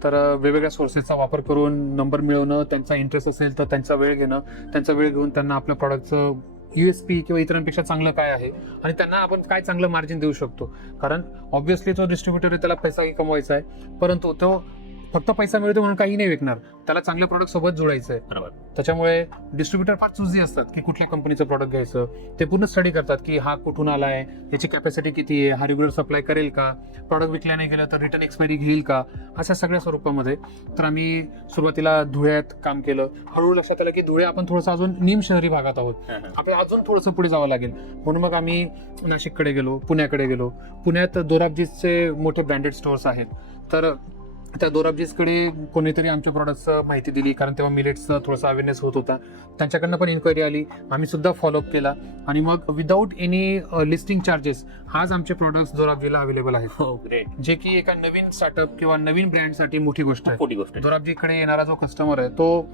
तर वेगवेगळ्या सोर्सेसचा वापर करून नंबर मिळवणं, त्यांचा इंटरेस्ट असेल तर त्यांचा वेळ घेणं, त्यांचा वेळ घेऊन त्यांना आपल्या प्रॉडक्टचं USP किंवा इतरांपेक्षा चांगलं काय आहे आणि त्यांना आपण काय चांगलं मार्जिन देऊ शकतो. कारण ऑब्व्हियसली तो डिस्ट्रीब्युटर आहे, त्याला पैसाही कमवायचा आहे, परंतु तो फक्त पैसा मिळतो म्हणून काही नाही विकणार, त्याला चांगल्या प्रॉडक्ट सोबत जोडायचं आहे. बरोबर. त्याच्यामुळे डिस्ट्रीब्युटर फार चुजी असतात की कुठल्या कंपनीचं प्रॉडक्ट घ्यायचं. ते पूर्ण स्टडी करतात की हा कुठून आलाय, याची कॅपॅसिटी किती आहे, हा रेग्युलर सप्लाय करेल का, प्रॉडक्ट विकल्या नाही गेलं तर रिटर्न एक्सपायरी घेईल का, अशा सगळ्या स्वरूपामध्ये. तर आम्ही सुरुवातीला धुळ्यात काम केलं. हळूहळू लक्षात आलं की धुळे आपण थोडंसं अजून निम शहरी भागात आहोत, आपल्याला अजून थोडंसं पुढे जावं लागेल. म्हणून मग आम्ही नाशिककडे गेलो, पुण्याकडे गेलो. पुण्यात दोराबजीजचे मोठे ब्रँडेड स्टोअर्स आहेत. तर त्या दोराबजीजकडे कोणीतरी आमच्या प्रॉडक्टचं माहिती दिली, कारण तेव्हा मिलेट्सचं थोडासा अवेअरनेस होत होता. त्यांच्याकडनं पण इन्क्वायरी आली, आम्ही सुद्धा फॉलोअप केला आणि मग विदाऊट एनी लिस्टिंग चार्जेस आज आमचे प्रॉडक्ट्स दोराबजीला अवेलेबल आहेत. हो, ग्रेट. जे की एका नवीन स्टार्टअप किंवा नवीन ब्रँडसाठी मोठी गोष्ट आहे. मोठी गोष्ट आहे. दोराबजीकडे येणारा जो कस्टमर आहे तो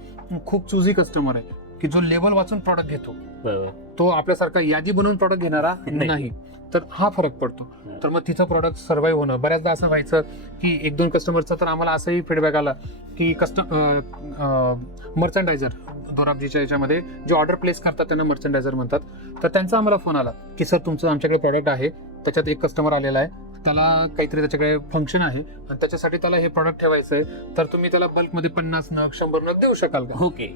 खूप चुजी कस्टमर आहे, की जो लेबल वाचून प्रॉडक्ट घेतो. बरोबर. तो आपल्यासारखा यादी बनवून प्रॉडक्ट घेणारा नाही. तर हा फरक पडतो. तर मग तिथं प्रॉडक्ट सर्व्हाइव्ह होणं. बऱ्याचदा असं व्हायचं की 1-2 कस्टमरचा तर आम्हाला असंही फीडबॅक आला की मर्चंडायझर दोराबजीच्या याच्यामध्ये जे ऑर्डर प्लेस करतात त्यांना मर्चंडायझर म्हणतात. तर त्यांचा आम्हाला फोन आला की सर तुमचं आमच्याकडे प्रॉडक्ट आहे, त्याच्यात एक कस्टमर आलेला आहे, त्याला काहीतरी त्याच्याकडे फंक्शन आहे आणि त्याच्यासाठी त्याला हे प्रॉडक्ट ठेवायचं आहे, तर तुम्ही त्याला बल्कमध्ये 50 नग 100 नग देऊ शकाल का? ओके.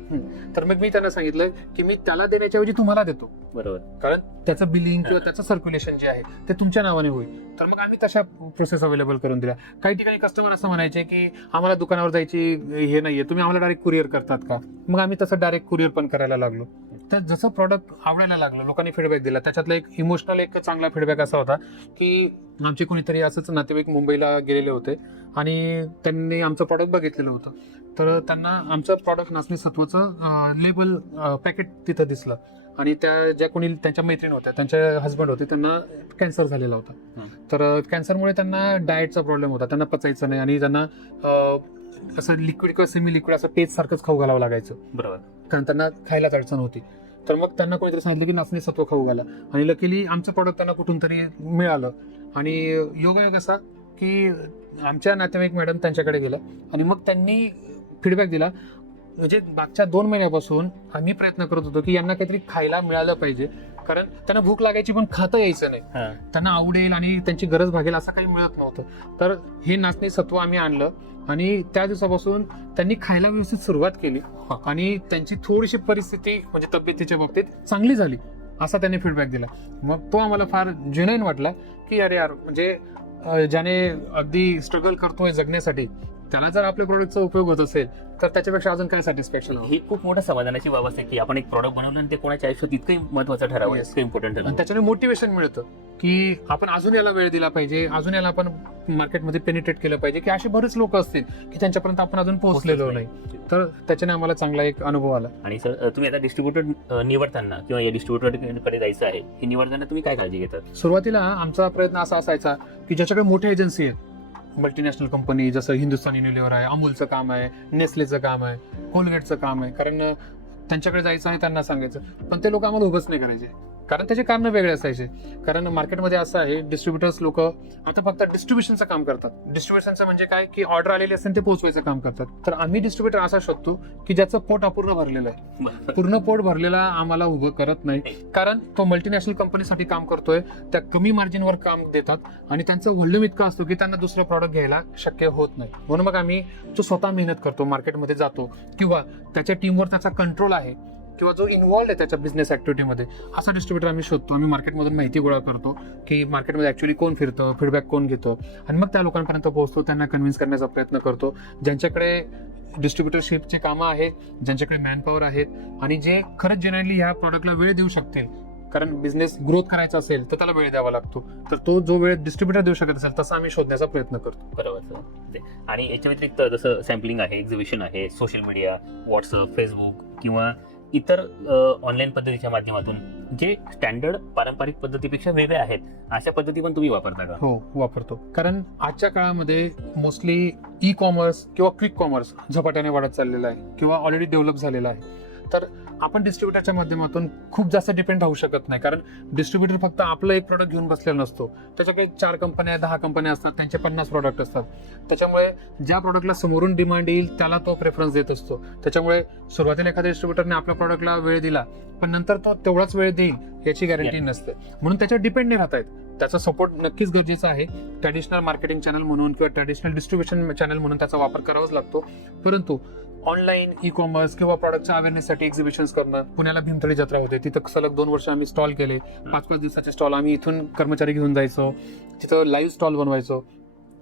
तर मग मी त्यांना सांगितलं की मी त्याला देण्याच्या ऐवजी तुम्हाला देतो, बरोबर. कारण त्याचं बिलिंग किंवा त्याचं सर्क्युलेशन जे आहे ते तुमच्या नावाने होईल. तर मग आम्ही तशा प्रोसेस अवेलेबल करून दिल्या. काही ठिकाणी कस्टमर असं म्हणायचे की आम्हाला दुकानावर जायची हे नाहीये, तुम्ही आम्हाला डायरेक्ट कुरिअर करतात का? मग आम्ही तसं डायरेक्ट कुरिअर पण करायला लागलो. तर जसं प्रॉडक्ट आवडायला लागलं, लोकांनी फीडबॅक दिला. त्याच्यातला एक इमोशनल एक चांगला फीडबॅक असा होता की आमचे कोणीतरी असंच नातेवाईक मुंबईला गेलेले होते आणि त्यांनी आमचं प्रॉडक्ट बघितलेलं होतं. तर त्यांना आमचं प्रॉडक्ट नाचणी सत्वाचं लेबल पॅकेट तिथं दिसलं आणि त्या ज्या कोणी त्यांच्या मैत्रीण होत्या, त्यांच्या हस्बंड होते, त्यांना कॅन्सर झालेला होता. तर कॅन्सरमुळे त्यांना डाएटचा प्रॉब्लेम होता, त्यांना पचायचं नाही आणि त्यांना असं लिक्विड किंवा सेमी लिक्विड असं पेज सारखंच खाऊ घालावं लागायचं. बरोबर. कारण त्यांना खायलाच अडचण होती. तर मग त्यांना कोणीतरी सांगितलं की नाचणी सत्व खाऊ घाला आणि लकीली आमचं प्रॉडक्ट त्यांना कुठून तरी मिळालं. आणि योगायोग असा की आमच्या नातेवाईक मॅडम त्यांच्याकडे गेल्या आणि मग त्यांनी फीडबॅक दिला. म्हणजे मागच्या 2 महिन्यापासून आम्ही प्रयत्न करत होतो की यांना काहीतरी खायला मिळालं पाहिजे, कारण त्यांना भूक लागायची पण खाता यायचं नाही. त्यांना आवडेल आणि त्यांची गरज भागेल असं काही मिळत नव्हतं. तर हे नाचणी सत्व आम्ही आणलं आणि त्या दिवसापासून त्यांनी खायला व्यवस्थित सुरुवात केली आणि त्यांची थोडीशी परिस्थिती म्हणजे तब्येतीच्या बाबतीत चांगली झाली असा त्यांनी फीडबॅक दिला. मग तो आम्हाला फार जेन्युइन वाटला की अरे यार, म्हणजे ज्याने अगदी स्ट्रगल करतोय जगण्यासाठी, त्याला जर आपल्या प्रोडक्टचा उपयोग होत असेल तर त्याच्यापेक्षा अजून काय सॅटिस्फॅक्शन. ही खूप मोठ्या समाधानाची बाब असते की आपण एक प्रॉडक्ट बनवलं आणि ते कोणाच्या आयुष्यात इतकं महत्वाचं ठरावं, Yes. इतकं इम्पॉर्टंट आणि ठरावं. त्याच्याने मोटिवेशन मिळतं की आपण अजून याला वेळ दिला पाहिजे, अजून याला आपण मार्केटमध्ये पेनिट्रेट केलं पाहिजे, की असे बरेच लोक असतील की त्यांच्यापर्यंत आपण अजून पोहोचलेलो नाही. तर त्याच्याने आम्हाला चांगला एक अनुभव आला. आणि सर, तुम्ही आता डिस्ट्रीब्युटर निवडताना किंवा या डिस्ट्रीब्युटरकडे जायचं आहे हे निवडताना तुम्ही काय काळजी घेतात? सुरुवातीला आमचा प्रयत्न असा असायचा की ज्याच्याकडे मोठ्या एजन्सी आहेत, मल्टीनॅशनल कंपनी जसं हिंदुस्तान युनिलिव्हर आहे, अमूलचं काम आहे, नेस्लेचं काम आहे, कोलगेटचं काम आहे, कारण त्यांच्याकडे जायचं आणि त्यांना सांगायचं. पण ते लोक आम्हाला उभंच नाही करायचे, कारण त्याचे कारण वेगळे असायचे. कारण मार्केटमध्ये असं आहे, डिस्ट्रीब्युटर्स लोक आता फक्त डिस्ट्रीब्युशनचं काम करतात. डिस्ट्रीब्युशनचं म्हणजे काय की ऑर्डर आलेली असेल ते पोहोचवायचं काम करतात. तर आम्ही डिस्ट्रीब्युटर असा शोधतो की ज्याचं पोट अपूर्ण भरलेलं आहे. पूर्ण पोट भरलेला आम्हाला उभं करत नाही, कारण तो मल्टीनॅशनल कंपनीसाठी काम करतोय, त्या कमी मार्जिनवर काम देतात आणि त्यांचं व्हॉल्यूम इतकं असतो की त्यांना दुसरं प्रॉडक्ट घ्यायला शक्य होत नाही. म्हणून मग आम्ही तो स्वतः मेहनत करतो, मार्केटमध्ये जातो किंवा त्याच्या टीमवर त्याचा कंट्रोल आहे किंवा जो इन्व्हॉल्ड आहे त्याच्या बिझनेस ऍक्टिव्हिटीमध्ये, असा डिस्ट्रीब्युटर आम्ही शोधतो. आम्ही मार्केटमधून माहिती गोळा करतो की मार्केटमध्ये ऍक्च्युअली कोण फिरतं, फीडबॅक कोण घेतो आणि मग त्या लोकांपर्यंत पोहोचतो, त्यांना कन्व्हिन्स करण्याचा प्रयत्न करतो. ज्यांच्याकडे डिस्ट्रीब्युटरशिपची कामं आहेत, ज्यांच्याकडे मॅनपॉवर आहेत आणि जे खरंच जेन्युइनली ह्या प्रॉडक्टला वेळ देऊ शकतील, कारण बिझनेस ग्रोथ करायचा असेल तर त्याला वेळ द्यावा लागतो. तर तो जो वेळ डिस्ट्रीब्युटर देऊ शकत असेल तसा आम्ही शोधण्याचा प्रयत्न करतो. बरोबर सर. आणि याच्या व्यतिरिक्त जसं सॅम्पलिंग आहे, एक्झिबिशन आहे, सोशल मीडिया, व्हॉट्सअप, फेसबुक किंवा इतर ऑनलाईन पद्धतीच्या माध्यमातून जे स्टँडर्ड पारंपरिक पद्धतीपेक्षा वेगळे आहेत अशा पद्धती पण तुम्ही वापरता का? हो, वापरतो. कारण आजच्या काळामध्ये मोस्टली ई कॉमर्स किंवा क्विक कॉमर्स झपाट्याने वाढत चाललेला आहे किंवा ऑलरेडी डेव्हलप झालेला आहे. तर आपण डिस्ट्रीब्युटरच्या माध्यमातून खूप जास्त डिपेंड राहू शकत नाही. कारण डिस्ट्रीब्युटर फक्त आपलं एक प्रोडक्ट घेऊन बसलेला नसतो. त्याच्याकडे 4 कंपन्या 10 कंपन्या असतात, त्यांचे 50 प्रॉडक्ट असतात. त्याच्यामुळे ज्या प्रॉडक्टला समोरून डिमांड येईल त्याला तो प्रेफरन्स देत असतो. त्याच्यामुळे सुरुवातीला एखाद्या डिस्ट्रीब्युटरने आपल्या प्रॉडक्टला वेळ दिला पण नंतर तो तेवढाच वेळ देईल याची गॅरंटी नसते. म्हणून त्याच्यावर डिपेंड नाही राहता येत. त्याचा सपोर्ट नक्कीच गरजेचा आहे. ट्रॅडिशनल मार्केटिंग चॅनल म्हणून किंवा ट्रॅडिशनल डिस्ट्रीब्युशन चॅनल म्हणून त्याचा वापर करावाच लागतो. परंतु ऑनलाईन ई कॉमर्स किंवा प्रॉडक्टच्या अवेअरनेससाठी एक्झिबिशन्स करणं. पुण्याला भीमथडी जत्रा होते, तिथं सलग 2 वर्ष आम्ही स्टॉल केले. 5-5 दिवसाचे स्टॉल आम्ही इथून कर्मचारी घेऊन जायचो, तिथं लाईव्ह स्टॉल बनवायचो.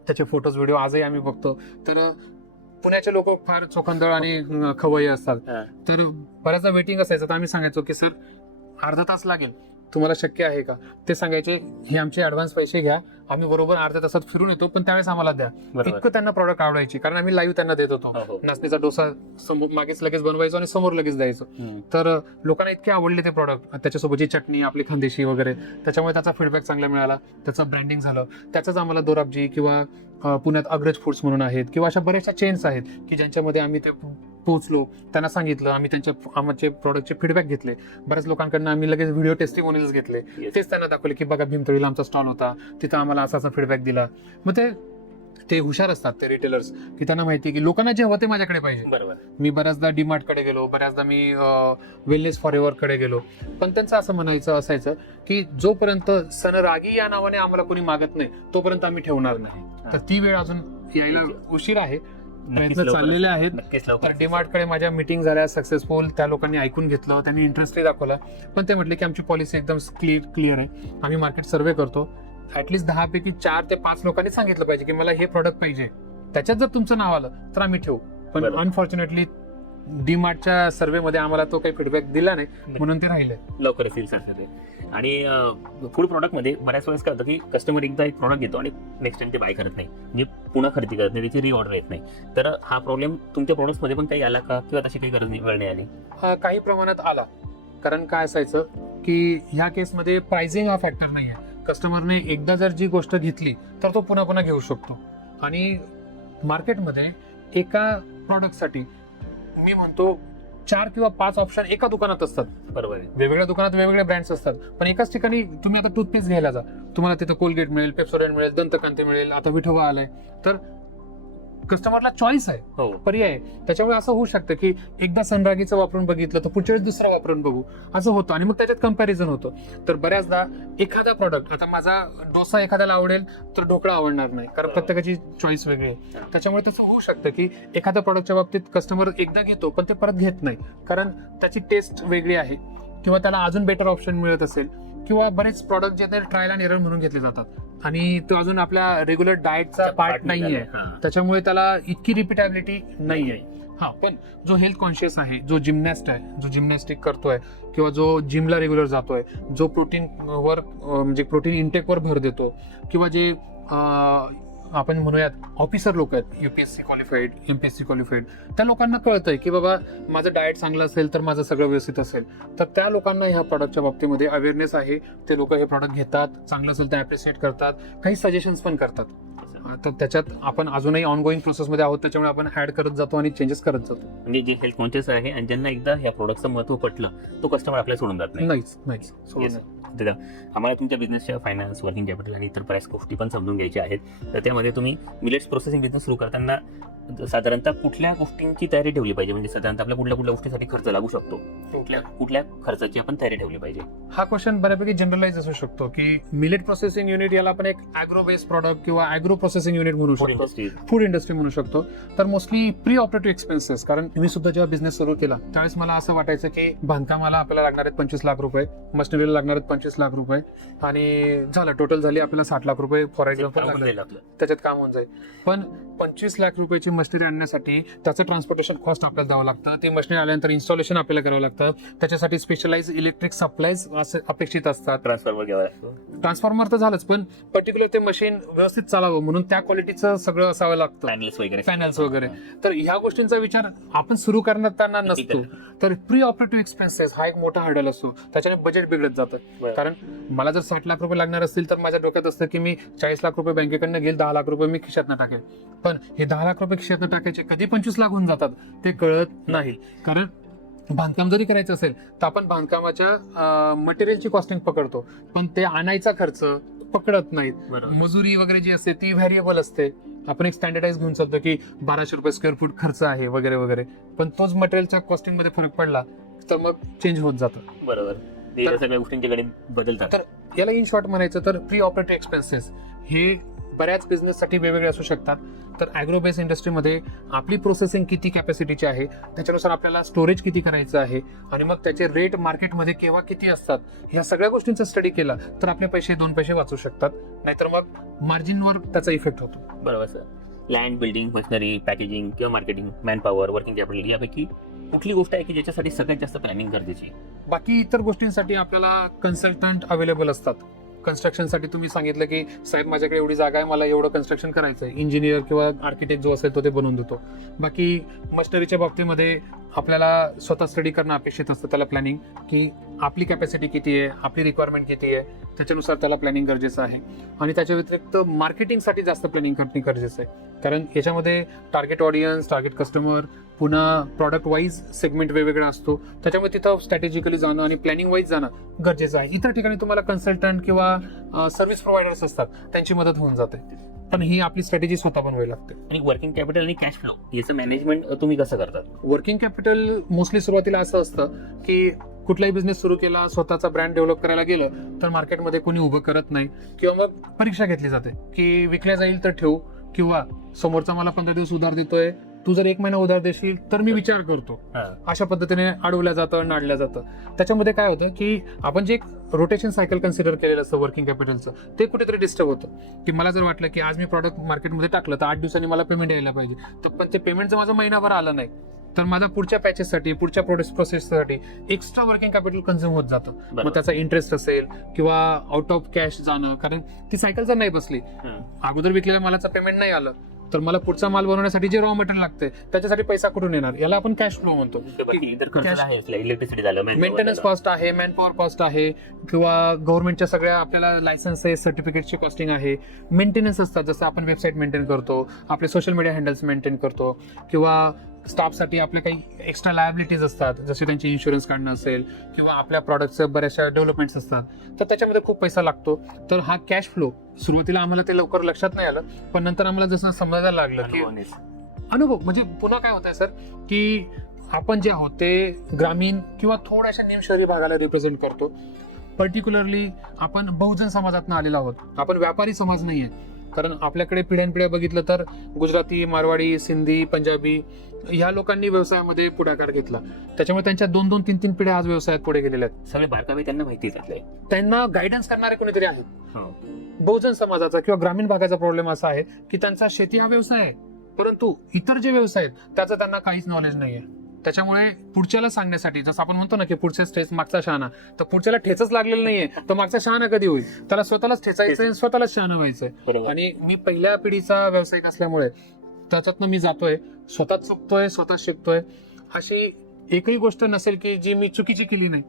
त्याचे फोटोज व्हिडिओ आजही आम्ही बघतो. तर पुण्याचे लोक फार चोखंदळ आणि खवय्ये असतात. तर बऱ्याचदा वेटिंग असायचं तर आम्ही सांगायचो की सर अर्धा तास लागेल, तुम्हाला शक्य आहे का? ते सांगायचे हे आमचे ऍडव्हान्स पैसे घ्या, आम्ही बरोबर अर्ध्या तासात फिरून येतो, पण त्यावेळेस आम्हाला द्या. इतकं त्यांना प्रॉडक्ट आवडायची कारण आम्ही लाईव्ह त्यांना देत होतो. नाचणीचा डोसा समोर मागेच लगेच बनवायचो आणि समोर लगेच द्यायचो. तर लोकांना इतके आवडले ते प्रॉडक्ट, त्याच्यासोबतची चटणी आपली खानदेशी वगैरे, त्याच्यामुळे त्याचा फीडबॅक चांगला मिळाला, त्याचं ब्रँडिंग झालं. त्याचाच आम्हाला दोराबजी किंवा पुण्यात अग्रज फूड्स म्हणून आहेत किंवा अशा बऱ्याचशा चेन्स आहेत की ज्यांच्यामध्ये आम्ही ते पोहोचलो, त्यांना सांगितलं, आम्ही आमचे प्रॉडक्टचे फीडबॅक घेतले. बऱ्याच लोकांकडून आम्ही लगेच व्हिडिओ टेस्टिमोनियल्स घेतले. तेच त्यांना दाखवले की बघा भीमथडीला आमचा स्टॉल होता, तिथं आम्हाला असा फीडबॅक दिला. मग ते हुशार असतात ते रिटेलर्स की त्यांना माहिती की लोकांना जे हवं ते माझ्याकडे पाहिजे. बरोबर. मी बऱ्याचदा डीमार्ट कडे गेलो, बऱ्याचदा मी वेलनेस फॉरएव्हर कडे गेलो, पण त्यांचं असं म्हणायचं असायचं की जोपर्यंत सनरागी या नावाने आम्हाला कोणी मागत नाही तोपर्यंत आम्ही ठेवणार नाही. तर ती वेळ अजून यायला उशीर आहे, प्रयत्न चाललेले आहेत. तर डीमार्ट कडे माझ्या मीटिंग झाल्या सक्सेसफुल, त्या लोकांनी ऐकून घेतलं, त्यांनी इंटरेस्टही दाखवला. पण ते म्हटले की आमची पॉलिसी एकदम क्लिअर आहे, आम्ही मार्केट सर्वे करतो. ऍटलीस्ट 10 पैकी 4 ते 5 लोकांनी सांगितलं पाहिजे की मला हे प्रॉडक्ट पाहिजे, त्याच्यात जर तुमचं नाव आलं तर आम्ही ठेवू. पण अनफॉर्च्युनेटली डीमार्टच्या सर्व्हेमध्ये आम्हाला तो काही फीडबॅक दिला नाही, म्हणून ते राहिले. लवकरच येईल सर ते. आणि फूड प्रॉडक्टमध्ये बऱ्याच वेळेस काय होतं की कस्टमर एकदा एक प्रॉडक्ट घेतो आणि नेक्स्ट टाइम ते बाय करत नाही, म्हणजे पुन्हा खरेदी करत नाही, त्याची रिऑर्डर येत नाही. तर हा प्रॉब्लेम तुमच्या प्रोडक्ट्समध्ये पण काही आला का किंवा तशी काही गरज वेळ नाही आली? काही प्रमाणात आला. कारण काय असायचं की ह्या केसमध्ये प्राइसिंग हा फॅक्टर नाही आहे. कस्टमरने एकदा जर जी गोष्ट घेतली तर तो पुन्हा पुन्हा घेऊ शकतो. आणि मार्केटमध्ये एका प्रॉडक्टसाठी मी म्हणतो 4 किंवा 5 ऑप्शन एका दुकानात असतात. बरोबर आहे. वेगवेगळ्या दुकानात वेगवेगळे ब्रँड्स असतात, पण एकाच ठिकाणी तुम्ही आता टूथपेस्ट घ्यायला जा, तुम्हाला तिथं कोलगेट मिळेल, पेप्सोडेंट मिळेल, दंतकांती मिळेल, आता विठोबा आलाय. तर कस्टमरला चॉईस आहे, हो, पर्याय आहे. त्याच्यामुळे असं होऊ शकतं की एकदा सनरागीचं वापरून बघितलं तर पुढच्या वेळेस दुसरा वापरून बघू असं होतं आणि मग त्याच्यात कम्पॅरिझन होतं. तर बऱ्याचदा एखादा प्रॉडक्ट, आता माझा डोसा एखाद्याला आवडेल तर ढोकळा आवडणार नाही, कारण प्रत्येकाची चॉईस वेगळी आहे. त्याच्यामुळे तसं होऊ शकतं की एखाद्या प्रॉडक्टच्या बाबतीत कस्टमर एकदा घेतो पण ते परत घेत नाही, कारण त्याची टेस्ट वेगळी आहे किंवा त्याला अजून बेटर ऑप्शन मिळत असेल, किंवा बरेच प्रॉडक्ट जे ट्रायल अँड एरर म्हणून घेतले जातात आणि तो अजून आपल्या रेग्युलर डाएटचा पार्ट नाहीये, त्याच्यामुळे त्याला इतकी रिपिटेबिलिटी नाहीये. हा, पण जो हेल्थ कॉन्शियस आहे, जो जिमनॅस्ट आहे, जो जिमनॅस्टिक करतोय किंवा जो जिमला रेग्युलर जातोय, जो प्रोटीन वर म्हणजे प्रोटीन इंटेक वर भर देतो, किंवा जे आपण म्हणूयात ऑफिसर लोक आहेत, UPSC क्वालिफाईड, MPSC क्वालिफाईड, त्या लोकांना कळतंय की बाबा माझं डाएट चांगलं असेल तर माझं सगळं व्यवस्थित असेल. तर त्या लोकांना ह्या प्रॉडक्टच्या बाबतीमध्ये अवेअरनेस आहे, ते लोक हे प्रॉडक्ट घेतात, चांगलं असेल तर अप्रिशिएट करतात, काही सजेशन्स पण करतात. तर त्याच्यात आपण अजूनही ऑनगोईंग प्रोसेसमध्ये आहोत, त्याच्यामुळे आपण ऍड करत जातो आणि चेंजेस करत जातो. म्हणजे जे हेल्थ कॉन्शियस आहे आणि ज्यांना एकदा या प्रोडक्टचं महत्व पटलं तो कस्टमर आपल्याला सोडून जात नाही. नाहीच Yes. तर आम्हाला तुमच्या बिझनेसच्या फायनान्स, वर्किंग कॅपिटल आणि इतर बऱ्याच गोष्टी पण समजून घ्यायच्या आहेत. तर त्यामध्ये तुम्ही मिलेट्स प्रोसेसिंग बिझनेस सुरू करताना साधारणतः कुठल्या गोष्टींची तयारी ठेवली पाहिजे, म्हणजे साधारणतः आपल्या कुठल्या गोष्टीसाठी खर्च लागू शकतो, कुठल्या खर्चाची आपण तयारी ठेवली पाहिजे? हा क्वेश्चन बऱ्यापैकी जनरलाइज असू शकतो की मिलेट प्रोसेसिंग युनिट याला आपण एक ॲग्रो बेस्ड प्रॉडक्ट किंवा ॲग्रो प्रोसेसिंग युनिट म्हणू शकतो, फूड इंडस्ट्री म्हणू शकतो. तर मोस्टली प्री ऑपरेटिव्ह एक्सपेन्सेस, कारण मी सुद्धा जेव्हा बिझनेस सुरू केला त्यावेळेस मला असं वाटायचं की बांधकामाला आपल्याला लागणार आहेत 25 लाख रुपये, मशिनरीला लागणार आहेत 25 लाख रुपये, आणि झालं टोटल झाली आपल्याला 60 लाख रुपये फॉर एक्झाम्पल. त्याच्यात काम होऊन जाईल. पण 25 लाख रुपयाची मशिनरी आणण्यासाठी त्याचं ट्रान्सपोर्टेशन कॉस्ट आपल्याला द्यावं लागतं. ते मशिनरी आल्यानंतर इन्स्टॉलेशन आपल्याला करावं लागतं. त्याच्यासाठी स्पेशलाइज इलेक्ट्रिक सप्लायज अपेक्षित असतात. ट्रान्सफॉर्मर घ्यावा लागतो. ट्रान्सफॉर्मर तर झालंच, पण पर्टिक्युलर ते मशीन व्यवस्थित चालावं म्हणून त्या क्वालिटीचं सगळं असावं लागतं, पॅनल्स वगैरे. तर ह्या गोष्टींचा विचार आपण सुरू करताना नसतो. तर प्री ऑपरेटिव्ह एक्सपेन्सेस हा एक मोठा हर्डल असतो. त्याच्याने बजेट बिघडत जातं. कारण मला जर 60 लाख रुपये लागणार असतील तर माझ्या डोक्यात असतं की मी 40 लाख रुपये बँकेकडनं घेईल, 10 लाख रुपये मी खिशातनं टाकेल. पण हे 10 लाख रुपये खिशातनं टाकायचे कधी 25 लाख होऊन जातात ते कळत नाही. कारण बांधकाम जरी करायचं असेल तर आपण बांधकामाच्या मटेरियलची कॉस्टिंग पकडतो, पण ते आणायचा खर्च पकडत नाहीत. मजुरी वगैरे जी असते ती व्हॅरिएबल असते. आपण एक स्टँडर्डाइज घेऊन चालतो की 1200 रुपये स्क्वेअर फूट खर्च आहे वगैरे वगैरे, पण तोच मटेरियलच्या कॉस्टिंग मध्ये फरक पडला तर मग चेंज होत जातं. बरोबर, सगळ्या गोष्टींचे गणित बदलतात. तर याला इन शॉर्ट म्हणायचं तर प्री ऑपरेटिव्ह एक्सपेन्सेस हे बऱ्याच बिझनेससाठी वेगवेगळे असू शकतात. तर ॲग्रोबेस इंडस्ट्रीमध्ये आपली प्रोसेसिंग किती कॅपॅसिटीची आहे, त्याच्यानुसार आपल्याला स्टोरेज किती करायचं आहे, आणि मग त्याचे रेट मार्केटमध्ये केव्हा किती असतात, ह्या सगळ्या गोष्टींचा स्टडी केला तर आपले पैसे 2 पैसे वाचू शकतात. नाहीतर मग मार्जिनवर त्याचा इफेक्ट होतो. बरोबर sir. Land, building, machinery, packaging किंवा marketing, man power, working capital यापैकी कुठली गोष्ट आहे की ज्याच्यासाठी सगळ्यात जास्त प्लॅनिंग गरजेची? बाकी इतर गोष्टींसाठी आपल्याला कन्सल्टंट अवेलेबल असतात. कन्स्ट्रक्शनसाठी तुम्ही सांगितलं की साहेब माझ्याकडे एवढी जागा आहे, मला एवढं कन्स्ट्रक्शन करायचं आहे, इंजिनियर किंवा आर्किटेक्ट जो असेल तो ते बनवून देतो. बाकी मशिनरीच्या बाबतीमध्ये आपल्याला स्वतः स्टडी करणं अपेक्षित असतं. त्याला प्लॅनिंग की आपली कॅपॅसिटी किती आहे, आपली रिक्वायरमेंट किती आहे, त्याच्यानुसार त्याला प्लॅनिंग गरजेचं आहे. आणि त्याच्या व्यतिरिक्त मार्केटिंगसाठी जास्त प्लॅनिंग करणे गरजेचं आहे. कारण याच्यामध्ये टार्गेट ऑडियन्स, टार्गेट कस्टमर, पुन्हा प्रॉडक्ट वाईज सेगमेंट वेगवेगळा असतो. त्याच्यामुळे तिथं स्ट्रॅटेजिकली जाणं आणि प्लॅनिंग वाईज जाणं गरजेचं आहे. इतर ठिकाणी तुम्हाला कन्सल्टंट किंवा सर्व्हिस प्रोव्हायडर्स असतात, त्यांची मदत होऊन जाते. पण ही आपली स्ट्रॅटेजी स्वतः बनवावी लागते. आणि वर्किंग कॅपिटल आणि कॅश फ्लो याचं मॅनेजमेंट तुम्ही कसं करतात? वर्किंग कॅपिटल मोस्टली सुरुवातीला असं असतं की कुठलाही बिझनेस सुरू केला, स्वतःचा ब्रँड डेव्हलप करायला गेलं तर मार्केटमध्ये कोणी उभं करत नाही, किंवा मग परीक्षा घेतली जाते की विकल्या जाईल तर ठेवू, किंवा समोरचा मला 15 दिवस उधार देतोय, तू जर 1 महिना उधार देशील तर मी विचार करतो. अशा पद्धतीने अडवल्या जातं, नाडल्या जातं. त्याच्यामध्ये काय होतं की आपण जे एक रोटेशन सायकल कन्सिडर केलेलं असतं वर्किंग कॅपिटलचं, ते कुठेतरी डिस्टर्ब होतं. की मला जर वाटलं की आज मी प्रॉडक्ट मार्केटमध्ये टाकलं तर 8 दिवसांनी मला पेमेंट यायला पाहिजे, तर पण ते पेमेंट जर माझं महिनाभर आलं नाही तर माझा पुढच्या पॅचेससाठी, पुढच्या प्रोसेससाठी एक्स्ट्रा वर्किंग कॅपिटल कन्झ्युम होत जातं. मग त्याचा इंटरेस्ट असेल किंवा आउट ऑफ कॅश जाणं, कारण ती सायकल जर नाही बसली, अगोदर विकलेल्या मालाचं पेमेंट नाही आलं तर मला पुढचा माल बनवण्यासाठी जे रॉ मटेरियल लागते त्याच्यासाठी पैसा कुठून येणार, याला आपण कॅश फ्लो म्हणतो. इलेक्ट्रिसिटी झालं, मेंटेनन्स कॉस्ट आहे, मॅन पॉवर कॉस्ट आहे, किंवा गव्हर्नमेंटच्या सगळ्या आपल्याला लायसन्सेस, सर्टिफिकेटची कॉस्टिंग आहे, मेंटेनन्स असतात. जसं आपण वेबसाईट मेंटेन करतो, आपले सोशल मीडिया हँडल्स मेंटेन करतो, किंवा स्टाफसाठी आपल्या काही एक्स्ट्रा लायबिलिटीज असतात, जसे त्यांची इन्शुरन्स काढणं असेल, किंवा आपल्या प्रॉडक्टचं बऱ्याचशा डेव्हलपमेंट्स असतात, तर त्याच्यामध्ये खूप पैसा लागतो. तर हा कॅश फ्लो सुरुवातीला आम्हाला ते लवकर लक्षात नाही आलं, पण नंतर आम्हाला जसं समजायला लागलं की अनुभव म्हणजे पुन्हा काय होत आहे सर की आपण जे आहोत ते ग्रामीण किंवा थोड्याशा निम शहरी भागाला रिप्रेझेंट करतो. पर्टिक्युलरली आपण बहुजन समाजातून आलेलो आहोत, आपण व्यापारी समाज नाहीये. कारण आपल्याकडे पिढ्यानपिढ्या बघितलं तर गुजराती, मारवाडी, सिंधी, पंजाबी ह्या लोकांनी व्यवसायामध्ये पुढाकार घेतला. त्याच्यामुळे त्यांच्या 2-2, 3-3 पिढ्या आज व्यवसायात पुढे गेलेल्या आहेत. सगळे बारकावे त्यांना माहितीच आहे, त्यांना गायडन्स करणारे कोणीतरी आहेत. बहुजन समाजाचा किंवा ग्रामीण भागाचा प्रॉब्लेम असा आहे की त्यांचा शेती हा व्यवसाय आहे, परंतु इतर जे व्यवसाय आहेत त्याचं त्यांना काहीच नॉलेज नाहीये. त्याच्यामुळे पुढच्याला सांगण्यासाठी, जसं आपण म्हणतो ना की पुढच्या स्टेज मागचा शहाणा, तर पुढच्याला ठेचच लागलेलं नाहीये, तर मागचा शहाणा कधी होईल? त्याला स्वतःलाच ठेचायचंय, स्वतःलाच शहाणा व्हायचंय. आणि मी पहिल्या पिढीचा व्यावसायिक असल्यामुळे त्याच्यातनं मी जातोय, स्वतः चुकतोय, स्वतः शिकतोय. अशी एकही गोष्ट नसेल की जी मी चुकीची केली नाही,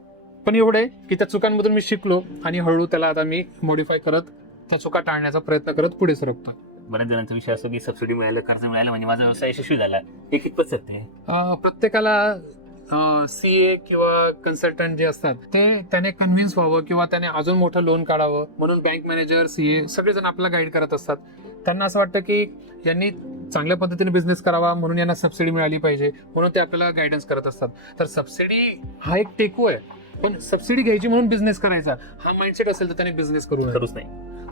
पण एवढे की त्या चुकांमधून मी शिकलो आणि हळूहळू त्याला आता मी मॉडिफाय करत, त्या चुका टाळण्याचा प्रयत्न करत पुढे सरकतो. बऱ्याच जणांचा विषय असतो की सबसिडी मिळालं, कर्ज मिळालं म्हणजे माझा व्यवसाय यशस्वी झाला. हे कितपत सत्य आहे? प्रत्येकाला सीए किंवा कन्सल्टंट जे असतात ते त्याने कन्व्हिन्स व्हावं किंवा त्याने अजून मोठं लोन काढावं म्हणून बँक मॅनेजर, सीए सगळेजण आपल्याला गाईड करत असतात. त्यांना असं वाटतं की यांनी चांगल्या पद्धतीने बिझनेस करावा म्हणून यांना सबसिडी मिळाली पाहिजे, म्हणून ते आपल्याला गायडन्स करत असतात. तर सबसिडी हा एक टेकू आहे, पण सबसिडी घ्यायची म्हणून बिझनेस करायचा हा माइंडसेट असेल तर त्याने बिझनेस करूच नाही.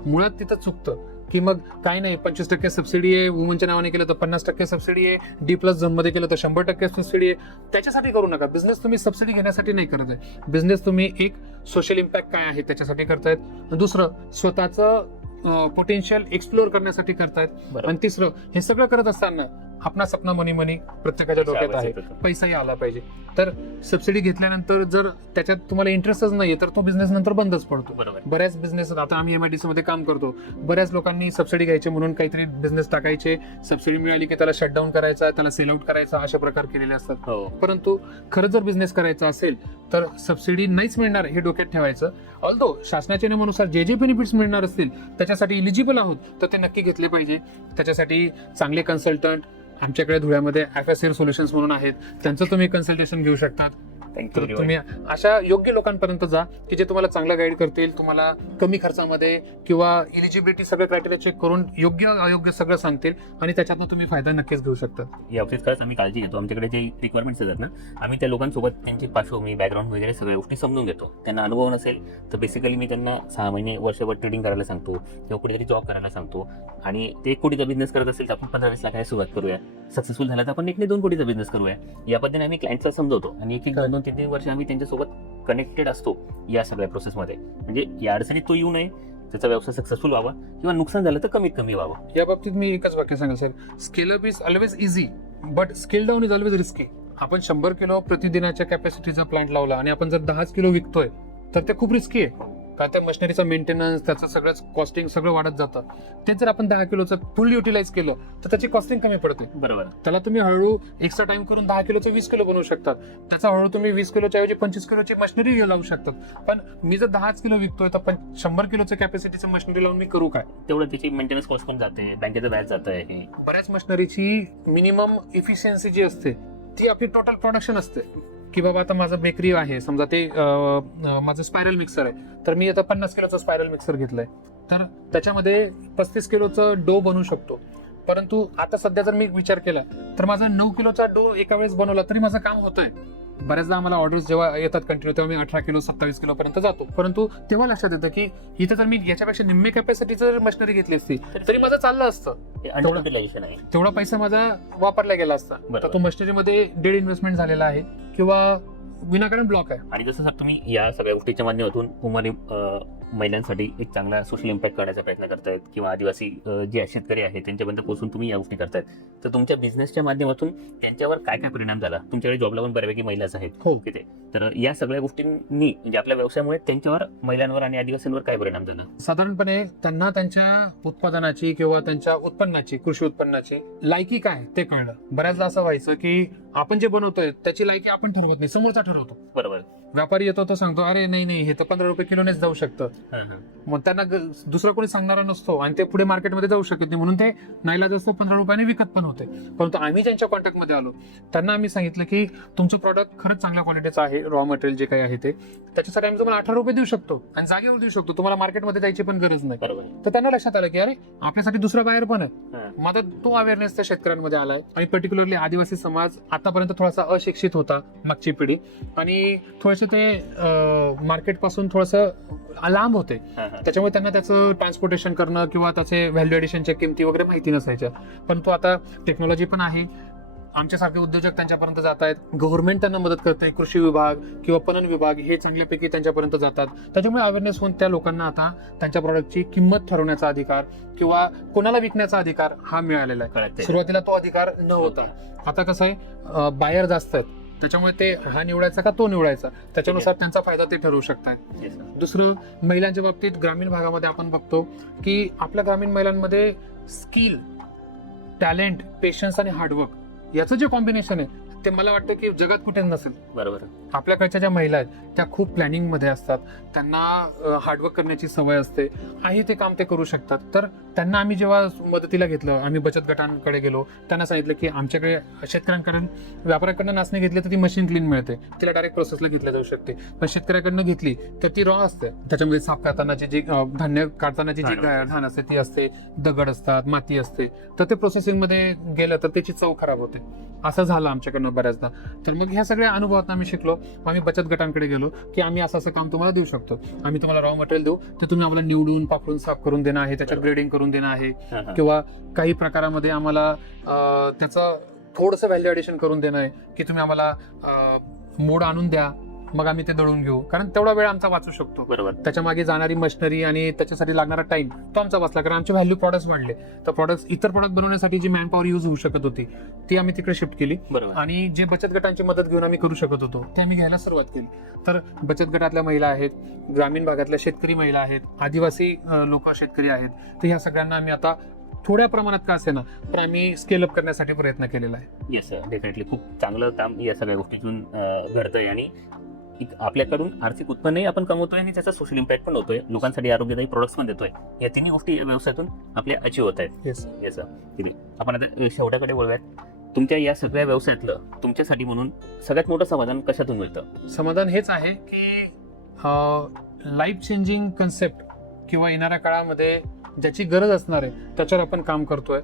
मुळात तिथं चुकतं की मग काय नाही, 25% सबसिडी आहे, वुमनच्या नावाने केलं तर 50% सबसिडी आहे, D+ झोन मध्ये केलं तर 100% सबसिडी आहे. त्याच्यासाठी करू नका. बिझनेस तुम्ही सबसिडी घेण्यासाठी नाही करत आहे. बिझनेस तुम्ही एक सोशल इम्पॅक्ट काय आहे त्याच्यासाठी करतायत. दुसरं स्वतःचं पोटेन्शियल एक्सप्लोर करण्यासाठी करतायत. बरोबर. आणि तिसरं, हे सगळं करत असताना आपला सपना मनी प्रत्येकाच्या डोक्यात आहे, पैसाही आला पाहिजे. तर सबसिडी घेतल्यानंतर जर त्याच्यात तुम्हाला इंटरेस्टच नाहीये तर तो बिझनेस नंतर बंदच पडतो. बरोबर. बऱ्याच बिझनेस, आता आम्ही MIDC मध्ये काम करतो, बऱ्याच लोकांनी सबसिडी घ्यायचे म्हणून काहीतरी बिझनेस टाकायचे, सबसिडी मिळाली की त्याला शटडाऊन करायचा, त्याला सेल आउट करायचा, अशा प्रकार केलेले असतात. हो. परंतु खरं जर बिझनेस करायचा असेल तर सबसिडी नाहीच मिळणार हे डोक्यात ठेवायचं. ऑल्दो शासनाच्या नियमानुसार जे बेनिफिट्स मिळणार असतील त्याच्यासाठी इलिजिबल आहोत तर ते नक्की घेतले पाहिजे. त्याच्यासाठी चांगले कन्सल्टंट आमच्याकडे धुळ्यामध्ये FSR सोल्युशन्स म्हणून आहेत, त्यांचं तुम्ही कन्सल्टेशन घेऊ शकता. तर तुम्ही अशा योग्य लोकांपर्यंत जा की जे तुम्हाला चांगलं गाईड करतील, तुम्हाला कमी खर्चामध्ये किंवा इलिजिबिलिटी सगळे क्रायटेरिया चेक करून योग्य अयोग्य सगळं सांगतील आणि त्याच्यातनं तुम्ही फायदा नक्कीच घेऊ शकता. या बाबतीत खरंच आम्ही काळजी घेतो. आमच्याकडे जे रिक्वायरमेंट्स येतात ना, आम्ही त्या लोकांसोबत त्यांची पार्श्वभूमी, बॅकग्राऊंड वगैरे सगळ्या गोष्टी समजून घेतो. त्यांना अनुभव नसेल तर बेसिकली मी त्यांना 6 महिने वर्षभर ट्रेडिंग करायला सांगतो किंवा कुठेतरी जॉब करायला सांगतो. आणि ते 1 कोटीचा बिझनेस करत असेल तर आपण 15-20 लाखाला सुरुवात करूया. सक्सेसफुल झाला तर आपण 1-2 कोटीचा बिझनेस करूया. या पद्धतीने आम्ही क्लायंटला समजवतो आणि 1-2-3 वर्ष आम्ही त्यांच्यासोबत कनेक्टेड असतो या सगळ्या प्रोसेसमध्ये. म्हणजे या अडचणीत तो येऊ नये, त्याचा व्यवसाय सक्सेसफुल व्हावा किंवा नुकसान झालं तर कमीत कमी व्हावं. या बाबतीत मी एकच वाक्य सांगेल sir, scale up is always easy but scale down is always risky. आपण 100 किलो प्रतिदिनाच्या कॅपॅसिटीचा प्लांट लावला आणि आपण जर 10 किलो विकतोय तर ते खूप रिस्की आहे. कारण त्या मशिनरीचा मेंटेनन्स, त्याचं सगळंच कॉस्टिंग सगळं वाढत जातं. तेच जर आपण 10 किलोचं फुल युटिलाइज केलं तर त्याची कॉस्टिंग कमी पडते. बरोबर. त्याला तुम्ही हळूहळू एक्स्ट्रा टाइम करून 10 किलोचं 20 किलो बनवू शकतात. त्याचा हळूहळू तुम्ही 20 किलोच्या ऐवजी 25 किलोची मशिनरी लावू शकतात. पण मी जर 10 किलो विकतोय तर 100 किलोचं कॅपॅसिटीचं मशिनरी लावून मी करू काय? तेवढं त्याची मेंटेनन्स कॉस्ट पण जाते, बँकेचं व्याज जातं आहे. बऱ्याच मशिनरीची मिनिमम इफिशियन्सी जी असते ती आपली टोटल प्रोडक्शन असते. की बाबा आता माझं बेकरी आहे, समजा ते माझं स्पायरल मिक्सर आहे, तर मी आता 50 किलोचं स्पायरल मिक्सर घेतलंय, तर त्याच्यामध्ये 35 किलोचं डो बनवू शकतो. परंतु आता सध्या जर मी विचार केला तर माझा 9 किलोचा डो एका वेळेस बनवला तरी माझं काम होतंय. बऱ्याचदा आम्हाला ऑर्डर्स जेव्हा येतात कंटिन्यू तेव्हा मी 18 किलो 27 किलो पर्यंत जातो. परंतु तेव्हा लक्षात येतं की इथे जर मी याच्यापेक्षा निम्मे कॅपॅसिटीचं जर मशिनरी घेतली असती तरी माझं चाललं असतं. अंडरयुटिलायझेशन आहे. तेवढा पैसा माझा वापरला गेला असता. तर तो मशिनरीमध्ये डेड इन्व्हेस्टमेंट झालेला आहे किंवा विनाकारण ब्लॉक आहे. आणि जसं सर तुम्ही या सगळ्या गोष्टीच्या माध्यमातून कुमारी महिलांसाठी एक चांगला सोशल इम्पॅक्ट करण्याचा प्रयत्न करतायत किंवा आदिवासी जे शेतकरी आहेत त्यांच्यापर्यंत पोहोचून तुम्ही या गोष्टी करतायत, तर तुमच्या बिझनेसच्या माध्यमातून त्यांच्यावर काय काय परिणाम झाला? तुमच्याकडे जॉबला पण बऱ्यापैकी महिलाच आहेत हो तिथे, तर या सगळ्या गोष्टींनी म्हणजे आपल्या व्यवसायामुळे त्यांच्यावर, महिलांवर आणि आदिवासींवर काय परिणाम झाला? साधारणपणे त्यांना त्यांच्या उत्पादनाची किंवा त्यांच्या उत्पन्नाची, कृषी उत्पन्नाची लायकी काय ते कळलं. बऱ्याचदा असं व्हायचं की आपण जे बनवतोय त्याची लायकी आपण ठरवत नाही, समोरचा ठरवतो. बरोबर. व्यापारी येतो तो सांगतो अरे नाही हे तर 15 रुपये किलोनेच जाऊ शकतं. मग त्यांना दुसरं कोणी सांगणारा नसतो आणि ते पुढे मार्केटमध्ये जाऊ शकत नाही, म्हणून ते नाईलाज असतो 15 रुपयाने विकत पण होते. परंतु आम्ही ज्यांच्या कॉन्टॅक्टमध्ये आलो त्यांना आम्ही सांगितलं की तुमचं प्रॉडक्ट खरंच चांगल्या क्वालिटीचं आहे, रॉ मटेरियल जे काही आहे ते, त्याच्यासाठी आम्ही तुम्हाला 18 रुपये देऊ शकतो आणि जागेवर देऊ शकतो, तुम्हाला मार्केटमध्ये जायची पण गरज नाही. बरोबर. तर त्यांना लक्षात आलं की अरे आपल्यासाठी दुसरा बाहेर पण आहे. माझा तो अवेअरनेस त्या शेतकऱ्यांमध्ये आलाय. आणि पर्टिक्युलरली आदिवासी समाज आतापर्यंत थोडासा अशिक्षित होता, मागची पिढी, आणि थोडेसे ते मार्केट पासून थोडंसं लांब होते. त्याच्यामुळे त्यांना त्याचं ट्रान्सपोर्टेशन करणं किंवा त्याचे व्हॅल्यू एडिशनच्या किमती वगैरे माहिती नसायच्या. पण तो आता टेक्नॉलॉजी पण आहे, आमच्यासारखे उद्योजक त्यांच्यापर्यंत जात आहेत, गव्हर्नमेंट त्यांना मदत करते, कृषी विभाग किंवा पणन विभाग हे चांगल्यापैकी त्यांच्यापर्यंत जातात. त्याच्यामुळे अवेअरनेस होऊन त्या लोकांना आता त्यांच्या प्रॉडक्टची किंमत ठरवण्याचा अधिकार किंवा कोणाला विकण्याचा अधिकार हा मिळालेला आहे. सुरुवातीला तो अधिकार न होता. आता कसं आहे, बायर जास्त आहेत, त्याच्यामुळे ते हा निवडायचा का तो निवडायचा, त्याच्यानुसार त्यांचा फायदा ते ठरवू शकतात. दुसरं, महिलांच्या बाबतीत ग्रामीण भागामध्ये आपण बघतो की आपल्या ग्रामीण महिलांमध्ये स्किल, टॅलेंट, पेशन्स आणि हार्डवर्क याचं जे कॉम्बिनेशन आहे ते मला वाटतं की जगात कुठेच नसेल. बरोबर. आपल्याकडच्या ज्या महिला आहेत त्या खूप प्लॅनिंग मध्ये असतात, त्यांना हार्डवर्क करण्याची सवय असते, आहे ते काम ते करू शकतात. तर त्यांना आम्ही जेव्हा मदतीला घेतलं, आम्ही बचत गटांकडे गेलो, त्यांना सांगितलं की आमच्याकडे शेतकऱ्यांकडून, व्यापाऱ्याकडनं नाचणी घेतली तर ती मशीन क्लीन मिळते, तिला डायरेक्ट प्रोसेसला घेतल्या जाऊ शकते. पण शेतकऱ्याकडनं घेतली तर ती रॉ असते, त्याच्यामध्ये साफ करतानाची जी धान्य काढतानाची जी घाण असते ती असते, दगड असतात, माती असते, तर ते प्रोसेसिंग मध्ये गेलं तर त्याची चव खराब होते. असं झालं आमच्याकडनं बऱ्याचदा. तर मग ह्या सगळ्या अनुभवात आम्ही शिकलो. आम्ही बचत गटांकडे गेलो की आम्ही असं काम तुम्हाला देऊ शकतो, आम्ही तुम्हाला रॉ मटेरियल देऊ, तर तुम्ही आम्हाला निवडून पाकडून साफ करून देणं आहे, त्याच्यात ग्रेडिंग करून देणं आहे, किंवा काही प्रकारामध्ये आम्हाला त्याचं थोडंसं व्हॅल्यू ऍडिशन करून देणं आहे की तुम्ही आम्हाला मोड आणून द्या, मग आम्ही ते दळून घेऊ, कारण तेवढा वेळ आमचा वाचू शकतो. बरोबर. त्याच्या मागे जाणारी मशिनरी आणि त्याच्यासाठी लागणारा टाइम तो आमचा वाचला, कारण आमचे व्हॅल्यू प्रॉडक्ट्स वाढले. तर इतर प्रॉडक्ट बनवण्यासाठी जी मॅन पॉवर युज होऊ शकत होती ती आम्ही तिकडे शिफ्ट केली. बरोबर. आणि जे बचत गटांची मदत घेऊन आम्ही करू शकत होतो ते आम्ही घ्यायला सुरुवात केली. तर बचत गटातल्या महिला आहेत, ग्रामीण भागातल्या शेतकरी महिला आहेत, आदिवासी लोक शेतकरी आहेत. तर ह्या सगळ्यांना आम्ही आता थोड्या प्रमाणात का असे ना पण आम्ही स्केल अप करण्यासाठी प्रयत्न केलेला आहे. येस सर, डेफिनेटली खूप चांगलं काम या सगळ्या गोष्टीतून घडतंय आणि आपल्याकडून आर्थिक उत्पन्नही आपण कमवतोय आणि त्याचा सोशल इम्पॅक्ट पण होतोय, लोकांसाठी आरोग्यदायी प्रोडक्ट्स पण देतोय. या तिन्ही गोष्टी या व्यवसायातून आपल्या अचीव होत आहेत. Yes yes sir. ठीक आहे, आपण आता शेवटाकडे वळूयात. तुमच्या या सगळ्या व्यवसायातलं तुमच्यासाठी म्हणून सगळ्यात मोठं समाधान कशातून मिळतं? समाधान हेच आहे की लाईफ चेंजिंग कन्सेप्ट किंवा येणाऱ्या काळामध्ये ज्याची गरज असणार आहे त्याच्यावर आपण काम करतोय.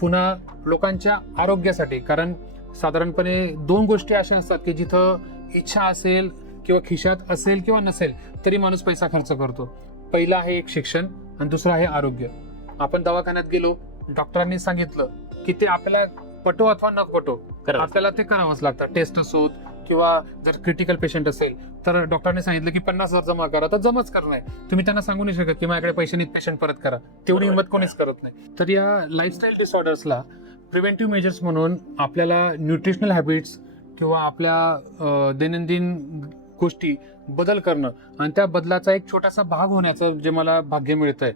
पुन्हा लोकांच्या आरोग्यासाठी, कारण साधारणपणे 2 गोष्टी अशा असतात की जिथं इच्छा असेल किंवा खिशात असेल किंवा नसेल तरी माणूस पैसा खर्च करतो. पहिला आहे एक शिक्षण आणि दुसरं आहे आरोग्य. आपण दवाखान्यात गेलो, डॉक्टरांनी सांगितलं की ते आपल्याला पटो अथवा न पटो आपल्याला ते करावंच लागतं. टेस्ट असोत किंवा जर क्रिटिकल पेशंट असेल तर डॉक्टरने सांगितलं की 50,000 जमा करा, तर जमाच करणार. तुम्ही त्यांना सांगू नाही शकत की माझ्याकडे पैसे नाहीत, पेशंट परत करा. तेवढी हिंमत कोणीच करत नाही. तर या लाईफस्टाईल डिसऑर्डर्सला प्रिव्हेंटिव्ह मेजर्स म्हणून आपल्याला न्यूट्रिशनल हॅबिट्स किंवा आपल्या दैनंदिन गोष्टी बदल करणं आणि त्या बदलाचा एक छोटासा भाग होण्याचं जे मला भाग्य मिळतंय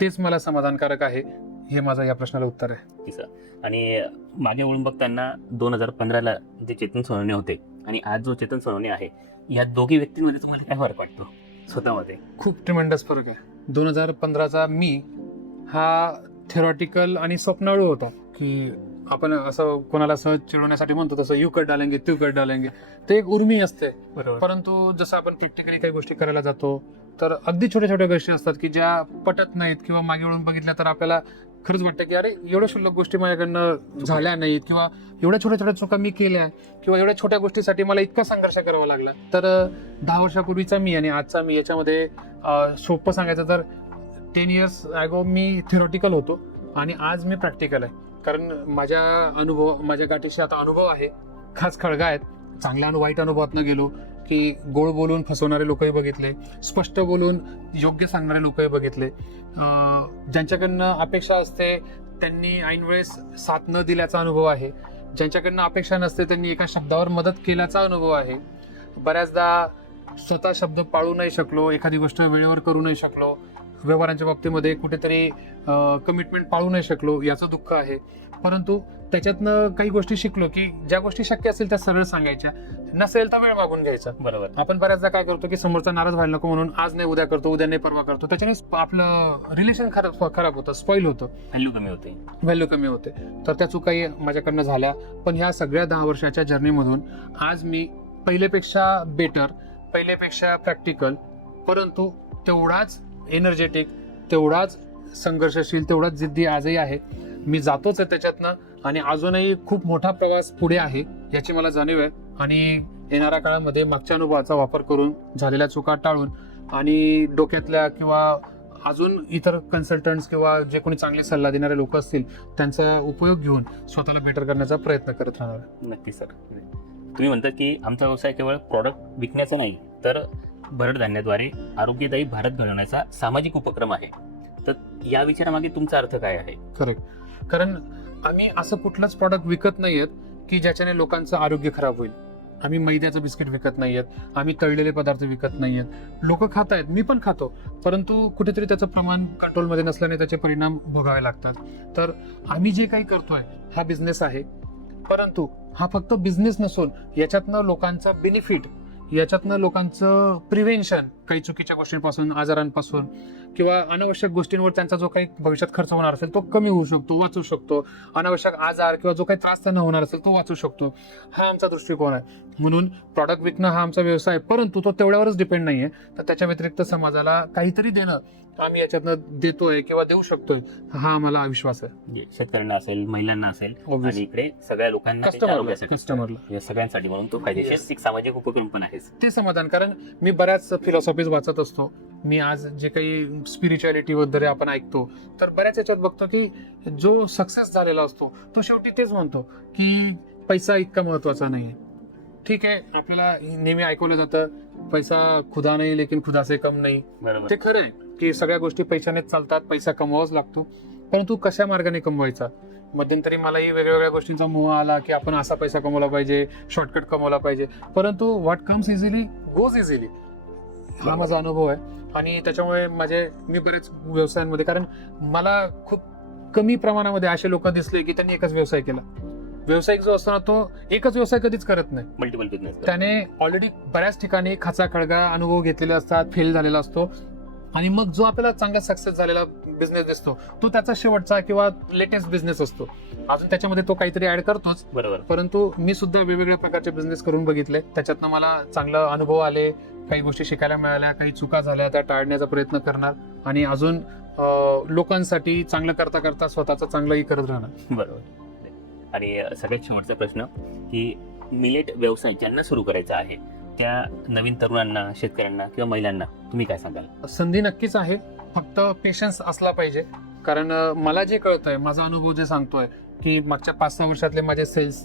तेच मला समाधानकारक आहे. हे माझं या प्रश्नाला उत्तर आहे. आणि मागे वळून बघताना 2015ला जे चेतन सोनवणे होते आणि आज जो चेतन सोनवणे आहे, या दोघी व्यक्तींमध्ये तुम्हाला काय फरक वाटतो स्वतःमध्ये? खूप ट्रिमेंडस फरक आहे. 2015चा मी हा थेरॉटिकल आणि स्वप्नाळू होता की आपण असं कोणाला सहज चिडवण्यासाठी म्हणतो तसं यू कर डालेंगे तू कर डालेंगे, ते एक उर्मी असते. परंतु जसं आपण प्रॅक्टिकली काही गोष्टी करायला जातो तर अगदी छोट्या छोट्या गोष्टी असतात की ज्या पटत नाहीत किंवा मागे वळून बघितल्या तर आपल्याला खरंच वाटतं की अरे एवढ्या क्षुल्लक गोष्टी माझ्याकडनं झाल्या नाहीत किंवा एवढ्या छोट्या छोट्या चुका मी केल्या किंवा एवढ्या छोट्या गोष्टीसाठी मला इतका संघर्ष करावा लागला. तर 10 वर्षापूर्वीचा मी आणि आजचा मी याच्यामध्ये सोपं सांगायचं तर 10 इयर्स ॲगो मी थेरॉटिकल होतो आणि आज मी प्रॅक्टिकल आहे. कारण माझ्या गाठीशी आता अनुभव आहे, खास खळगा आहेत. चांगल्या वाईट अनुभवातनं गेलो की गोड बोलून फसवणारे लोकही बघितले, स्पष्ट बोलून योग्य सांगणारे लोकही बघितले, ज्यांच्याकडनं अपेक्षा असते त्यांनी ऐन वेळेस साथ न दिल्याचा अनुभव आहे, ज्यांच्याकडनं अपेक्षा नसते त्यांनी एका शब्दावर मदत केल्याचा अनुभव आहे. बऱ्याचदा स्वतः शब्द पाळू नाही शकलो, एखादी गोष्ट वेळेवर करू नाही शकलो, व्यवहारांच्या बाबतीमध्ये कुठेतरी कमिटमेंट पाळू नाही शकलो, याचं दुःख आहे. परंतु त्याच्यातनं काही गोष्टी शिकलो की ज्या गोष्टी शक्य असतील त्या सरळ सांगायच्या, नसेल तर वेळ मागून घ्यायचा. बरोबर. आपण बऱ्याचदा काय करतो की समोरचा नाराज व्हायला नको म्हणून आज नाही उद्या करतो, उद्या नाही परवा करतो, त्याच्याने आपलं रिलेशन खराब होतं, स्पॉइल होतं, व्हॅल्यू कमी होते. तर त्या चुकाही माझ्याकडनं झाल्या. पण ह्या सगळ्या 10 वर्षाच्या जर्नीमधून आज मी पहिलेपेक्षा बेटर, पहिलेपेक्षा प्रॅक्टिकल, परंतु तेवढाच एनर्जेटिक, तेवढाच संघर्षशील, तेवढाच जिद्दी आजही आहे. मी जातोच आहे त्याच्यातनं आणि अजूनही खूप मोठा प्रवास पुढे आहे याची मला जाणीव आहे. आणि येणाऱ्या काळामध्ये मागच्या अनुभवाचा वापर करून, झालेल्या चुका टाळून आणि डोक्यातल्या किंवा अजून इतर कन्सल्टंट्स किंवा जे कोणी चांगले सल्ला देणारे लोक असतील त्यांचा उपयोग घेऊन स्वतःला बेटर करण्याचा प्रयत्न करत राहणार. नक्की सर. तुम्ही म्हणता की आमचा व्यवसाय केवळ प्रॉडक्ट विकण्याचा नाही तर भरड धान्याद्वारे आरोग्यदायी भारत घडवण्याचा सामाजिक उपक्रम आहे. तर या विचारामागे तुमचा अर्थ काय आहे? करेक्ट. कारण आम्ही असं कुठलंच प्रॉडक्ट विकत नाहीयेत की ज्याच्याने लोकांचं आरोग्य खराब होईल. आम्ही मैद्याचं बिस्किट विकत नाहीयेत, आम्ही तळलेले पदार्थ विकत नाहीयेत. लोक खात आहेत, मी पण खातो, परंतु कुठेतरी त्याचं प्रमाण कंट्रोलमध्ये नसल्याने त्याचे परिणाम भोगावे लागतात. तर आम्ही जे काही करतोय हा बिझनेस आहे, परंतु हा फक्त बिझनेस नसून याच्यातनं लोकांचा बेनिफिट, याच्यातनं लोकांचं प्रिव्हेन्शन, काही चुकीच्या गोष्टींपासून, आजारांपासून किंवा अनावश्यक गोष्टींवर त्यांचा जो काही भविष्यात खर्च होणार असेल तो कमी होऊ शकतो, वाचू शकतो. अनावश्यक आजार किंवा जो काही त्रास त्यांना होणार असेल तो वाचू शकतो. हा आमचा दृष्टिकोन आहे. म्हणून प्रॉडक्ट विकणं हा आमचा व्यवसाय आहे, परंतु तो तेवढ्यावरच डिपेंड नाहीये. तर त्याच्या व्यतिरिक्त समाजाला काहीतरी देणं आम्ही देतोय किंवा देऊ शकतोय, हा आम्हाला विश्वास आहे. शेतकऱ्यांना असेल, महिलांना असेल आणि इकडे सगळ्या लोकांना, कस्टमरला, या सगळ्यांसाठी म्हणून तो फायदेशीर एक सामाजिक उपक्रम पण आहे. ते समाधान. कारण मी बऱ्याच फिलॉसॉफीज वाचत असतो. मी आज जे काही स्पिरिच्युअलिटी वगैरे आपण ऐकतो तर बऱ्याच याच्यात बघतो की जो सक्सेस झालेला असतो तो शेवटी तेच म्हणतो की पैसा इतका महत्वाचा नाहीये, ठीक आहे, आपल्याला नेहमी ऐकवलं जातं पैसा खुदा नाही लेकिन खुदा से कम नाही. बरोबर. ते खरं आहे की सगळ्या गोष्टी पैशानेच चालतात, पैसा कमवावाच लागतो, परंतु कशा मार्गाने कमवायचा. मध्यंतरी मलाही वेगवेगळ्या गोष्टींचा मोह आला की आपण असा पैसा कमवला पाहिजे, शॉर्टकट कमवला पाहिजे, परंतु what comes easily goes easily, हा माझा अनुभव आहे. आणि त्याच्यामुळे मी बरेच व्यवसायांमध्ये, कारण मला खूप कमी प्रमाणामध्ये असे लोक दिसले की त्यांनी एकच व्यवसाय केला. व्यावसायिक जो असतो ना, तो एकच व्यवसाय कधीच करत नाही. Multiple business. त्याने ऑलरेडी बऱ्याच ठिकाणी खाचा खळगा अनुभव घेतलेले असतात, फेल झालेला असतो, आणि मग जो आपल्याला चांगला सक्सेस झालेला बिझनेस दिसतो तो त्याचा शेवटचा किंवा लेटेस्ट बिझनेस असतो. अजून त्याच्यामध्ये तो काहीतरी ऍड करतोच. बरोबर. परंतु मी सुद्धा वेगवेगळ्या प्रकारचे बिझनेस करून बघितले, त्याच्यातनं मला चांगला अनुभव आले, काही गोष्टी शिकायला मिळाल्या, काही चुका झाल्या त्या टाळण्याचा प्रयत्न करणार, आणि अजून लोकांसाठी चांगलं करता करता स्वतःचं चांगलंही करत राहणार. बरोबर. आणि सगळ्यात शेवटचा प्रश्न की मिलेट व्यवसाय ज्यांना सुरू करायचा आहे त्या नवीन तरुणांना, शेतकऱ्यांना किंवा महिलांना तुम्ही काय सांगाल? संधी नक्कीच आहे, फक्त पेशन्स असला पाहिजे. कारण मला जे कळतंय, माझा अनुभव जे सांगतोय की मागच्या 5-6 वर्षातले माझे सेल्स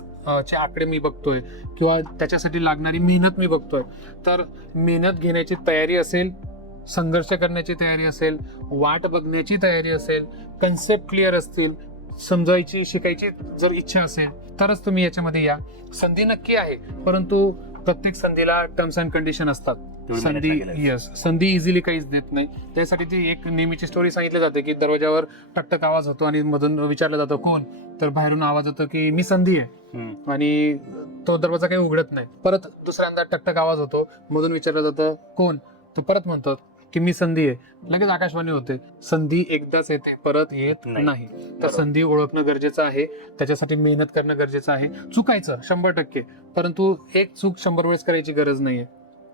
चे आकडे मी बघतोय किंवा त्याच्यासाठी लागणारी मेहनत मी बघतोय, तर मेहनत घेण्याची तयारी असेल, संघर्ष करण्याची तयारी असेल, वाट बघण्याची तयारी असेल, कन्सेप्ट क्लिअर असतील, समजायची शिकायची जर इच्छा असेल, तरच तुम्ही याच्यामध्ये या. संधी नक्की आहे, परंतु प्रत्येक संधीला टर्म्स अँड कंडिशन असतात. संधी इझिली काहीच देत नाही. त्यासाठी ती एक नेहमीची स्टोरी सांगितली जाते की दरवाजावर टकटक आवाज होतो आणि मधून विचारलं जातं कोण, तर बाहेरून आवाज होतो की मी संधी आहे, आणि तो दरवाजा काही उघडत नाही. परत दुसऱ्यांदा टकटक आवाज होतो, मधून विचारलं जातं कोण, तो परत म्हणतो की मी संधी आहे. लगेच आकाशवाणी होते, संधी एकदाच येते, परत येत नाही. तर संधी ओळखणं गरजेचं आहे, त्याच्यासाठी मेहनत करणं गरजेचं आहे. चुकायचं 100%, परंतु एक चूक 100 वेळेस करायची गरज नाहीये.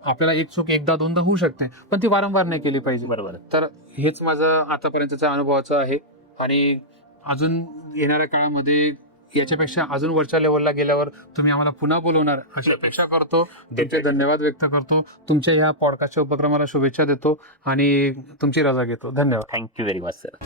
आपल्याला एक चूक एकदा दोनदा होऊ शकते, पण ती वारंवार नाही केली पाहिजे. बरोबर. तर हेच माझं आतापर्यंतच्या अनुभवाचं आहे, आणि अजून येणाऱ्या काळामध्ये याच्यापेक्षा अजून वरच्या लेवलला गेल्यावर तुम्ही आम्हाला पुन्हा बोलवणार अशी अपेक्षा करतो. तुमचे धन्यवाद व्यक्त करतो. तुमच्या ह्या पॉडकास्टच्या उपक्रमाला शुभेच्छा देतो आणि तुमची रजा घेतो. धन्यवाद. Thank you very much sir.